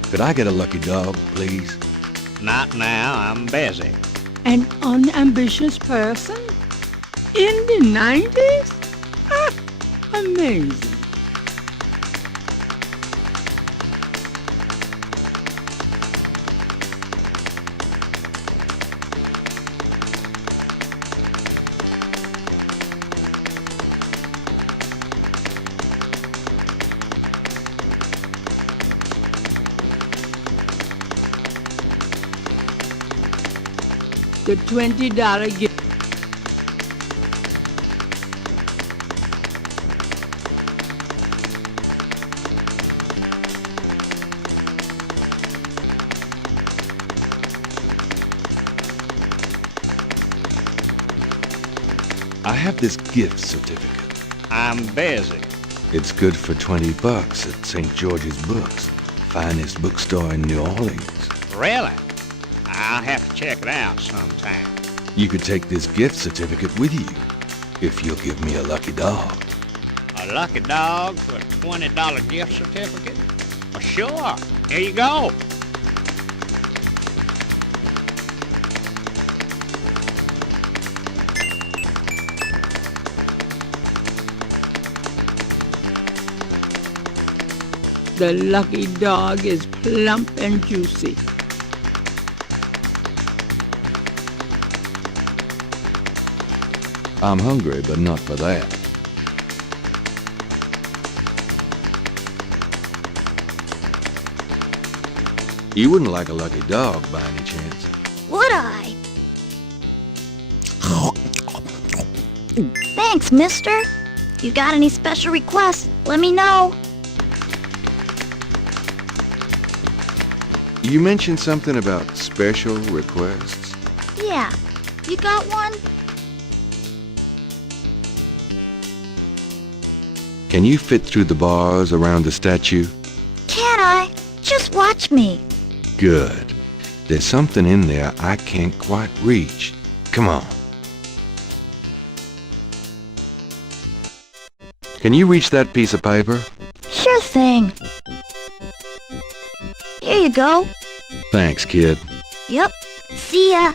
Could I get a lucky dog, please? Not now, I'm busy. An unambitious person? In the 90s? Ah, amazing. The $20 gift. I have this gift certificate. I'm busy. It's good for $20 at St. George's Books, finest bookstore in New Orleans. Really? I'll have to check it out sometime. You could take this gift certificate with you, if you'll give me a lucky dog. A lucky dog for a $20 gift certificate? Well, sure. Here you go. The lucky dog is plump and juicy. I'm hungry, but not for that. You wouldn't like a lucky dog by any chance? Would I? Thanks, mister. You got any special requests? Let me know. You mentioned something about special requests. Yeah. You got one? Can you fit through the bars around the statue? Can I? Just watch me. Good. There's something in there I can't quite reach. Come on. Can you reach that piece of paper? Sure thing. Here you go. Thanks, kid. Yep. See ya.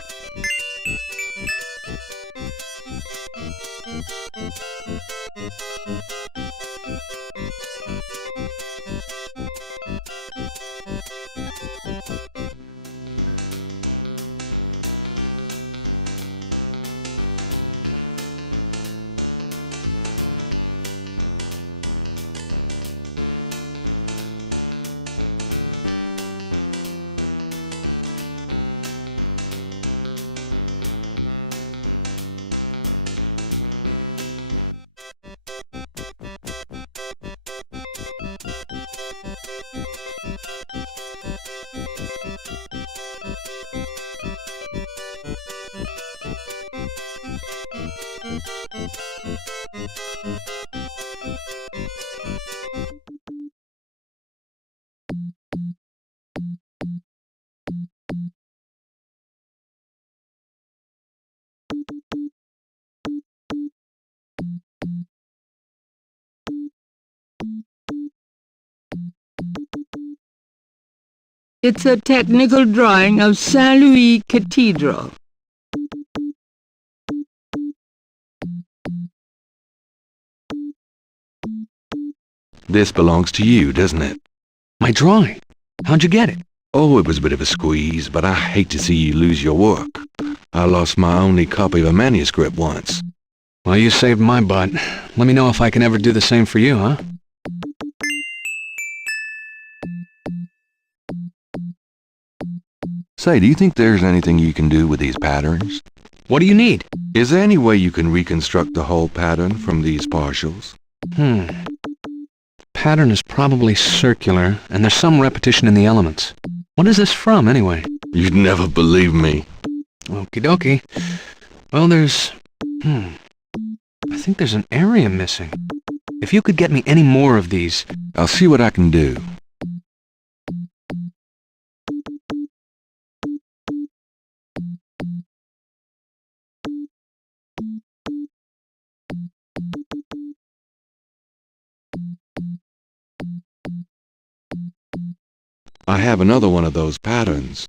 It's a technical drawing of Saint Louis Cathedral. This belongs to you, doesn't it? My drawing? How'd you get it? Oh, it was a bit of a squeeze, but I hate to see you lose your work. I lost my only copy of a manuscript once. Well, you saved my butt. Let me know if I can ever do the same for you, huh? Say, do you think there's anything you can do with these patterns? What do you need? Is there any way you can reconstruct the whole pattern from these partials? Pattern is probably circular, and there's some repetition in the elements. What is this from, anyway? You'd never believe me. Okie dokie. Well, there's... I think there's an area missing. If you could get me any more of these... I'll see what I can do. I have another one of those patterns.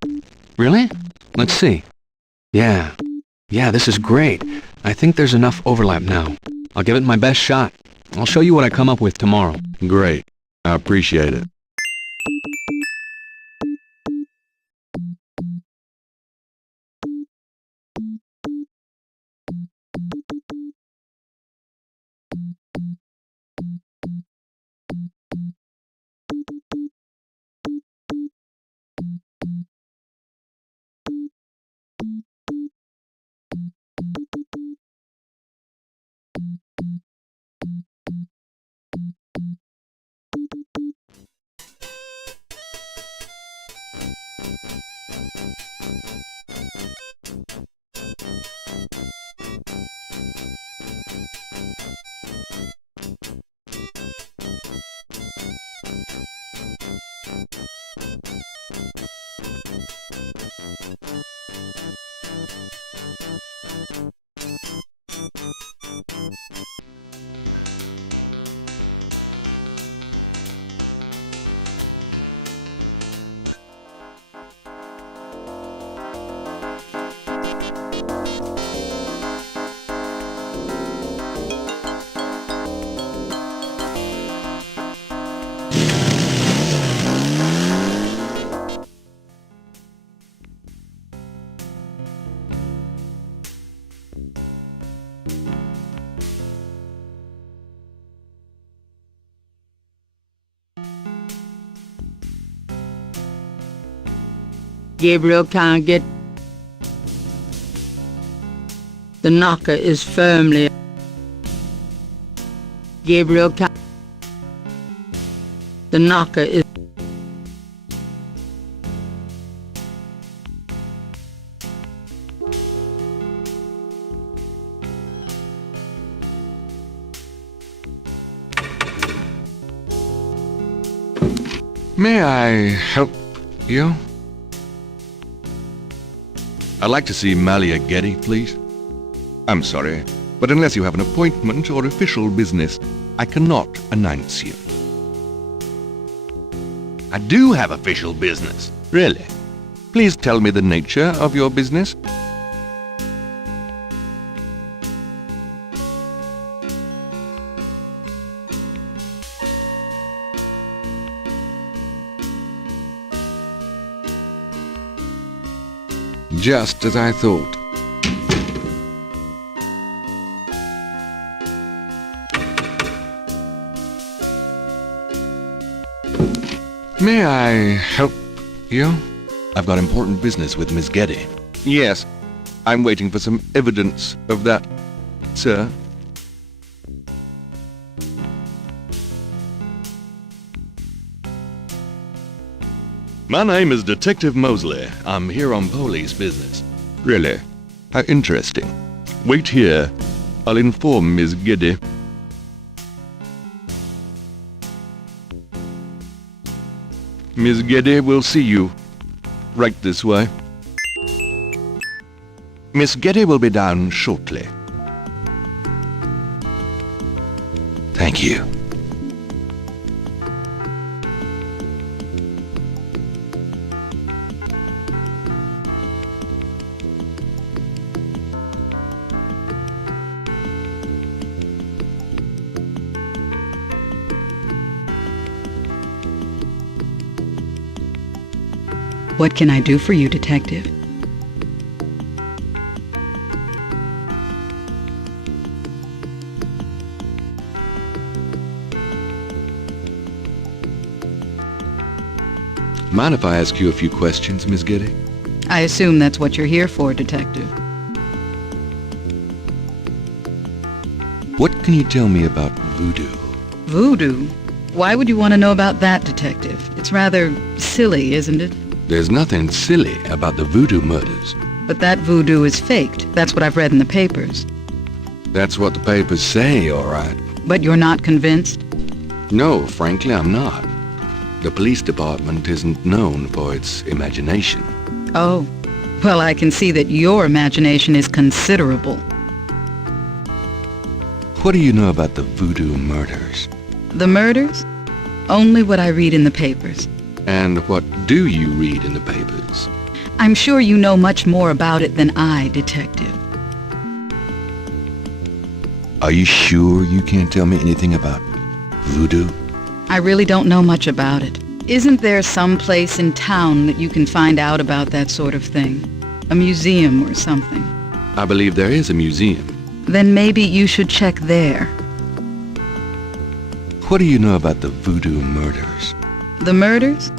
Really? Let's see. Yeah, this is great. I think there's enough overlap now. I'll give it my best shot. I'll show you what I come up with tomorrow. Great. I appreciate it. Gabriel can't get... The knocker is firmly... Gabriel, the knocker is... May I help you? I'd like to see Malia Getty, please. I'm sorry, but unless you have an appointment or official business, I cannot announce you. I do have official business. Really? Please tell me the nature of your business. Just as I thought. May I help you? I've got important business with Miss Getty. Yes, I'm waiting for some evidence of that, sir. My name is Detective Mosley. I'm here on police business. Really? How interesting. Wait here. I'll inform Miss Getty. Miss Getty will see you. Right this way. Miss Getty will be down shortly. Thank you. What can I do for you, Detective? Mind if I ask you a few questions, Miss Getty? I assume that's what you're here for, Detective. What can you tell me about voodoo? Voodoo? Why would you want to know about that, Detective? It's rather silly, isn't it? There's nothing silly about the voodoo murders. But that voodoo is faked. That's what I've read in the papers. That's what the papers say, all right. But you're not convinced? No, frankly, I'm not. The police department isn't known for its imagination. Oh. Well, I can see that your imagination is considerable. What do you know about the voodoo murders? The murders? Only what I read in the papers. And what do you read in the papers? I'm sure you know much more about it than I, Detective. Are you sure you can't tell me anything about voodoo? I really don't know much about it. Isn't there some place in town that you can find out about that sort of thing? A museum or something? I believe there is a museum. Then maybe you should check there. What do you know about the voodoo murders? The murders?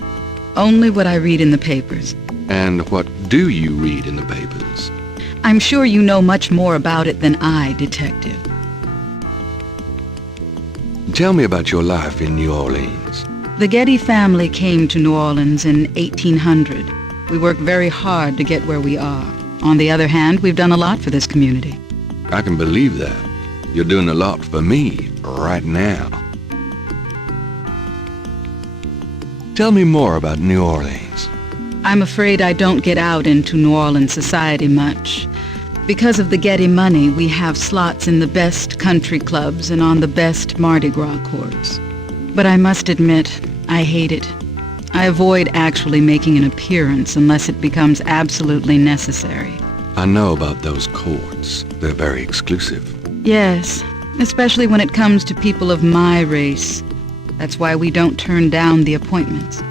Only what I read in the papers. And what do you read in the papers? I'm sure you know much more about it than I, Detective. Tell me about your life in New Orleans. The Getty family came to New Orleans in 1800. We worked very hard to get where we are. On the other hand, we've done a lot for this community. I can believe that. You're doing a lot for me right now. Tell me more about New Orleans. I'm afraid I don't get out into New Orleans society much. Because of the Getty money, we have slots in the best country clubs and on the best Mardi Gras courts. But I must admit, I hate it. I avoid actually making an appearance unless it becomes absolutely necessary. I know about those courts. They're very exclusive. Yes, especially when it comes to people of my race. That's why we don't turn down the appointments.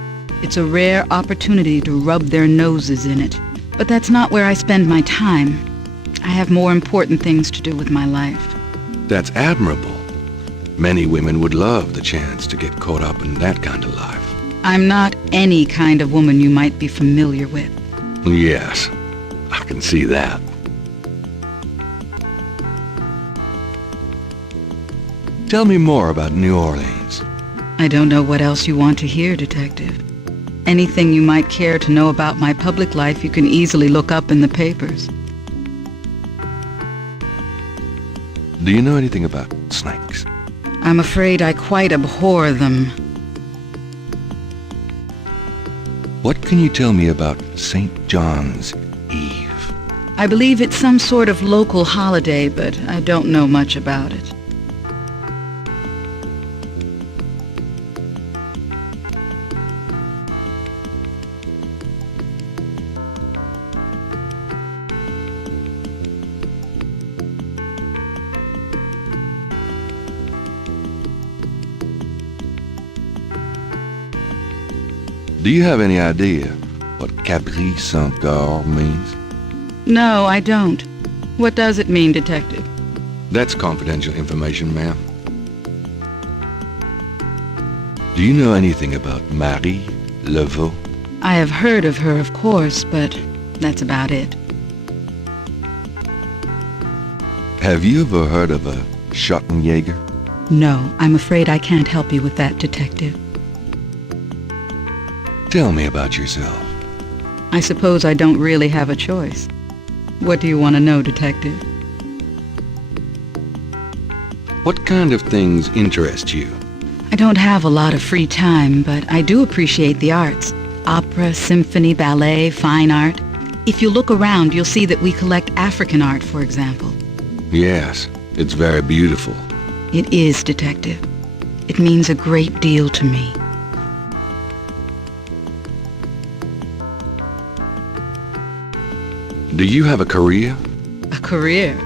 It's a rare opportunity to rub their noses in it. But that's not where I spend my time. I have more important things to do with my life. That's admirable. Many women would love the chance to get caught up in that kind of life. I'm not any kind of woman you might be familiar with. Yes, I can see that. Tell me more about New Orleans. I don't know what else you want to hear, Detective. Anything you might care to know about my public life you can easily look up in the papers. Do you know anything about snakes? I'm afraid I quite abhor them. What can you tell me about St. John's Eve? I believe it's some sort of local holiday, but I don't know much about it. Do you have any idea what Cabri Saint-Or means? No, I don't. What does it mean, Detective? That's confidential information, ma'am. Do you know anything about Marie Laveau? I have heard of her, of course, but that's about it. Have you ever heard of a Schottenjäger? No, I'm afraid I can't help you with that, Detective. Tell me about yourself. I suppose I don't really have a choice. What do you want to know, Detective? What kind of things interest you? I don't have a lot of free time, but I do appreciate the arts. Opera, symphony, ballet, fine art. If you look around, you'll see that we collect African art, for example. Yes, it's very beautiful. It is, Detective. It means a great deal to me. Do you have a career? A career?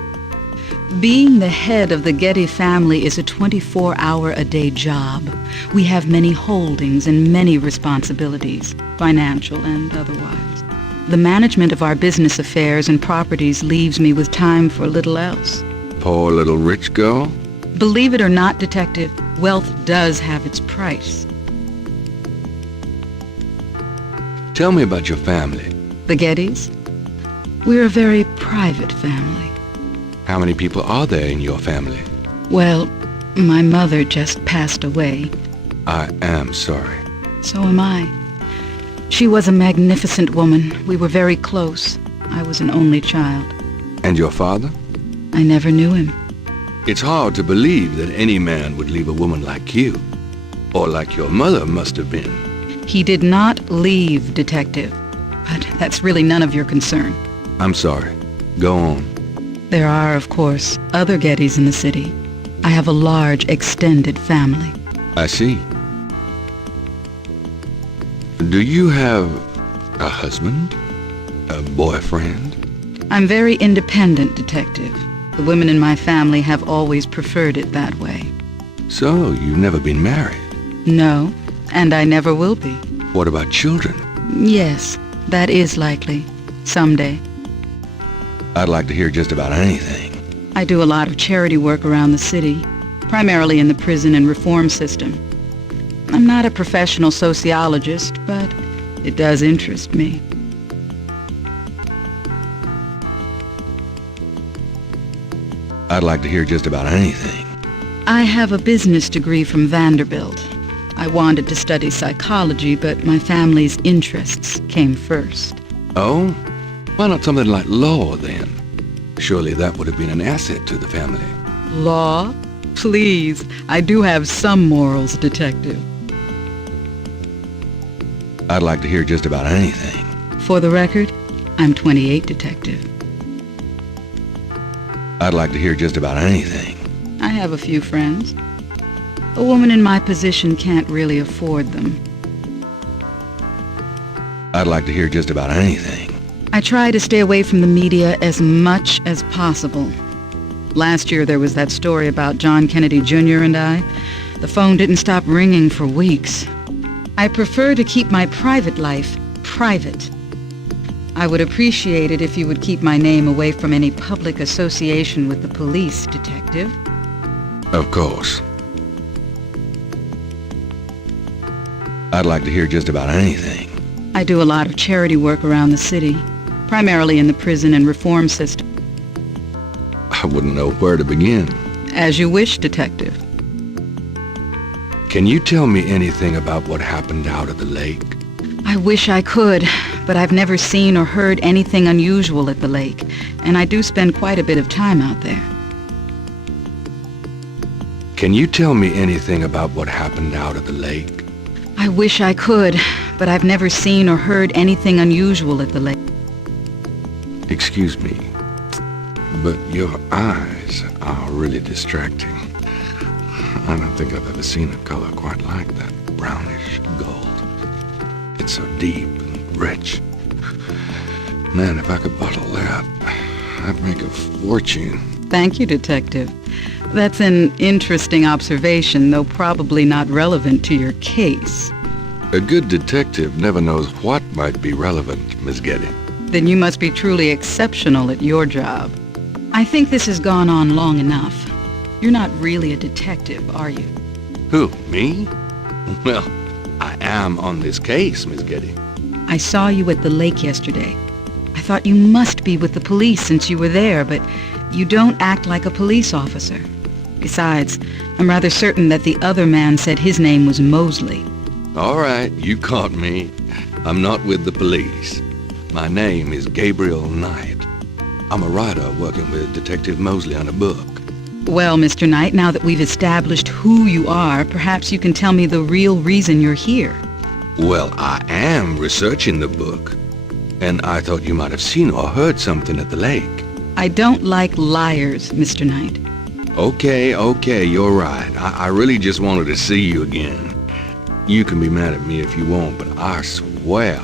Being the head of the Getty family is a 24-hour-a-day job. We have many holdings and many responsibilities, financial and otherwise. The management of our business affairs and properties leaves me with time for little else. Poor little rich girl? Believe it or not, Detective, wealth does have its price. Tell me about your family. The Gettys? We're a very private family. How many people are there in your family? Well, my mother just passed away. I am sorry. So am I. She was a magnificent woman. We were very close. I was an only child. And your father? I never knew him. It's hard to believe that any man would leave a woman like you. Or like your mother must have been. He did not leave, Detective. But that's really none of your concern. I'm sorry. Go on. There are, of course, other Gettys in the city. I have a large, extended family. I see. Do you have a husband? A boyfriend? I'm very independent, Detective. The women in my family have always preferred it that way. So, you've never been married? No, and I never will be. What about children? Yes, that is likely. Someday. I'd like to hear just about anything. I do a lot of charity work around the city, primarily in the prison and reform system. I'm not a professional sociologist, but it does interest me. I'd like to hear just about anything. I have a business degree from Vanderbilt. I wanted to study psychology, but my family's interests came first. Oh? Why not something like law, then? Surely that would have been an asset to the family. Law? Please, I do have some morals, Detective. I'd like to hear just about anything. For the record, I'm 28, Detective. I'd like to hear just about anything. I have a few friends. A woman in my position can't really afford them. I'd like to hear just about anything. I try to stay away from the media as much as possible. Last year there was that story about John Kennedy Jr. and I. The phone didn't stop ringing for weeks. I prefer to keep my private life private. I would appreciate it if you would keep my name away from any public association with the police, Detective. Of course. I'd like to hear just about anything. I do a lot of charity work around the city, primarily in the prison and reform system. I wouldn't know where to begin. As you wish, Detective. Can you tell me anything about what happened out at the lake? I wish I could, but I've never seen or heard anything unusual at the lake, and I do spend quite a bit of time out there. Can you tell me anything about what happened out at the lake? I wish I could, but I've never seen or heard anything unusual at the lake. Excuse me, but your eyes are really distracting. I don't think I've ever seen a color quite like that. Brownish gold. It's so deep and rich. Man, if I could bottle that, I'd make a fortune. Thank you, Detective. That's an interesting observation, though probably not relevant to your case. A good detective never knows what might be relevant, Miss Getty. Then you must be truly exceptional at your job. I think this has gone on long enough. You're not really a detective, are you? Who, me? Well, I am on this case, Miss Getty. I saw you at the lake yesterday. I thought you must be with the police since you were there, but you don't act like a police officer. Besides, I'm rather certain that the other man said his name was Mosley. All right, you caught me. I'm not with the police. My name is Gabriel Knight. I'm a writer working with Detective Mosley on a book. Well, Mr. Knight, now that we've established who you are, perhaps you can tell me the real reason you're here. Well, I am researching the book, and I thought you might have seen or heard something at the lake. I don't like liars, Mr. Knight. Okay, you're right. I really just wanted to see you again. You can be mad at me if you want, but I swear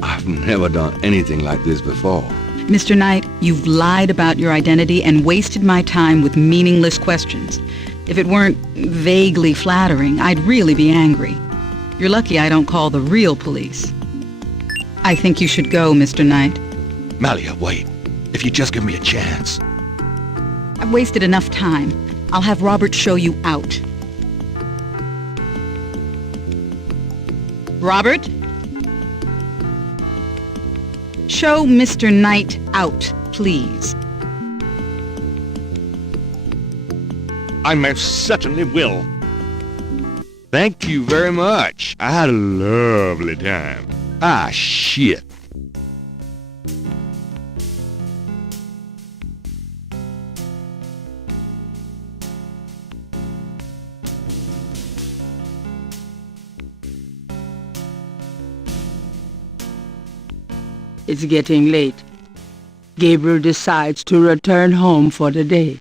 I've never done anything like this before. Mr. Knight, you've lied about your identity and wasted my time with meaningless questions. If it weren't vaguely flattering, I'd really be angry. You're lucky I don't call the real police. I think you should go, Mr. Knight. Malia, wait. If you just give me a chance. I've wasted enough time. I'll have Robert show you out. Robert? Show Mr. Knight out, please. I most certainly will. Thank you very much. I had a lovely time. Ah, shit. It's getting late. Gabriel decides to return home for the day.